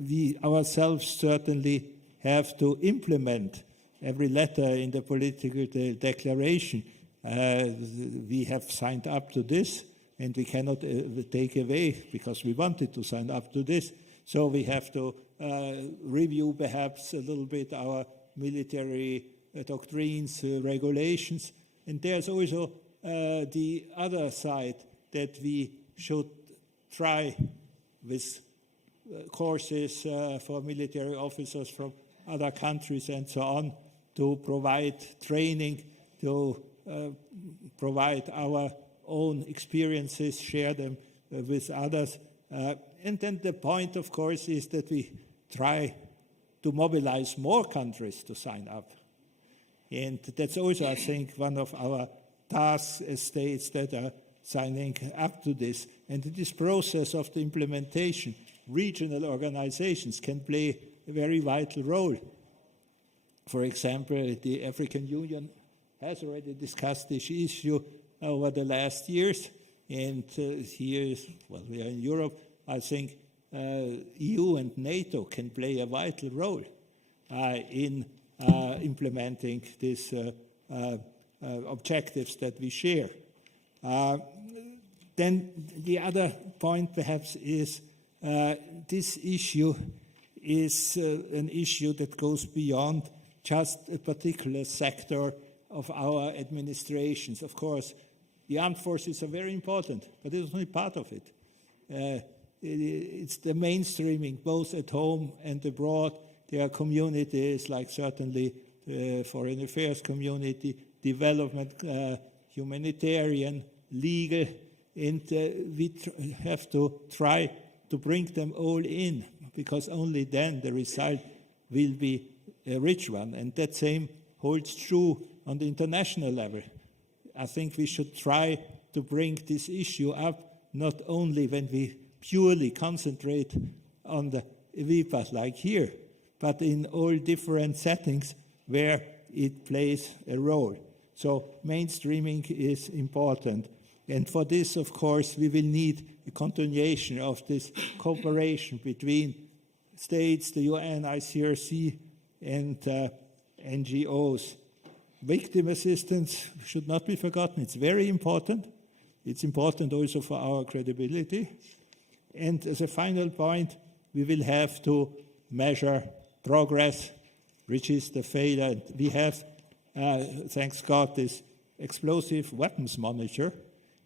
we ourselves certainly have to implement every letter in the political declaration. We have signed up to this, and we cannot take away because we wanted to sign up to this. So we have to review perhaps a little bit our military doctrines, regulations. And there's also the other side that we should try with courses for military officers from other countries and so on to provide training, to provide our own experiences, share them with others. And then the point, of course, is that we try to mobilize more countries to sign up. And that's also, I think, one of our tasks as states that are signing up to this. And in this process of the implementation, regional organizations can play a very vital role. For example, the African Union has already discussed this issue over the last years. And here, well, we are in Europe, I think EU and NATO can play a vital role in implementing these objectives that we share. Then the other point perhaps is this issue is an issue that goes beyond just a particular sector of our administrations. Of course, the armed forces are very important, but it's only part of it. It's the mainstreaming, both at home and abroad. There are communities like certainly the Foreign Affairs community, development, humanitarian, legal, and we have to try to bring them all in, because only then the result will be a rich one. And that same holds true on the international level. I think we should try to bring this issue up not only when we purely concentrate on the VPAS like here, but in all different settings where it plays a role. So mainstreaming is important. And for this, of course, we will need a continuation of this cooperation between states, the UN, ICRC, and NGOs. Victim assistance should not be forgotten. It's very important. It's important also for our credibility. And as a final point, we will have to measure progress, register failure. And we have, thanks God, this explosive weapons monitor.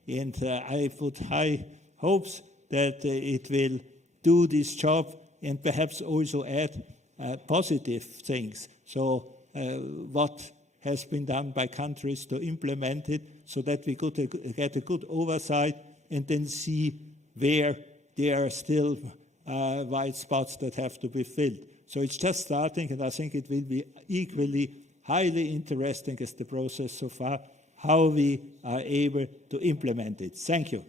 And I put high hopes that it will do this job and perhaps also add positive things. So what has been done by countries to implement it so that we could get a good oversight and then see where there are still white spots that have to be filled. So it's just starting, and I think it will be equally highly interesting as the process so far, how we are able to implement it. Thank you.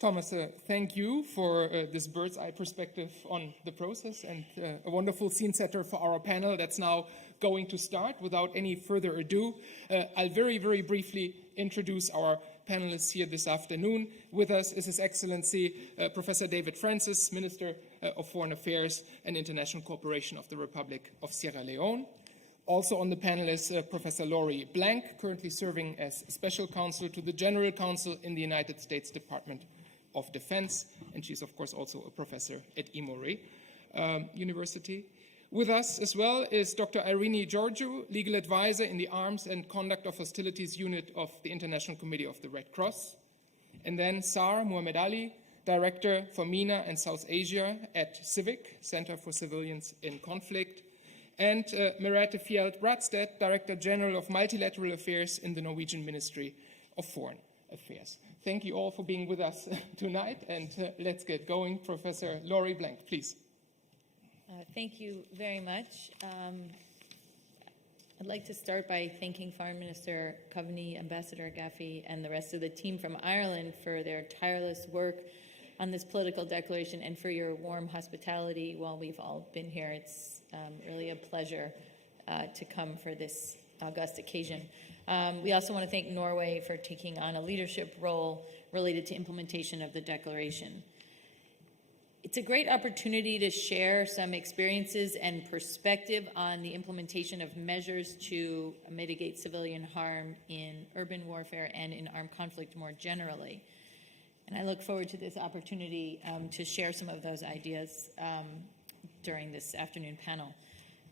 Thomas, thank you for this bird's eye perspective on the process, and a wonderful scene setter for our panel that's now going to start. Without any further ado, I'll very, very briefly introduce our panelists here this afternoon. With us is His Excellency Professor David Francis, Minister of Foreign Affairs and International Cooperation of the Republic of Sierra Leone. Also on the panel is Professor Laurie Blank, currently serving as Special Counsel to the General Counsel in the United States Department of Defense, and she's of course also a professor at Emory University. With us as well is Dr. Irene Georgiou, legal advisor in the Arms and Conduct of Hostilities Unit of the International Committee of the Red Cross. And then Sar Muhammad Ali, Director for MENA and South Asia at CIVIC, Center for Civilians in Conflict, and Merete Fjeld-Bradstedt, Director General of Multilateral Affairs in the Norwegian Ministry of Foreign Affairs. Thank you all for being with us tonight, and let's get going. Professor Laurie Blank, please. Thank you very much. I'd like to start by thanking Foreign Minister Coveney, Ambassador Gaffey, and the rest of the team from Ireland for their tireless work on this political declaration and for your warm hospitality while we've all been here. It's really a pleasure to come for this august occasion. We also want to thank Norway for taking on a leadership role related to implementation of the declaration. It's a great opportunity to share some experiences and perspective on the implementation of measures to mitigate civilian harm in urban warfare and in armed conflict more generally. And I look forward to this opportunity to share some of those ideas during this afternoon panel.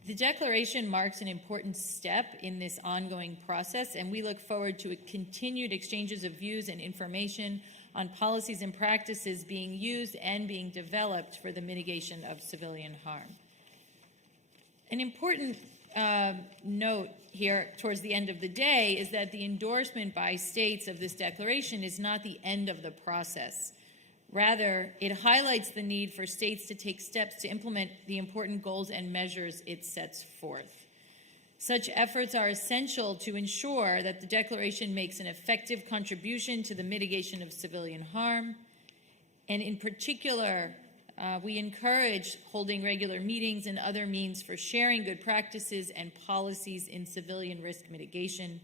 The declaration marks an important step in this ongoing process, and we look forward to continued exchanges of views and information on policies and practices being used and being developed for the mitigation of civilian harm. An important note here towards the end of the day is that the endorsement by states of this declaration is not the end of the process. Rather, it highlights the need for states to take steps to implement the important goals and measures it sets forth. Such efforts are essential to ensure that the declaration makes an effective contribution to the mitigation of civilian harm. And in particular, we encourage holding regular meetings and other means for sharing good practices and policies in civilian risk mitigation,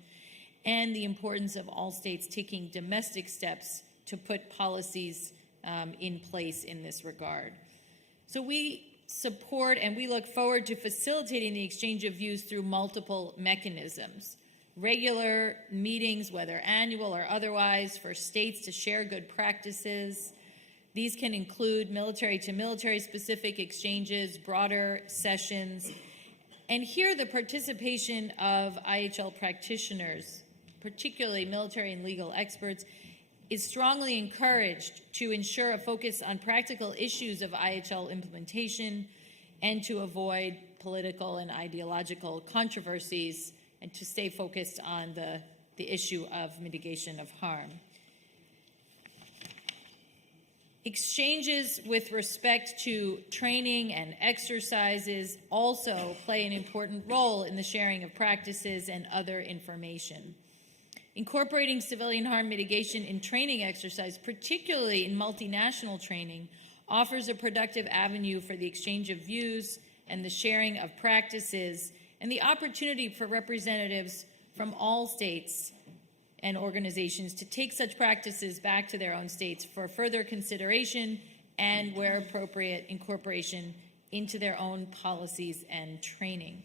and the importance of all states taking domestic steps to put policies in place in this regard. So we support and we look forward to facilitating the exchange of views through multiple mechanisms. Regular meetings, whether annual or otherwise, for states to share good practices. These can include military-to-military specific exchanges, broader sessions, and here the participation of IHL practitioners, particularly military and legal experts, is strongly encouraged to ensure a focus on practical issues of IHL implementation and to avoid political and ideological controversies and to stay focused on the issue of mitigation of harm. Exchanges with respect to training and exercises also play an important role in the sharing of practices and other information. Incorporating civilian harm mitigation in training exercise, particularly in multinational training, offers a productive avenue for the exchange of views and the sharing of practices and the opportunity for representatives from all states and organizations to take such practices back to their own states for further consideration and, where appropriate, incorporation into their own policies and training.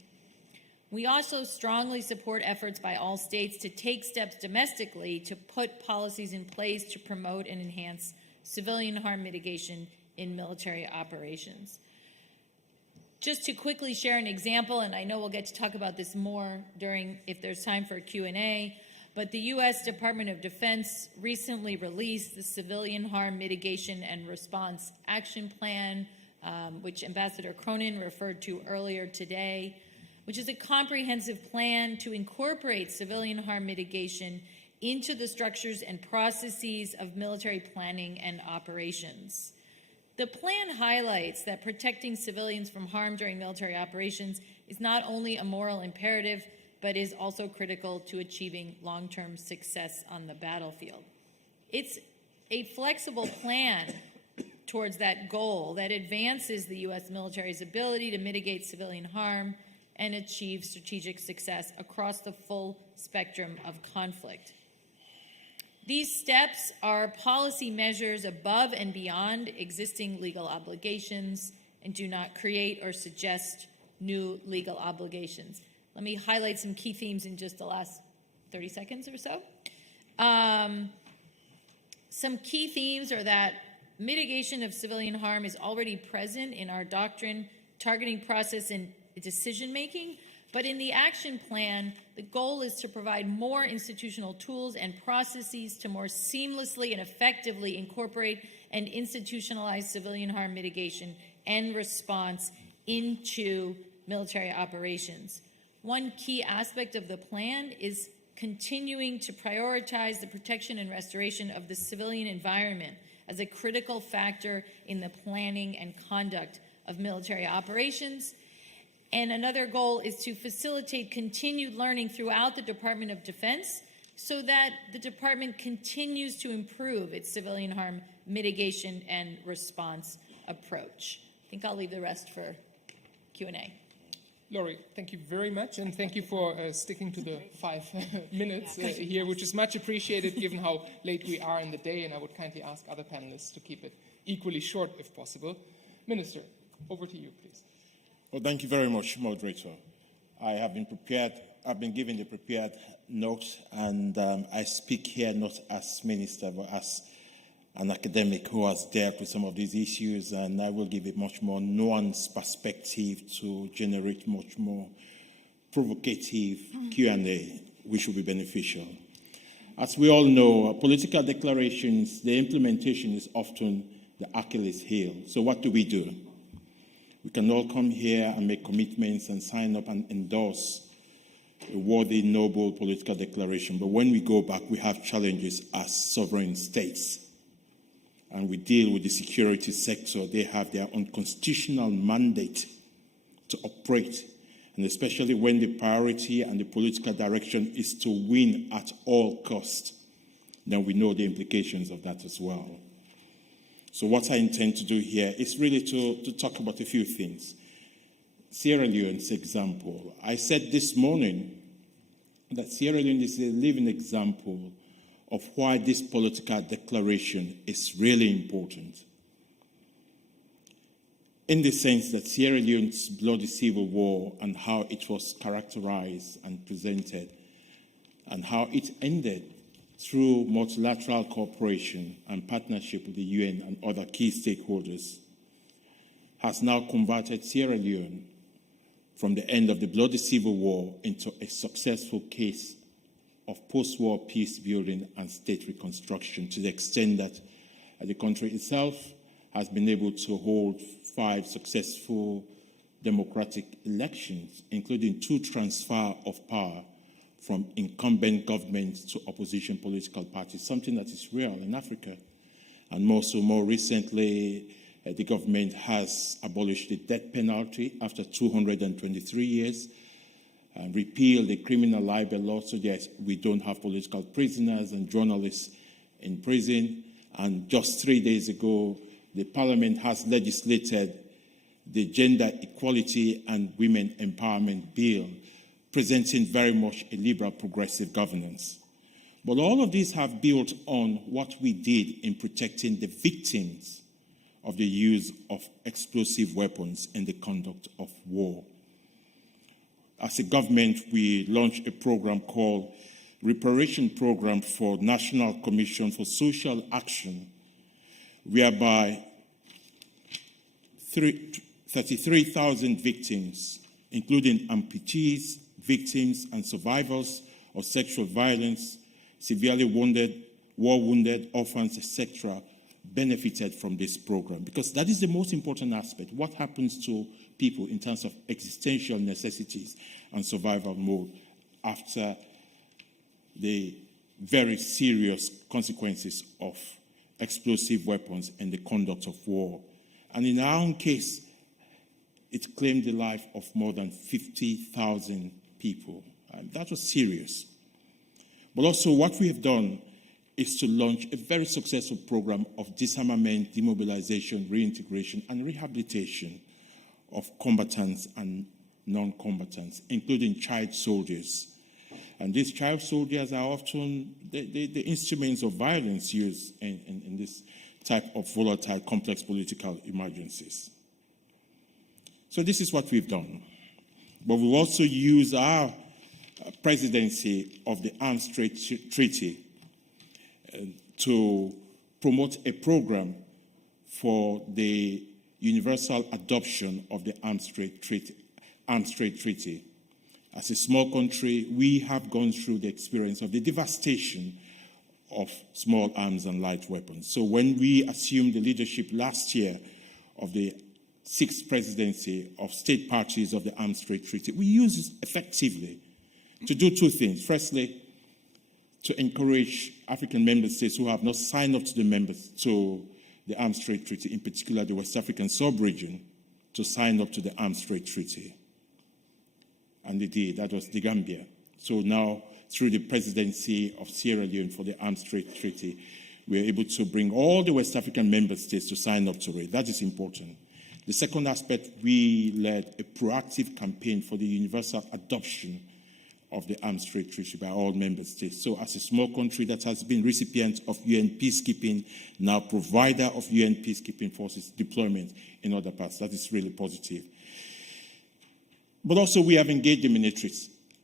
We also strongly support efforts by all states to take steps domestically to put policies in place to promote and enhance civilian harm mitigation in military operations. Just to quickly share an example, and I know we'll get to talk about this more if there's time for a Q&A, but the U.S. Department of Defense recently released the Civilian Harm Mitigation and Response Action Plan, which Ambassador Cronin referred to earlier today, which is a comprehensive plan to incorporate civilian harm mitigation into the structures and processes of military planning and operations. The plan highlights that protecting civilians from harm during military operations is not only a moral imperative, but is also critical to achieving long-term success on the battlefield. It's a flexible plan towards that goal that advances the U.S. military's ability to mitigate civilian harm and achieve strategic success across the full spectrum of conflict. These steps are policy measures above and beyond existing legal obligations and do not create or suggest new legal obligations. Let me highlight some key themes in just the last 30 seconds or so. Some key themes are that mitigation of civilian harm is already present in our doctrine, targeting process and decision-making, but in the action plan, the goal is to provide more institutional tools and processes to more seamlessly and effectively incorporate and institutionalize civilian harm mitigation and response into military operations. One key aspect of the plan is continuing to prioritize the protection and restoration of the civilian environment as a critical factor in the planning and conduct of military operations. And another goal is to facilitate continued learning throughout the Department of Defense so that the department continues to improve its civilian harm mitigation and response approach. I think I'll leave the rest for Q&A. Laurie, thank you very much, and thank you for sticking to the 5 minutes here, which is much appreciated given how late we are in the day, and I would kindly ask other panelists to keep it equally short if possible. Minister, over to you, please. Well, thank you very much, moderator. I have been prepared, I've been given the prepared notes, and I speak here not as minister, but as an academic who has dealt with some of these issues, and I will give a much more nuanced perspective to generate much more provocative Q&A, which will be beneficial. As we all know, political declarations, the implementation is often the Achilles heel. So what do? We can all come here and make commitments and sign up and endorse a worthy, noble political declaration. But when we go back, we have challenges as sovereign states. And we deal with the security sector. They have their own constitutional mandate to operate. And especially when the priority and the political direction is to win at all costs, then we know the implications of that as well. So what I intend to do here is really to talk about a few things. Sierra Leone's example. I said this morning that Sierra Leone is a living example of why this political declaration is really important. In the sense that Sierra Leone's bloody civil war and how it was characterized and presented and how it ended through multilateral cooperation and partnership with the UN and other key stakeholders has now converted Sierra Leone from the end of the bloody civil war into a successful case of post-war peace building and state reconstruction, to the extent that the country itself has been able to hold 5 successful democratic elections, including 2 transfer of power from incumbent governments to opposition political parties, something that is rare in Africa. And more recently, the government has abolished the death penalty after 223 years, and repealed the criminal libel law, so that we don't have political prisoners and journalists in prison. And just 3 days ago, the Parliament has legislated the Gender Equality and Women Empowerment Bill, presenting very much a liberal progressive governance. But all of these have built on what we did in protecting the victims of the use of explosive weapons in the conduct of war. As a government, we launched a program called Reparation Program for National Commission for Social Action, whereby 33,000 victims, including amputees, victims, and survivors of sexual violence, severely wounded, war-wounded, orphans, etc., benefited from this program. Because that is the most important aspect. What happens to people in terms of existential necessities and survival mode after the very serious consequences of explosive weapons and the conduct of war. And in our own case, it claimed the life of more than 50,000 people. And that was serious. But also what we have done is to launch a very successful program of disarmament, demobilization, reintegration, and rehabilitation of combatants and non-combatants, including child soldiers. And these child soldiers are often the instruments of violence used in this type of volatile, complex political emergencies. So this is what we've done. But we've also used our presidency of the Arms Trade Treaty to promote a program for the universal adoption of the Arms Trade Treaty. As a small country, we have gone through the experience of the devastation of small arms and light weapons. So when we assumed the leadership last year of the 6th presidency of state parties of the Arms Trade Treaty, we used effectively to do two things. Firstly, to encourage African member states who have not signed up to the Arms Trade Treaty, in particular the West African sub-region, to sign up to the Arms Trade Treaty. And they did. That was the Gambia. So now, through the presidency of Sierra Leone for the Arms Trade Treaty, we are able to bring all the West African member states to sign up to it. That is important. The second aspect, we led a proactive campaign for the universal adoption of the Arms Trade Treaty by all member states. So as a small country that has been recipient of UN peacekeeping, now provider of UN peacekeeping forces deployment in other parts, that is really positive. But also we have engaged the military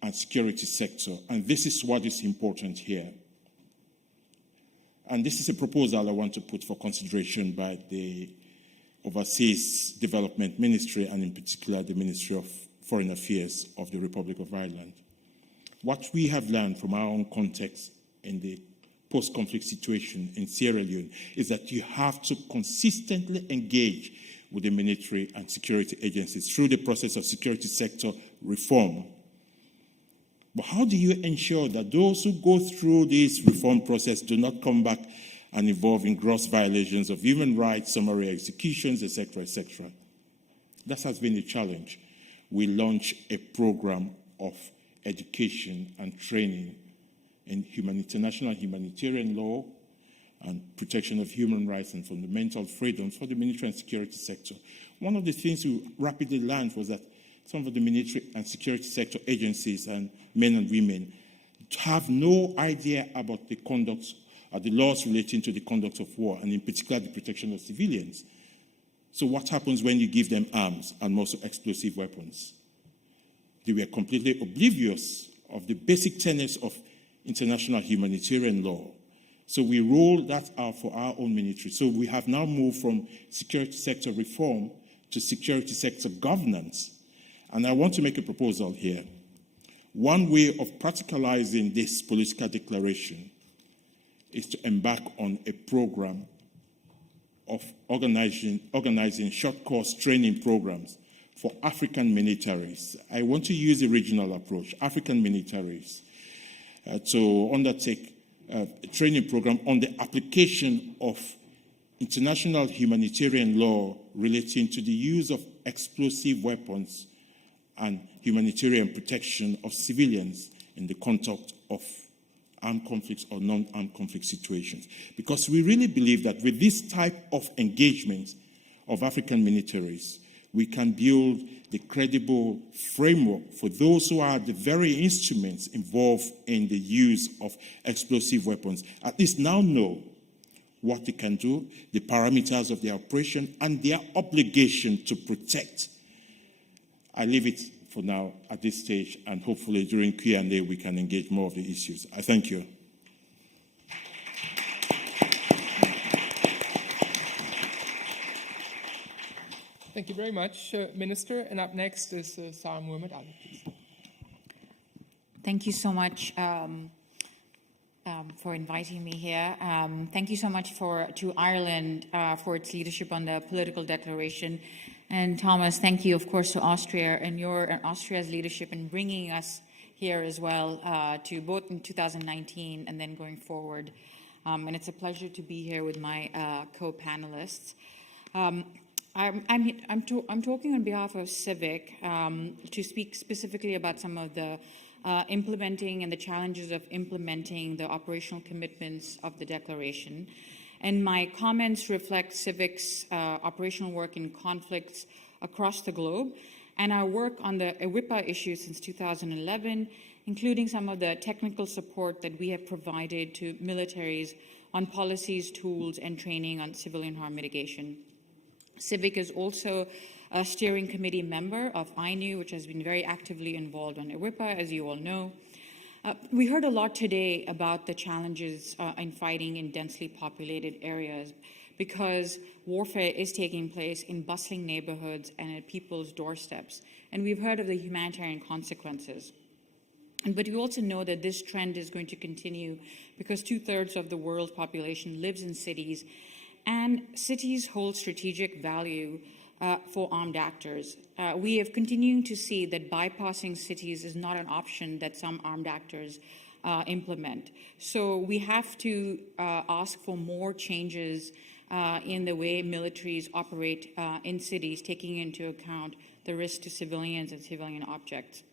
and security sector, and this is what is important here. And this is a proposal I want to put for consideration by the Overseas Development Ministry, and in particular the Ministry of Foreign Affairs of the Republic of Ireland. What we have learned from our own context in the post-conflict situation in Sierra Leone is that you have to consistently engage with the military and security agencies through the process of security sector reform. But how do you ensure that those who go through this reform process do not come back and involve in gross violations of human rights, summary executions, etc., etc.? That has been a challenge. We launched a program of education and training in international humanitarian law and protection of human rights and fundamental freedoms for the military and security sector. One of the things we rapidly learned was that some of the military and security sector agencies and men and women have no idea about the conduct or the laws relating to the conduct of war, and in particular the protection of civilians. So what happens when you give them arms and also explosive weapons? They were completely oblivious of the basic tenets of international humanitarian law. So we rolled that out for our own military. So we have now moved from security sector reform to security sector governance. And I want to make a proposal here. One way of practicalizing this political declaration is to embark on a program of organizing short course training programs for African militaries. I want to use a regional approach, African militaries, to undertake a training program on the application of international humanitarian law relating to the use of explosive weapons and humanitarian protection of civilians in the context of armed conflicts or non-armed conflict situations. Because we really believe that with this type of engagement of African militaries, we can build the credible framework for those who are the very instruments involved in the use of explosive weapons, at least now know what they can do, the parameters of their operation, and their obligation to protect. I leave it for now at this stage, and hopefully during Q&A we can engage more of the issues. I thank you. Thank you very much, Minister. And up next is Sarah Muhammad Ali, please. Thank you so much for inviting me here. Thank you so much to Ireland for its leadership on the political declaration. And Thomas, thank you, of course, to Austria and Austria's leadership in bringing us here as well, to both in 2019 and then going forward. And it's a pleasure to be here with my co-panelists. I'm talking on behalf of Civic to speak specifically about some of the implementing and the challenges of implementing the operational commitments of the declaration. And my comments reflect Civic's operational work in conflicts across the globe and our work on the IWIPA issue since 2011, including some of the technical support that we have provided to militaries on policies, tools, and training on civilian harm mitigation. Civic is also a steering committee member of INEW, which has been very actively involved on IWIPA, as you all know. We heard a lot today about the challenges in fighting in densely populated areas because warfare is taking place in bustling neighborhoods and at people's doorsteps. And we've heard of the humanitarian consequences. But we also know that this trend is going to continue because 2/3 of the world's population lives in cities, and cities hold strategic value for armed actors. We have continued to see that bypassing cities is not an option that some armed actors implement. So we have to ask for more changes in the way militaries operate in cities, taking into account the risk to civilians and civilian objects.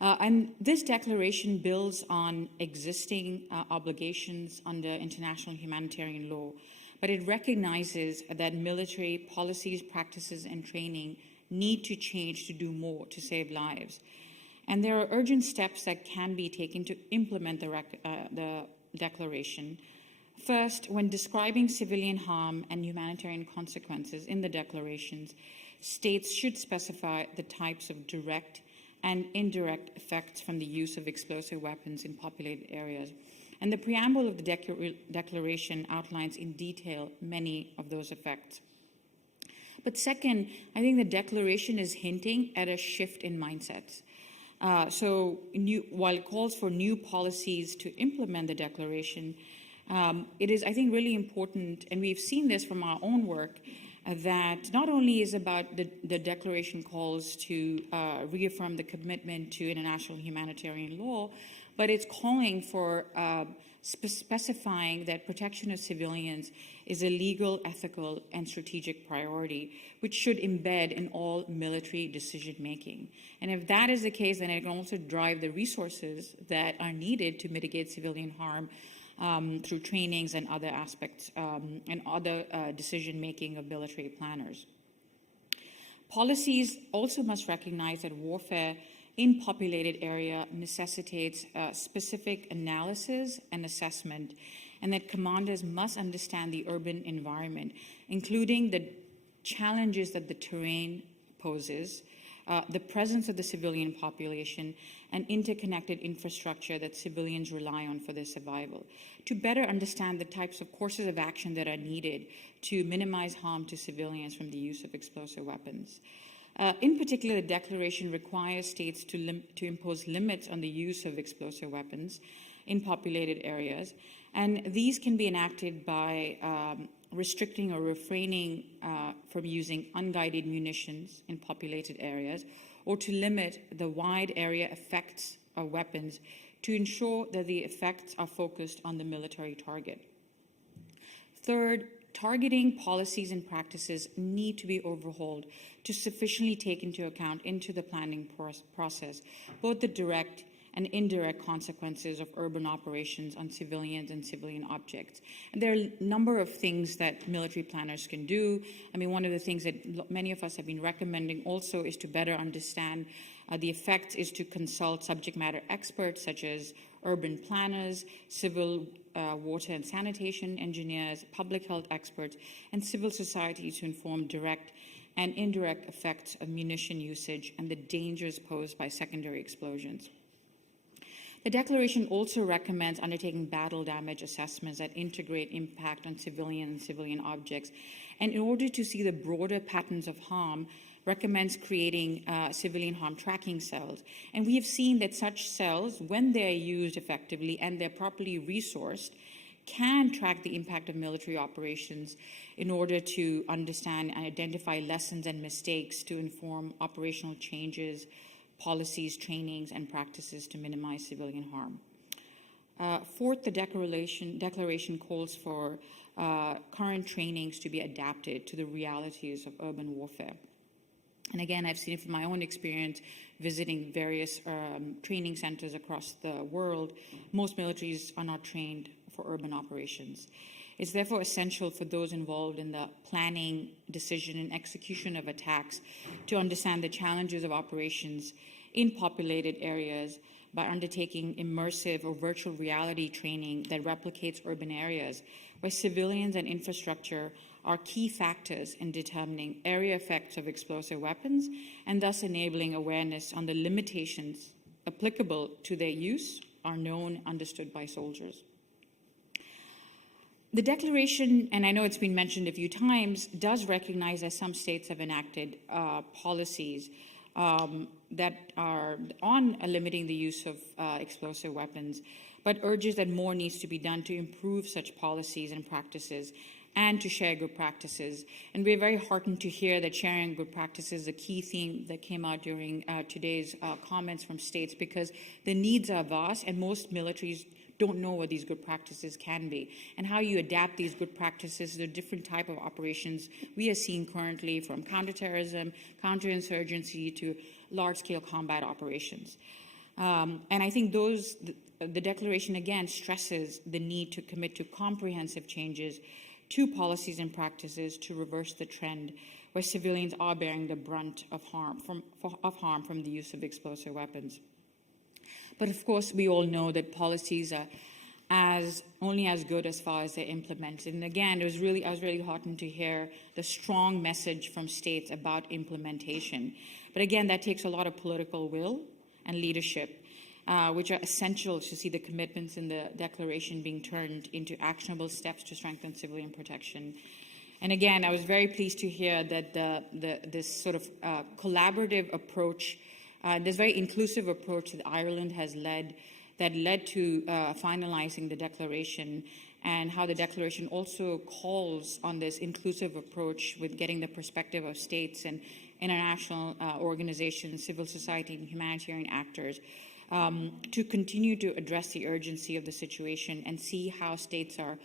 And this declaration builds on existing obligations under international humanitarian law, but it recognizes that military policies, practices, and training need to change to do more to save lives. And there are urgent steps that can be taken to implement the declaration. First, when describing civilian harm and humanitarian consequences in the declarations, states should specify the types of direct and indirect effects from the use of explosive weapons in populated areas. And the preamble of the declaration outlines in detail many of those effects. But second, I think the declaration is hinting at a shift in mindsets. While it calls for new policies to implement the declaration, it is, I think, really important, and we've seen this from our own work, that not only is about the declaration calls to reaffirm the commitment to international humanitarian law, but it's calling for specifying that protection of civilians is a legal, ethical, and strategic priority, which should embed in all military decision-making. And if that is the case, then it can also drive the resources that are needed to mitigate civilian harm through trainings and other aspects and other decision-making of military planners. Policies also must recognize that warfare in populated area necessitates specific analysis and assessment, and that commanders must understand the urban environment, including the challenges that the terrain poses, the presence of the civilian population, and interconnected infrastructure that civilians rely on for their survival, to better understand the types of courses of action that are needed to minimize harm to civilians from the use of explosive weapons. In particular, the declaration requires states to impose limits on the use of explosive weapons in populated areas, and these can be enacted by restricting or refraining from using unguided munitions in populated areas, or to limit the wide area effects of weapons to ensure that the effects are focused on the military target. Third, targeting policies and practices need to be overhauled to sufficiently take into account into the planning process both the direct and indirect consequences of urban operations on civilians and civilian objects. And there are a number of things that military planners can do. I mean, one of the things that many of us have been recommending also is to better understand the effects, is to consult subject matter experts such as urban planners, civil water and sanitation engineers, public health experts, and civil society to inform direct and indirect effects of munition usage and the dangers posed by secondary explosions. The declaration also recommends undertaking battle damage assessments that integrate impact on civilian and civilian objects. And in order to see the broader patterns of harm, recommends creating civilian harm tracking cells. And we have seen that such cells, when they're used effectively and they're properly resourced, can track the impact of military operations in order to understand and identify lessons and mistakes to inform operational changes, policies, trainings, and practices to minimize civilian harm. Fourth, the declaration calls for current trainings to be adapted to the realities of urban warfare. And again, I've seen it from my own experience visiting various training centers across the world. Most militaries are not trained for urban operations. It's therefore essential for those involved in the planning, decision, and execution of attacks to understand the challenges of operations in populated areas by undertaking immersive or virtual reality training that replicates urban areas, where civilians and infrastructure are key factors in determining area effects of explosive weapons and thus enabling awareness on the limitations applicable to their use are known, understood by soldiers. The declaration, and I know it's been mentioned a few times, does recognize that some states have enacted policies that are on limiting the use of explosive weapons, but urges that more needs to be done to improve such policies and practices and to share good practices. And we're very heartened to hear that sharing good practices is a key theme that came out during today's comments from states, because the needs are vast and most militaries don't know what these good practices can be and how you adapt these good practices to the different type of operations we are seeing currently, from counterterrorism, counterinsurgency to large-scale combat operations. And I think the declaration again stresses the need to commit to comprehensive changes to policies and practices to reverse the trend where civilians are bearing the brunt of harm from the use of explosive weapons. But of course, we all know that policies are only as good as far as they're implemented. And again, I was really heartened to hear the strong message from states about implementation. But again, that takes a lot of political will and leadership, which are essential to see the commitments in the declaration being turned into actionable steps to strengthen civilian protection. And again, I was very pleased to hear that this sort of collaborative approach, this very inclusive approach that Ireland has led to finalizing the declaration, and how the declaration also calls on this inclusive approach with getting the perspective of states and international organizations, civil society, and humanitarian actors to continue to address the urgency of the situation and see how states are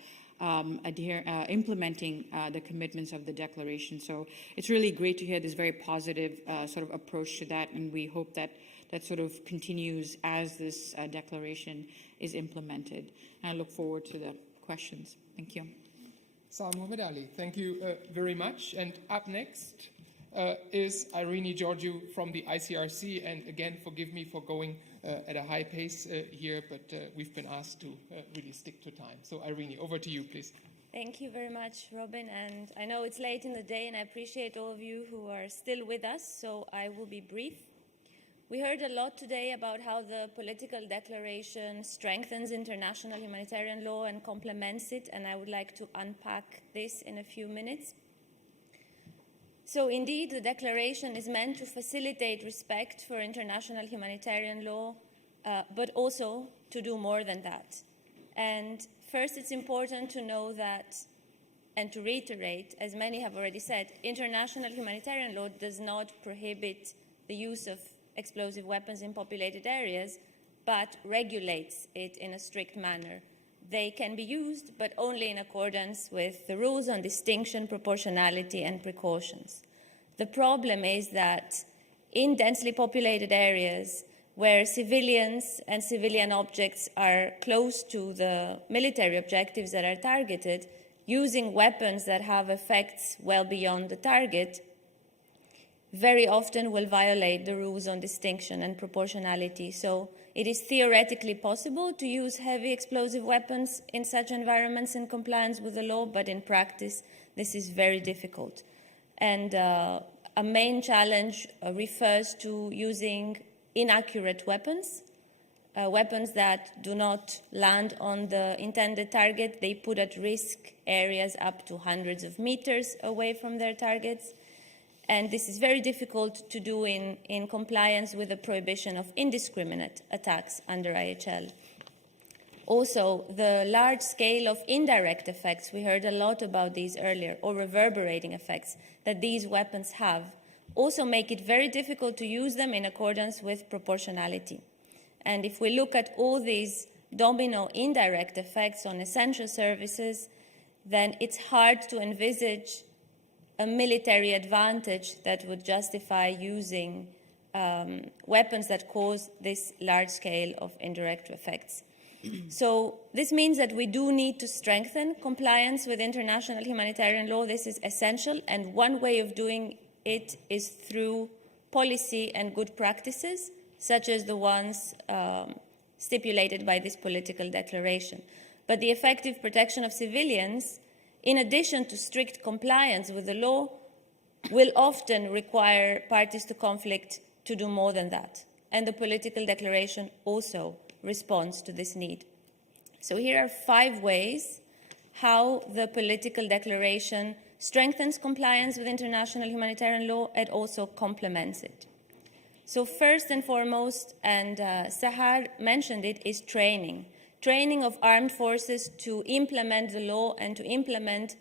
implementing the commitments of the declaration. So it's really great to hear this very positive sort of approach to that, and we hope that that sort of continues as this declaration is implemented. And I look forward to the questions. Thank you. Saad Mohammed Ali, thank you very much. And up next is Irene Georgiou from the ICRC. And again, forgive me for going at a high pace here, but we've been asked to really stick to time. So Irene, over to you, please. Thank you very much, Robin. And I know it's late in the day, and I appreciate all of you who are still with us, so I will be brief. We heard a lot today about how the political declaration strengthens international humanitarian law and complements it, and I would like to unpack this in a few minutes. So indeed, the declaration is meant to facilitate respect for international humanitarian law, but also to do more than that. And first, it's important to know that, and to reiterate, as many have already said, international humanitarian law does not prohibit the use of explosive weapons in populated areas, but regulates it in a strict manner. They can be used, but only in accordance with the rules on distinction, proportionality, and precautions. The problem is that in densely populated areas where civilians and civilian objects are close to the military objectives that are targeted, using weapons that have effects well beyond the target very often will violate the rules on distinction and proportionality. So it is theoretically possible to use heavy explosive weapons in such environments in compliance with the law, but in practice, this is very difficult. And a main challenge refers to using inaccurate weapons, weapons that do not land on the intended target. They put at risk areas up to hundreds of meters away from their targets. And this is very difficult to do in compliance with the prohibition of indiscriminate attacks under IHL. Also, the large scale of indirect effects, we heard a lot about these earlier, or reverberating effects that these weapons have, also make it very difficult to use them in accordance with proportionality. And if we look at all these domino indirect effects on essential services, then it's hard to envisage a military advantage that would justify using weapons that cause this large scale of indirect effects. So this means that we do need to strengthen compliance with international humanitarian law. This is essential, and one way of doing it is through policy and good practices, such as the ones stipulated by this political declaration. But the effective protection of civilians, in addition to strict compliance with the law, will often require parties to conflict to do more than that. And the political declaration also responds to this need. So here are 5 ways how the political declaration strengthens compliance with international humanitarian law and also complements it. So first and foremost, and Sahar mentioned it, is training. Training of armed forces to implement the law and to implement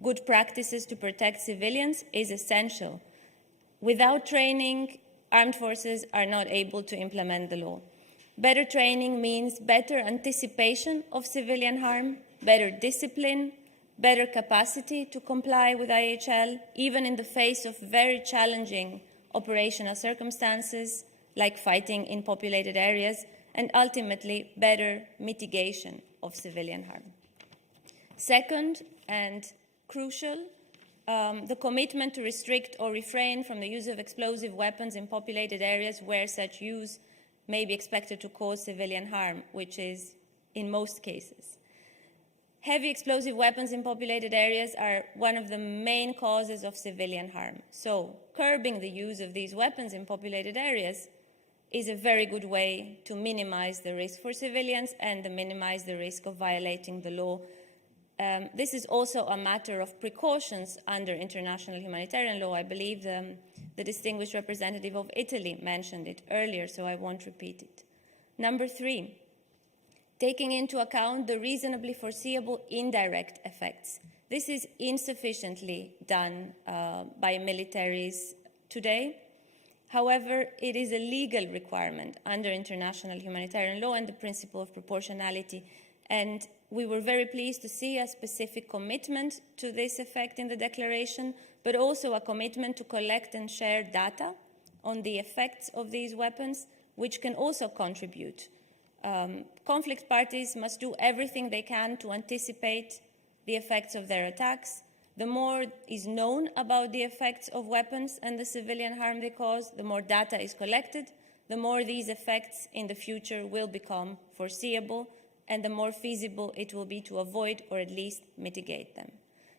good practices to protect civilians is essential. Without training, armed forces are not able to implement the law. Better training means better anticipation of civilian harm, better discipline, better capacity to comply with IHL, even in the face of very challenging operational circumstances like fighting in populated areas, and ultimately better mitigation of civilian harm. Second, and crucial, the commitment to restrict or refrain from the use of explosive weapons in populated areas where such use may be expected to cause civilian harm, which is in most cases. Heavy explosive weapons in populated areas are one of the main causes of civilian harm. So curbing the use of these weapons in populated areas is a very good way to minimize the risk for civilians and to minimize the risk of violating the law. This is also a matter of precautions under international humanitarian law. I believe the distinguished representative of Italy mentioned it earlier, so I won't repeat it. Number 3, taking into account the reasonably foreseeable indirect effects. This is insufficiently done by militaries today. However, it is a legal requirement under international humanitarian law and the principle of proportionality. And we were very pleased to see a specific commitment to this effect in the declaration, but also a commitment to collect and share data on the effects of these weapons, which can also contribute. Conflict parties must do everything they can to anticipate the effects of their attacks. The more is known about the effects of weapons and the civilian harm they cause, the more data is collected, the more these effects in the future will become foreseeable, and the more feasible it will be to avoid or at least mitigate them.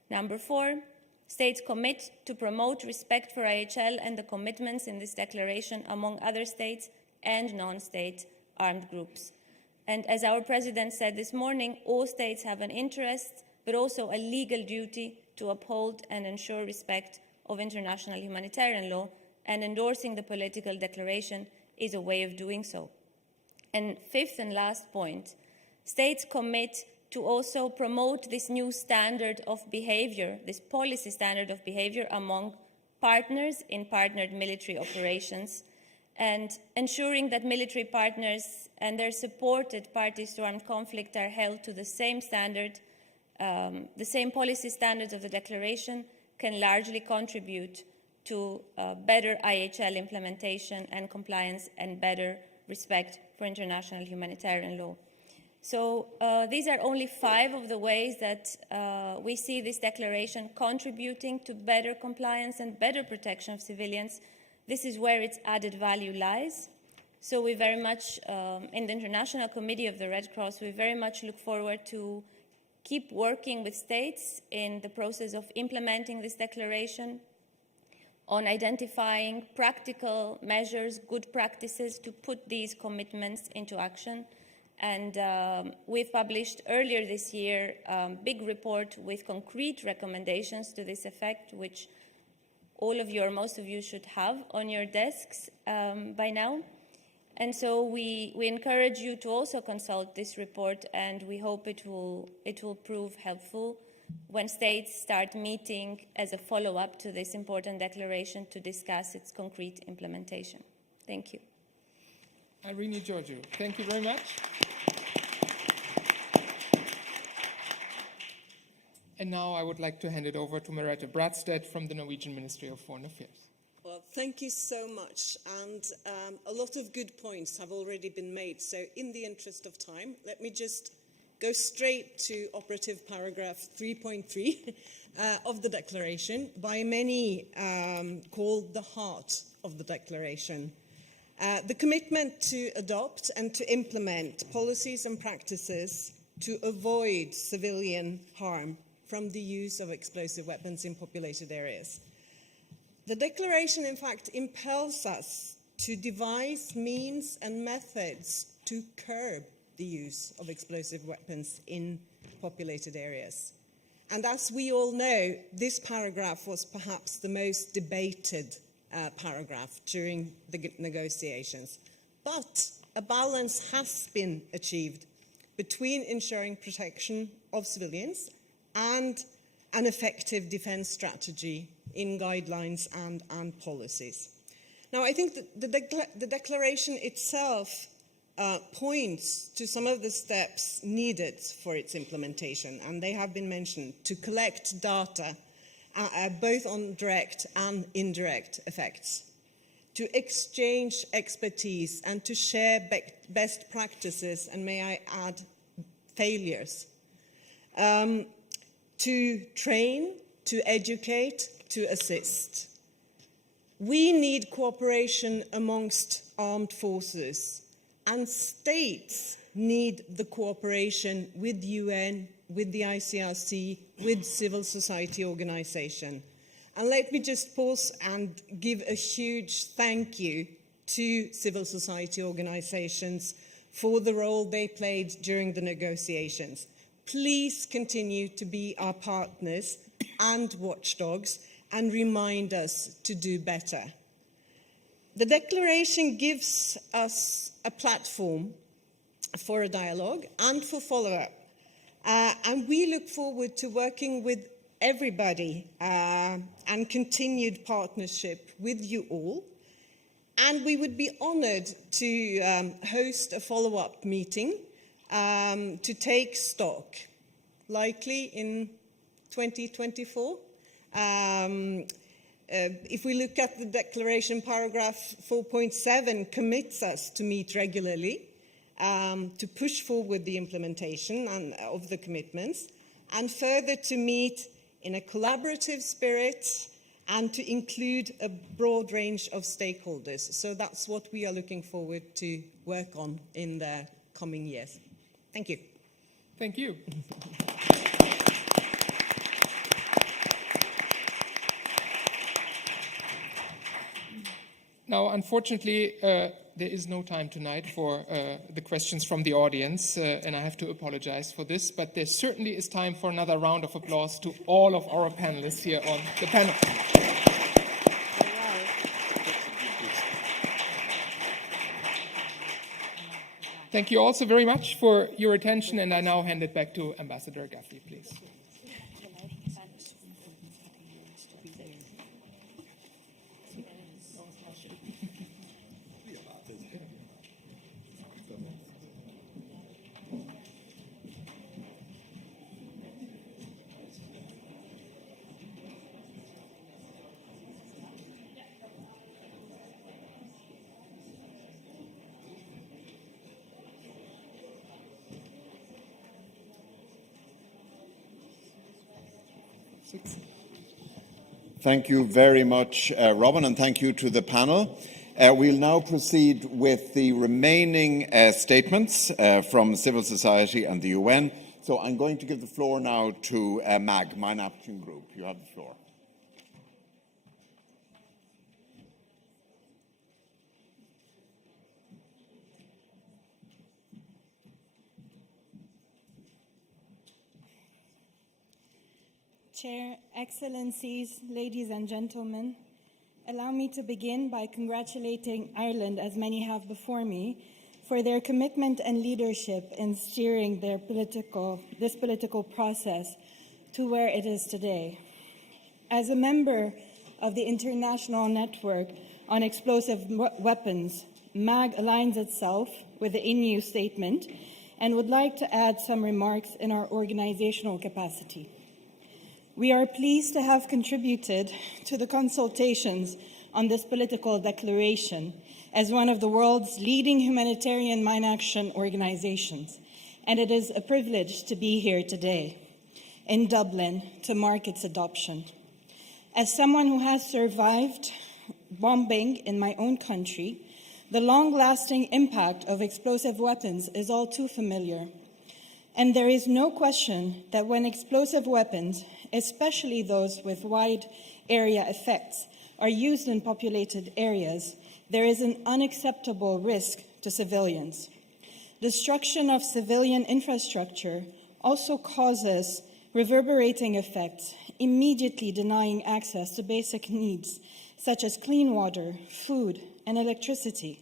Number 4, states commit to promote respect for IHL and the commitments in this declaration among other states and non-state armed groups. And as our president said this morning, all states have an interest, but also a legal duty to uphold and ensure respect of international humanitarian law, and endorsing the political declaration is a way of doing so. And 5th and last point, states commit to also promote this new standard of behavior, this policy standard of behavior among partners in partnered military operations, and ensuring that military partners and their supported parties to armed conflict are held to the same standard, the same policy standards of the declaration can largely contribute to better IHL implementation and compliance and better respect for international humanitarian law. So these are only 5 of the ways that we see this declaration contributing to better compliance and better protection of civilians. This is where its added value lies. So we very much, in the International Committee of the Red Cross, we very much look forward to keep working with states in the process of implementing this declaration, on identifying practical measures, good practices to put these commitments into action. And we've published earlier this year a big report with concrete recommendations to this effect, which all of you or most of you should have on your desks by now. And so we encourage you to also consult this report, and we hope it will prove helpful when states start meeting as a follow-up to this important declaration to discuss its concrete implementation. Thank you. Irene Giorgio, thank you very much. And now I would like to hand it over to Merete Bradstedt from the Norwegian Ministry of Foreign Affairs. Well, thank you so much. And a lot of good points have already been made. So in the interest of time, let me just go straight to operative paragraph 3.3 of the declaration, by many called the heart of the declaration. The commitment to adopt and to implement policies and practices to avoid civilian harm from the use of explosive weapons in populated areas. The declaration, in fact, impels us to devise means and methods to curb the use of explosive weapons in populated areas. And as we all know, this paragraph was perhaps the most debated paragraph during the negotiations. But a balance has been achieved between ensuring protection of civilians and an effective defense strategy in guidelines and policies. Now, I think that the declaration itself points to some of the steps needed for its implementation, and they have been mentioned: to collect data both on direct and indirect effects, to exchange expertise and to share best practices, and may I add, failures, to train, to educate, to assist. We need cooperation amongst armed forces, and states need the cooperation with UN, with the ICRC, with civil society organization. And let me just pause and give a huge thank you to civil society organizations for the role they played during the negotiations. Please continue to be our partners and watchdogs and remind us to do better. The declaration gives us a platform for a dialogue and for follow-up. And we look forward to working with everybody and continued partnership with you all. And we would be honored to host a follow-up meeting to take stock, likely in 2024. If we look at the declaration, paragraph 4.7 commits us to meet regularly, to push forward the implementation of the commitments, and further to meet in a collaborative spirit and to include a broad range of stakeholders. So that's what we are looking forward to work on in the coming years. Thank you. Thank you. Now, unfortunately, there is no time tonight for the questions from the audience, and I have to apologize for this, but there certainly is time for another round of applause to all of our panelists here on the panel. Thank you also very much for your attention, and I now hand it back to Ambassador Gaffney, please. Thank you very much, Robin, and thank you to the panel. We'll now proceed with the remaining statements from civil society and the UN. So I'm going to give the floor now to MAG, Mine Action Group. You have the floor. Chair, Excellencies, ladies and gentlemen, allow me to begin by congratulating Ireland, as many have before me, for their commitment and leadership in steering this political process to where it is today. As a member of the International Network on Explosive Weapons, MAG aligns itself with the INEW statement and would like to add some remarks in our organizational capacity. We are pleased to have contributed to the consultations on this political declaration as one of the world's leading humanitarian mine action organizations, and it is a privilege to be here today in Dublin to mark its adoption. As someone who has survived bombing in my own country, the long-lasting impact of explosive weapons is all too familiar. And there is no question that when explosive weapons, especially those with wide area effects, are used in populated areas, there is an unacceptable risk to civilians. Destruction of civilian infrastructure also causes reverberating effects, immediately denying access to basic needs such as clean water, food, and electricity.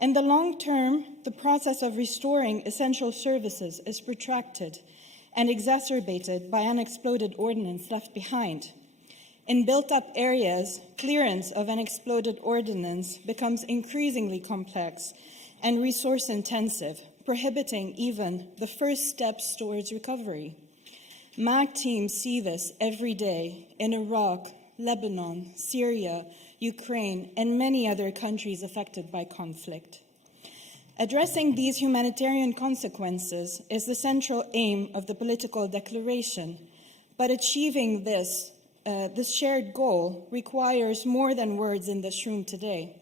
In the long term, the process of restoring essential services is protracted and exacerbated by unexploded ordnance left behind. In built-up areas, clearance of unexploded ordnance becomes increasingly complex and resource-intensive, prohibiting even the first steps towards recovery. MAG teams see this every day in Iraq, Lebanon, Syria, Ukraine, and many other countries affected by conflict. Addressing these humanitarian consequences is the central aim of the political declaration, but achieving this shared goal requires more than words in this room today.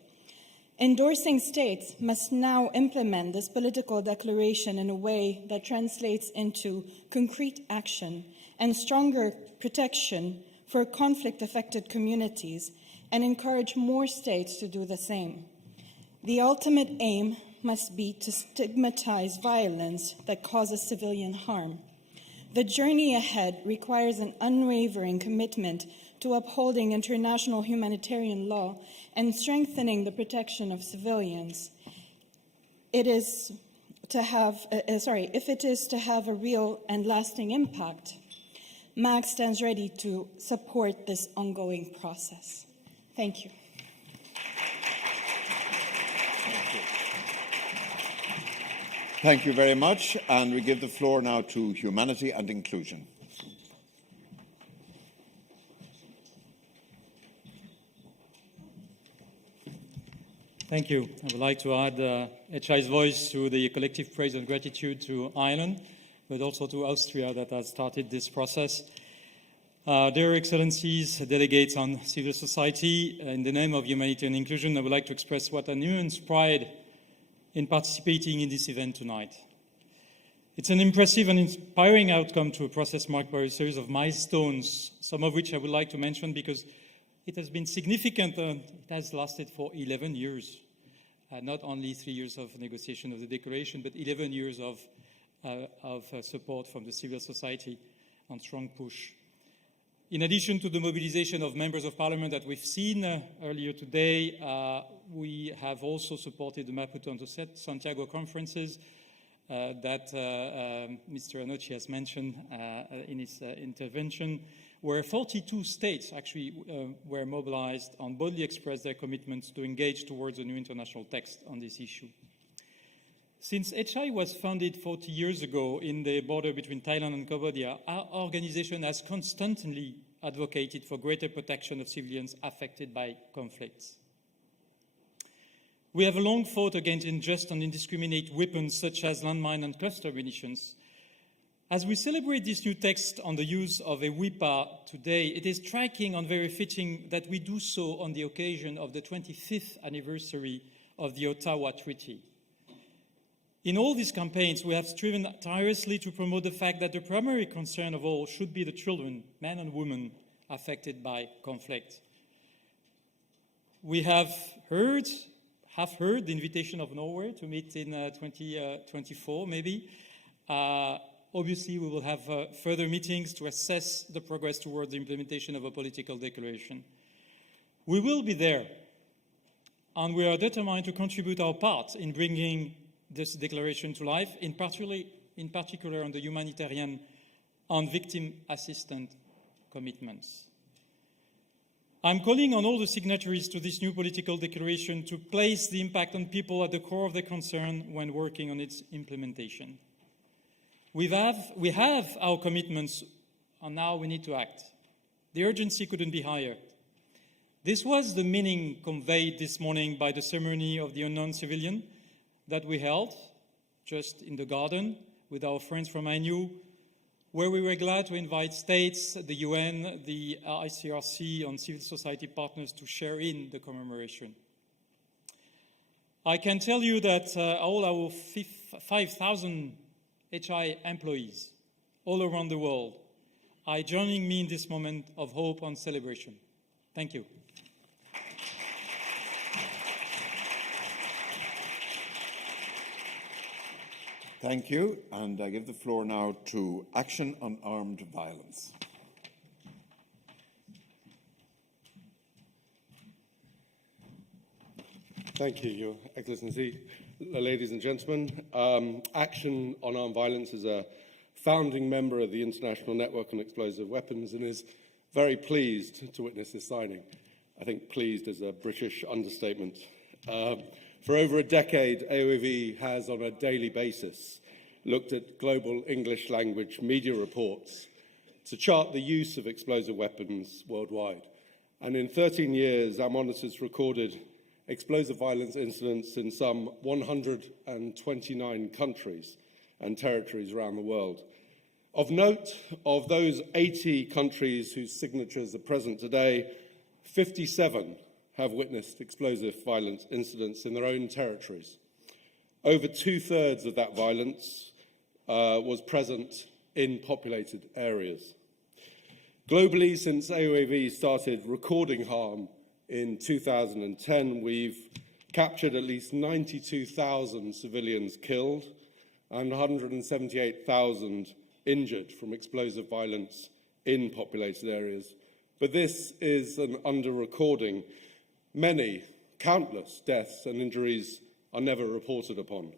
Endorsing states must now implement this political declaration in a way that translates into concrete action and stronger protection for conflict-affected communities, and encourage more states to do the same. The ultimate aim must be to stigmatize violence that causes civilian harm. The journey ahead requires an unwavering commitment to upholding international humanitarian law and strengthening the protection of civilians. If it is to have a real and lasting impact, MAG stands ready to support this ongoing process. Thank you. Thank you very much, and we give the floor now to Humanity and Inclusion. Thank you. I would like to add HI's voice to the collective praise and gratitude to Ireland, but also to Austria that has started this process. Dear Excellencies, delegates on civil society, in the name of Humanitarian Inclusion, I would like to express what an immense pride in participating in this event tonight. It's an impressive and inspiring outcome to a process marked by a series of milestones, some of which I would like to mention because it has been significant and it has lasted for 11 years. Not only 3 years of negotiation of the declaration, but 11 years of support from the civil society and strong push. In addition to the mobilization of members of parliament that we've seen earlier today, we have also supported the Maputo and Santiago conferences that Mr. Anochi has mentioned in his intervention, where 42 states actually were mobilized and boldly expressed their commitments to engage towards a new international text on this issue. Since HI was founded 40 years ago in the border between Thailand and Cambodia, our organization has constantly advocated for greater protection of civilians affected by conflicts. We have long fought against unjust and indiscriminate weapons such as landmine and cluster munitions. As we celebrate this new text on the use of a WIPA today, it is striking and very fitting that we do so on the occasion of the 25th anniversary of the Ottawa Treaty. In all these campaigns, we have striven tirelessly to promote the fact that the primary concern of all should be the children, men and women, affected by conflict. We have heard the invitation of Norway to meet in 2024, maybe. Obviously, we will have further meetings to assess the progress towards the implementation of a political declaration. We will be there, and we are determined to contribute our part in bringing this declaration to life, in particular on the humanitarian and victim assistance commitments. I'm calling on all the signatories to this new political declaration to place the impact on people at the core of their concern when working on its implementation. We have our commitments, and now we need to act. The urgency couldn't be higher. This was the meaning conveyed this morning by the ceremony of the unknown civilian that we held just in the garden with our friends from INEW, where we were glad to invite states, the UN, the ICRC, and civil society partners to share in the commemoration. I can tell you that all our 5,000 HI employees all around the world are joining me in this moment of hope and celebration. Thank you. Thank you, and I give the floor now to Action on Armed Violence. Thank you, Your Excellency. Ladies and gentlemen, Action on Armed Violence is a founding member of the International Network on Explosive Weapons and is very pleased to witness this signing. I think pleased is a British understatement. For over a decade, AOAV has, on a daily basis, looked at global English language media reports to chart the use of explosive weapons worldwide. And in 13 years, our monitors recorded explosive violence incidents in some 129 countries and territories around the world. Of note, of those 80 countries whose signatures are present today, 57 have witnessed explosive violence incidents in their own territories. Over 2/3 of that violence was present in populated areas. Globally, since AOAV started recording harm in 2010, we've captured at least 92,000 civilians killed and 178,000 injured from explosive violence in populated areas. But this is an under-recording. Many, countless deaths and injuries are never reported upon.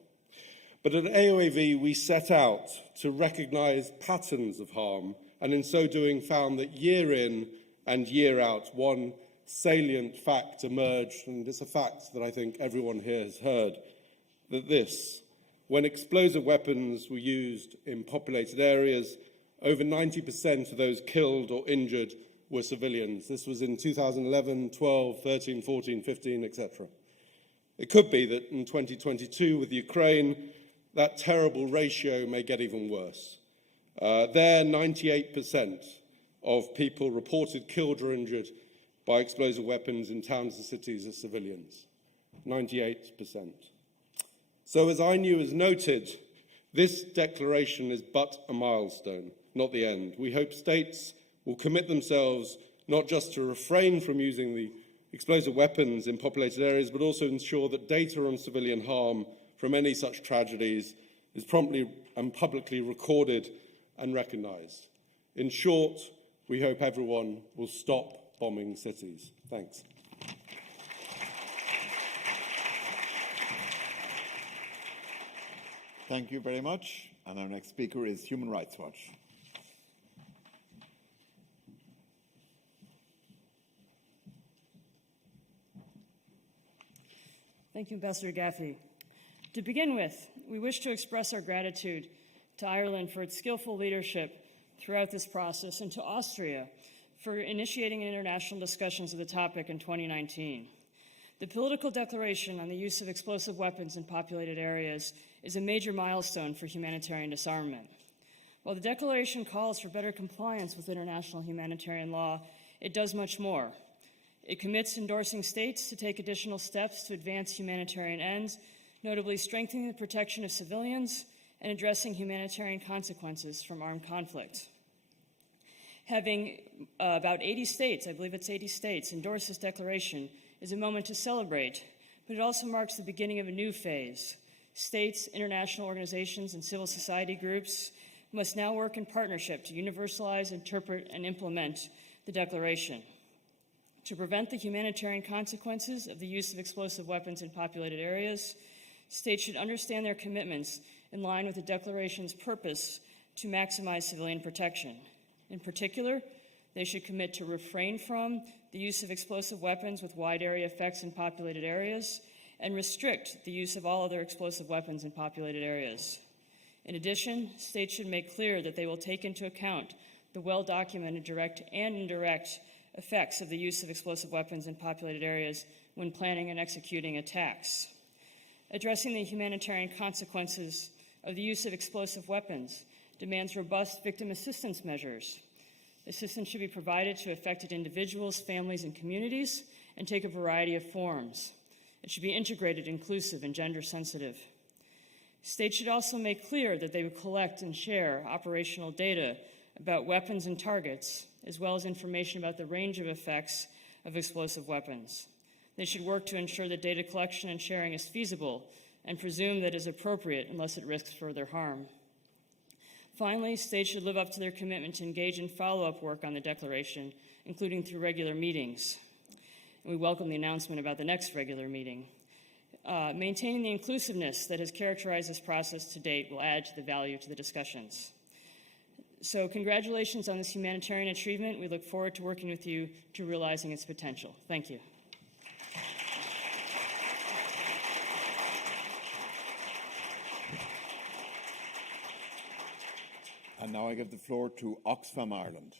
But at AOAV, we set out to recognise patterns of harm, and in so doing found that year in and year out, one salient fact emerged, and it's a fact that I think everyone here has heard, that when explosive weapons were used in populated areas, over 90% of those killed or injured were civilians. This was in 2011, 12, 13, 14, 15, etc. It could be that in 2022, with Ukraine, that terrible ratio may get even worse. There, 98% of people reported killed or injured by explosive weapons in towns and cities as civilians. 98%. So as INEW has noted, this declaration is but a milestone, not the end. We hope states will commit themselves not just to refrain from using the explosive weapons in populated areas, but also ensure that data on civilian harm from any such tragedies is promptly and publicly recorded and recognised. In short, we hope everyone will stop bombing cities. Thanks. Thank you very much. And our next speaker is Human Rights Watch. Thank you, Ambassador Gaffey. To begin with, we wish to express our gratitude to Ireland for its skillful leadership throughout this process and to Austria for initiating international discussions of the topic in 2019. The political declaration on the use of explosive weapons in populated areas is a major milestone for humanitarian disarmament. While the declaration calls for better compliance with international humanitarian law, it does much more. It commits endorsing states to take additional steps to advance humanitarian ends, notably strengthening the protection of civilians and addressing humanitarian consequences from armed conflict. Having about 80 states, I believe it's 80 states, endorse this declaration is a moment to celebrate, but it also marks the beginning of a new phase. States, international organizations, and civil society groups must now work in partnership to universalize, interpret, and implement the declaration. To prevent the humanitarian consequences of the use of explosive weapons in populated areas, states should understand their commitments in line with the declaration's purpose to maximize civilian protection. In particular, they should commit to refrain from the use of explosive weapons with wide area effects in populated areas and restrict the use of all other explosive weapons in populated areas. In addition, states should make clear that they will take into account the well-documented direct and indirect effects of the use of explosive weapons in populated areas when planning and executing attacks. Addressing the humanitarian consequences of the use of explosive weapons demands robust victim assistance measures. Assistance should be provided to affected individuals, families, and communities and take a variety of forms. It should be integrated, inclusive, and gender-sensitive. States should also make clear that they would collect and share operational data about weapons and targets, as well as information about the range of effects of explosive weapons. They should work to ensure that data collection and sharing is feasible and presume that it is appropriate unless it risks further harm. Finally, states should live up to their commitment to engage in follow-up work on the declaration, including through regular meetings. And we welcome the announcement about the next regular meeting. Maintaining the inclusiveness that has characterized this process to date will add to the value to the discussions. So congratulations on this humanitarian achievement. We look forward to working with you to realizing its potential. Thank you. And now I give the floor to Oxfam Ireland.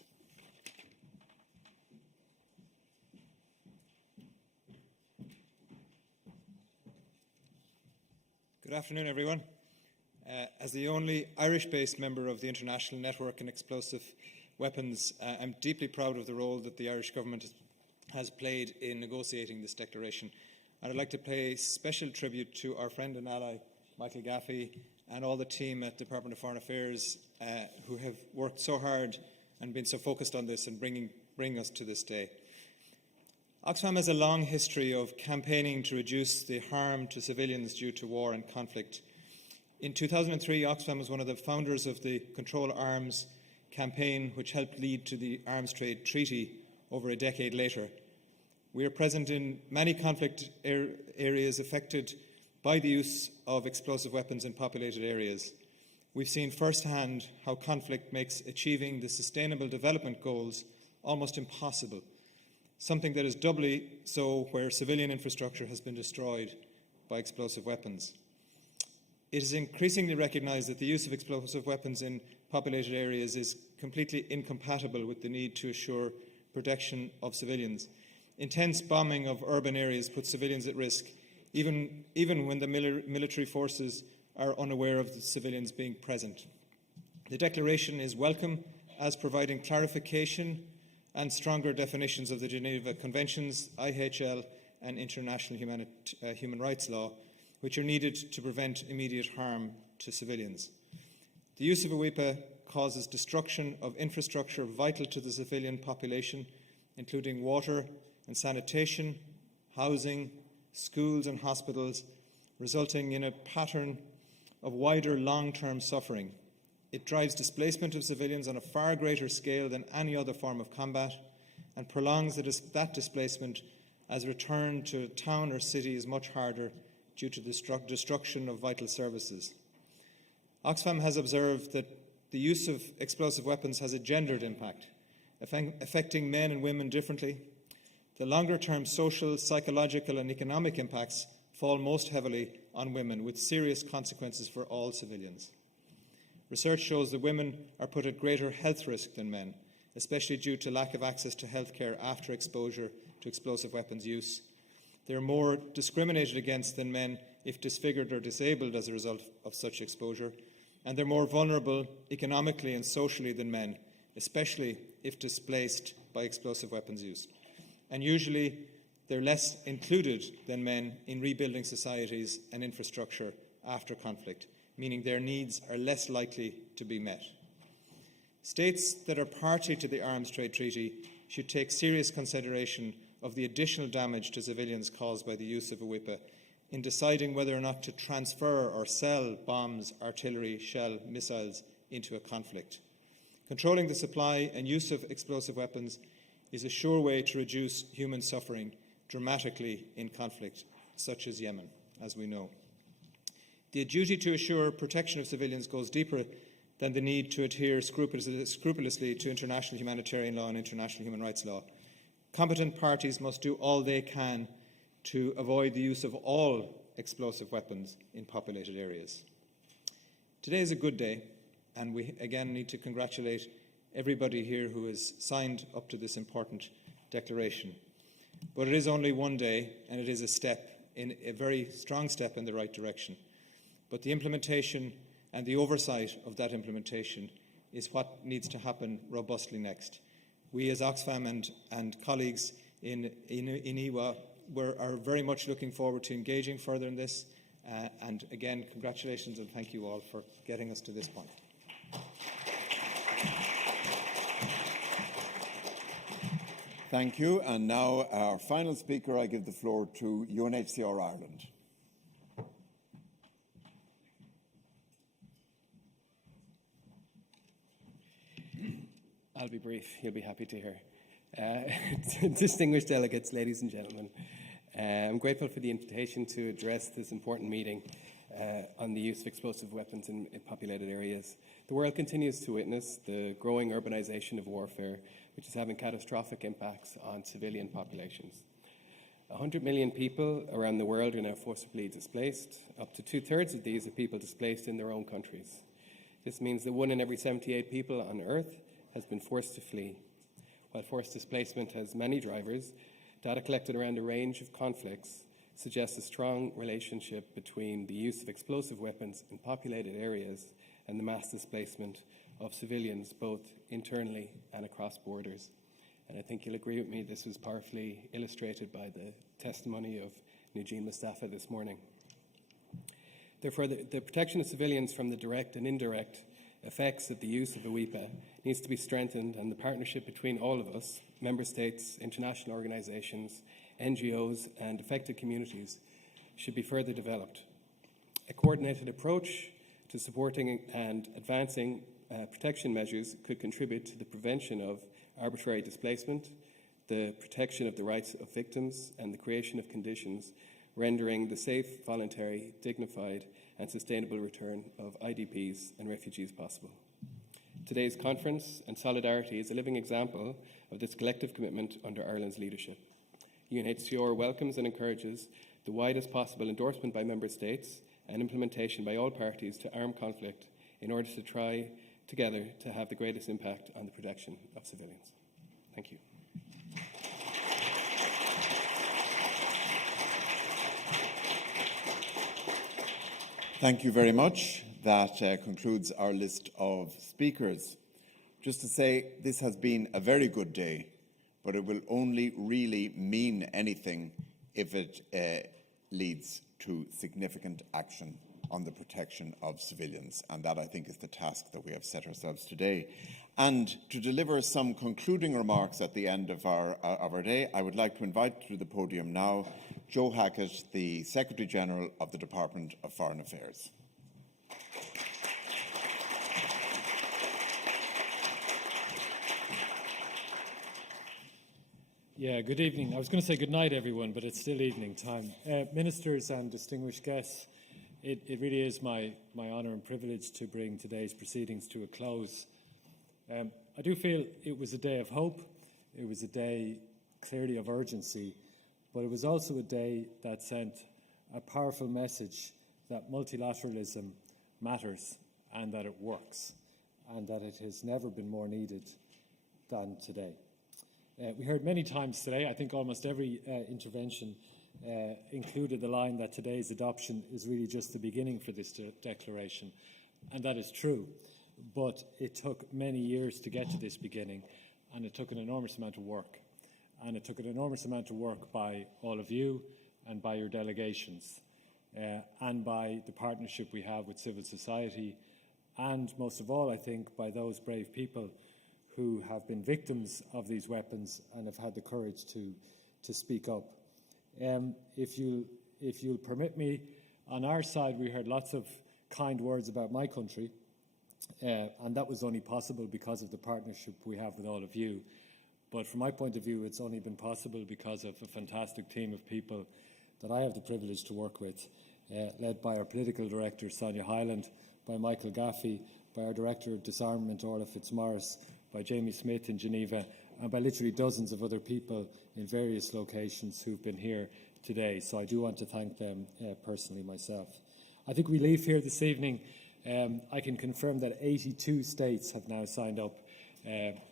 Good afternoon, everyone. As the only Irish-based member of the International Network on Explosive Weapons, I'm deeply proud of the role that the Irish government has played in negotiating this declaration. And I'd like to pay special tribute to our friend and ally, Michael Gaffey, and all the team at the Department of Foreign Affairs who have worked so hard and been so focused on this and bring us to this day. Oxfam has a long history of campaigning to reduce the harm to civilians due to war and conflict. In 2003, Oxfam was one of the founders of the Control Arms campaign, which helped lead to the Arms Trade Treaty over a decade later. We are present in many conflict areas affected by the use of explosive weapons in populated areas. We've seen firsthand how conflict makes achieving the Sustainable Development Goals almost impossible, something that is doubly so where civilian infrastructure has been destroyed by explosive weapons. It is increasingly recognised that the use of explosive weapons in populated areas is completely incompatible with the need to assure protection of civilians. Intense bombing of urban areas puts civilians at risk, even when the military forces are unaware of the civilians being present. The declaration is welcome as providing clarification and stronger definitions of the Geneva Conventions, IHL, and international human rights law, which are needed to prevent immediate harm to civilians. The use of AWIPA causes destruction of infrastructure vital to the civilian population, including water and sanitation, housing, schools and hospitals, resulting in a pattern of wider long-term suffering. It drives displacement of civilians on a far greater scale than any other form of combat and prolongs that displacement as return to a town or city is much harder due to the destruction of vital services. Oxfam has observed that the use of explosive weapons has a gendered impact, affecting men and women differently. The longer-term social, psychological and economic impacts fall most heavily on women, with serious consequences for all civilians. Research shows that women are put at greater health risk than men, especially due to lack of access to healthcare after exposure to explosive weapons use. They are more discriminated against than men if disfigured or disabled as a result of such exposure, and they're more vulnerable economically and socially than men, especially if displaced by explosive weapons use. And usually, they're less included than men in rebuilding societies and infrastructure after conflict, meaning their needs are less likely to be met. States that are party to the Arms Trade Treaty should take serious consideration of the additional damage to civilians caused by the use of AWIPA in deciding whether or not to transfer or sell bombs, artillery, shell, missiles into a conflict. Controlling the supply and use of explosive weapons is a sure way to reduce human suffering dramatically in conflict, such as Yemen, as we know. The duty to assure protection of civilians goes deeper than the need to adhere scrupulously to international humanitarian law and international human rights law. Competent parties must do all they can to avoid the use of all explosive weapons in populated areas. Today is a good day, and we again need to congratulate everybody here who has signed up to this important declaration. But it is only one day, and it is a very strong step in the right direction. But the implementation and the oversight of that implementation is what needs to happen robustly next. We as Oxfam and colleagues in INEW are very much looking forward to engaging further in this. And again, congratulations and thank you all for getting us to this point. Thank you. And now our final speaker, I give the floor to UNHCR Ireland. I'll be brief. You'll be happy to hear. Distinguished delegates, ladies and gentlemen. I'm grateful for the invitation to address this important meeting on the use of explosive weapons in populated areas. The world continues to witness the growing urbanization of warfare, which is having catastrophic impacts on civilian populations. 100 million people around the world are now forcibly displaced. Up to 2/3 of these are people displaced in their own countries. This means that 1 in every 78 people on Earth has been forced to flee. While forced displacement has many drivers, data collected around a range of conflicts suggests a strong relationship between the use of explosive weapons in populated areas and the mass displacement of civilians, both internally and across borders. And I think you'll agree with me, this was powerfully illustrated by the testimony of Nujeen Mustafa this morning. Therefore, the protection of civilians from the direct and indirect effects of the use of a WEPA needs to be strengthened, and the partnership between all of us, member states, international organisations, NGOs and affected communities should be further developed. A coordinated approach to supporting and advancing protection measures could contribute to the prevention of arbitrary displacement, the protection of the rights of victims, and the creation of conditions rendering the safe, voluntary, dignified, and sustainable return of IDPs and refugees possible. Today's conference and solidarity is a living example of this collective commitment under Ireland's leadership. UNHCR welcomes and encourages the widest possible endorsement by member states and implementation by all parties to armed conflict in order to try together to have the greatest impact on the protection of civilians. Thank you. Thank you very much. That concludes our list of speakers. Just to say, this has been a very good day, but it will only really mean anything if it leads to significant action on the protection of civilians. And that, I think, is the task that we have set ourselves today. And to deliver some concluding remarks at the end of our day, I would like to invite to the podium now Joe Hackett, the Secretary-General of the Department of Foreign Affairs. Yeah, good evening. I was going to say good night, everyone, but it's still evening time. Ministers and distinguished guests, it really is my honour and privilege to bring today's proceedings to a close. I do feel it was a day of hope. It was a day clearly of urgency, but it was also a day that sent a powerful message that multilateralism matters and that it works, and that it has never been more needed than today. We heard many times today, I think almost every intervention included the line that today's adoption is really just the beginning for this declaration, and that is true. But it took many years to get to this beginning, and it took an enormous amount of work. And it took an enormous amount of work by all of you and by your delegations, and by the partnership we have with civil society, and most of all, I think, by those brave people who have been victims of these weapons and have had the courage to speak up. If you'll permit me, on our side we heard lots of kind words about my country, and that was only possible because of the partnership we have with all of you. But from my point of view, it's only been possible because of a fantastic team of people that I have the privilege to work with, led by our political director, Sonia Hyland, by Michael Gaffey, by our Director of Disarmament, Orla Fitzmaurice, by Jamie Smith in Geneva, and by literally dozens of other people in various locations who've been here today. So I do want to thank them personally myself. I think we leave here this evening. I can confirm that 82 states have now signed up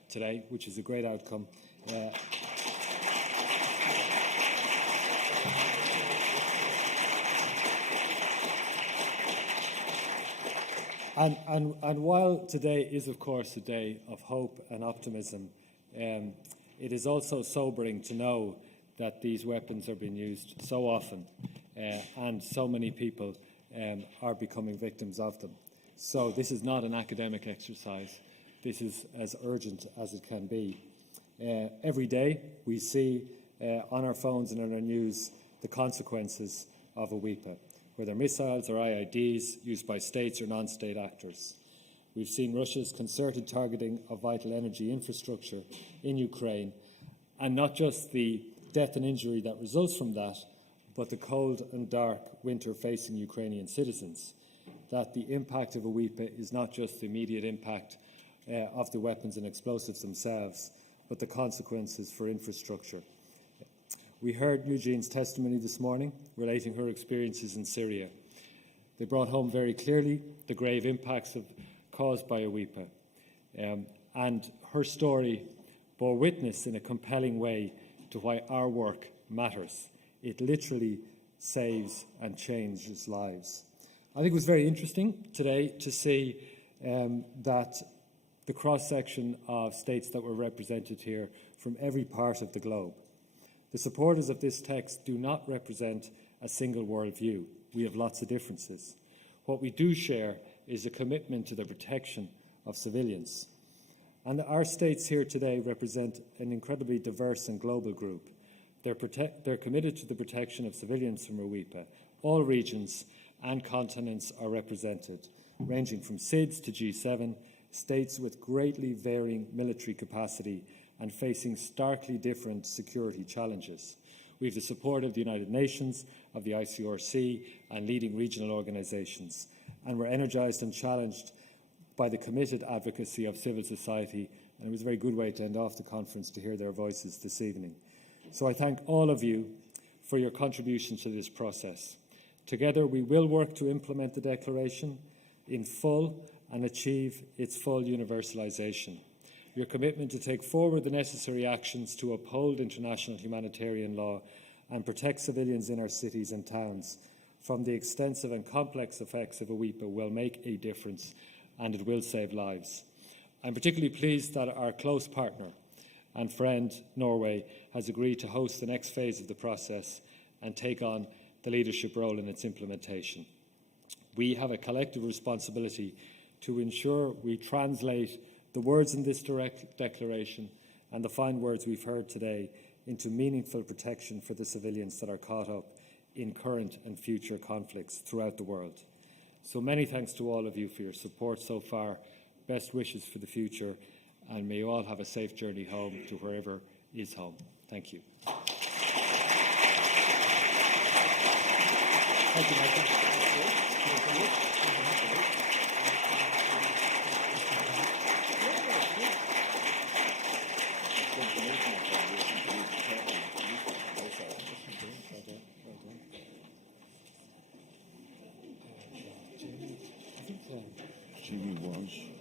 today, which is a great outcome. And while today is, of course, a day of hope and optimism, it is also sobering to know that these weapons are being used so often, and so many people are becoming victims of them. So this is not an academic exercise. This is as urgent as it can be. Every day we see on our phones and on our news the consequences of a WEPA, whether missiles or IEDs used by states or non-state actors. We've seen Russia's concerted targeting of vital energy infrastructure in Ukraine, and not just the death and injury that results from that, but the cold and dark winter facing Ukrainian citizens, that the impact of AWIPA is not just the immediate impact of the weapons and explosives themselves, but the consequences for infrastructure. We heard Eugene's testimony this morning relating her experiences in Syria. They brought home very clearly the grave impacts caused by AWIPA, and her story bore witness in a compelling way to why our work matters. It literally saves and changes lives. I think it was very interesting today to see that the cross-section of states that were represented here from every part of the globe. The supporters of this text do not represent a single worldview. We have lots of differences. What we do share is a commitment to the protection of civilians. And our states here today represent an incredibly diverse and global group. They're committed to the protection of civilians from AWIPA. All regions and continents are represented, ranging from SIDS to G7, states with greatly varying military capacity and facing starkly different security challenges. We have the support of the United Nations, of the ICRC and leading regional organisations, and we're energised and challenged by the committed advocacy of civil society, and it was a very good way to end off the conference to hear their voices this evening. So I thank all of you for your contributions to this process. Together we will work to implement the declaration in full and achieve its full universalisation. Your commitment to take forward the necessary actions to uphold international humanitarian law and protect civilians in our cities and towns from the extensive and complex effects of AWIPA will make a difference, and it will save lives. I'm particularly pleased that our close partner and friend, Norway, has agreed to host the next phase of the process and take on the leadership role in its implementation. We have a collective responsibility to ensure we translate the words in this direct declaration and the fine words we've heard today into meaningful protection for the civilians that are caught up in current and future conflicts throughout the world. So many thanks to all of you for your support so far. Best wishes for the future, and may you all have a safe journey home to wherever is home. Thank you. Thank you, Michael. Jimmy was.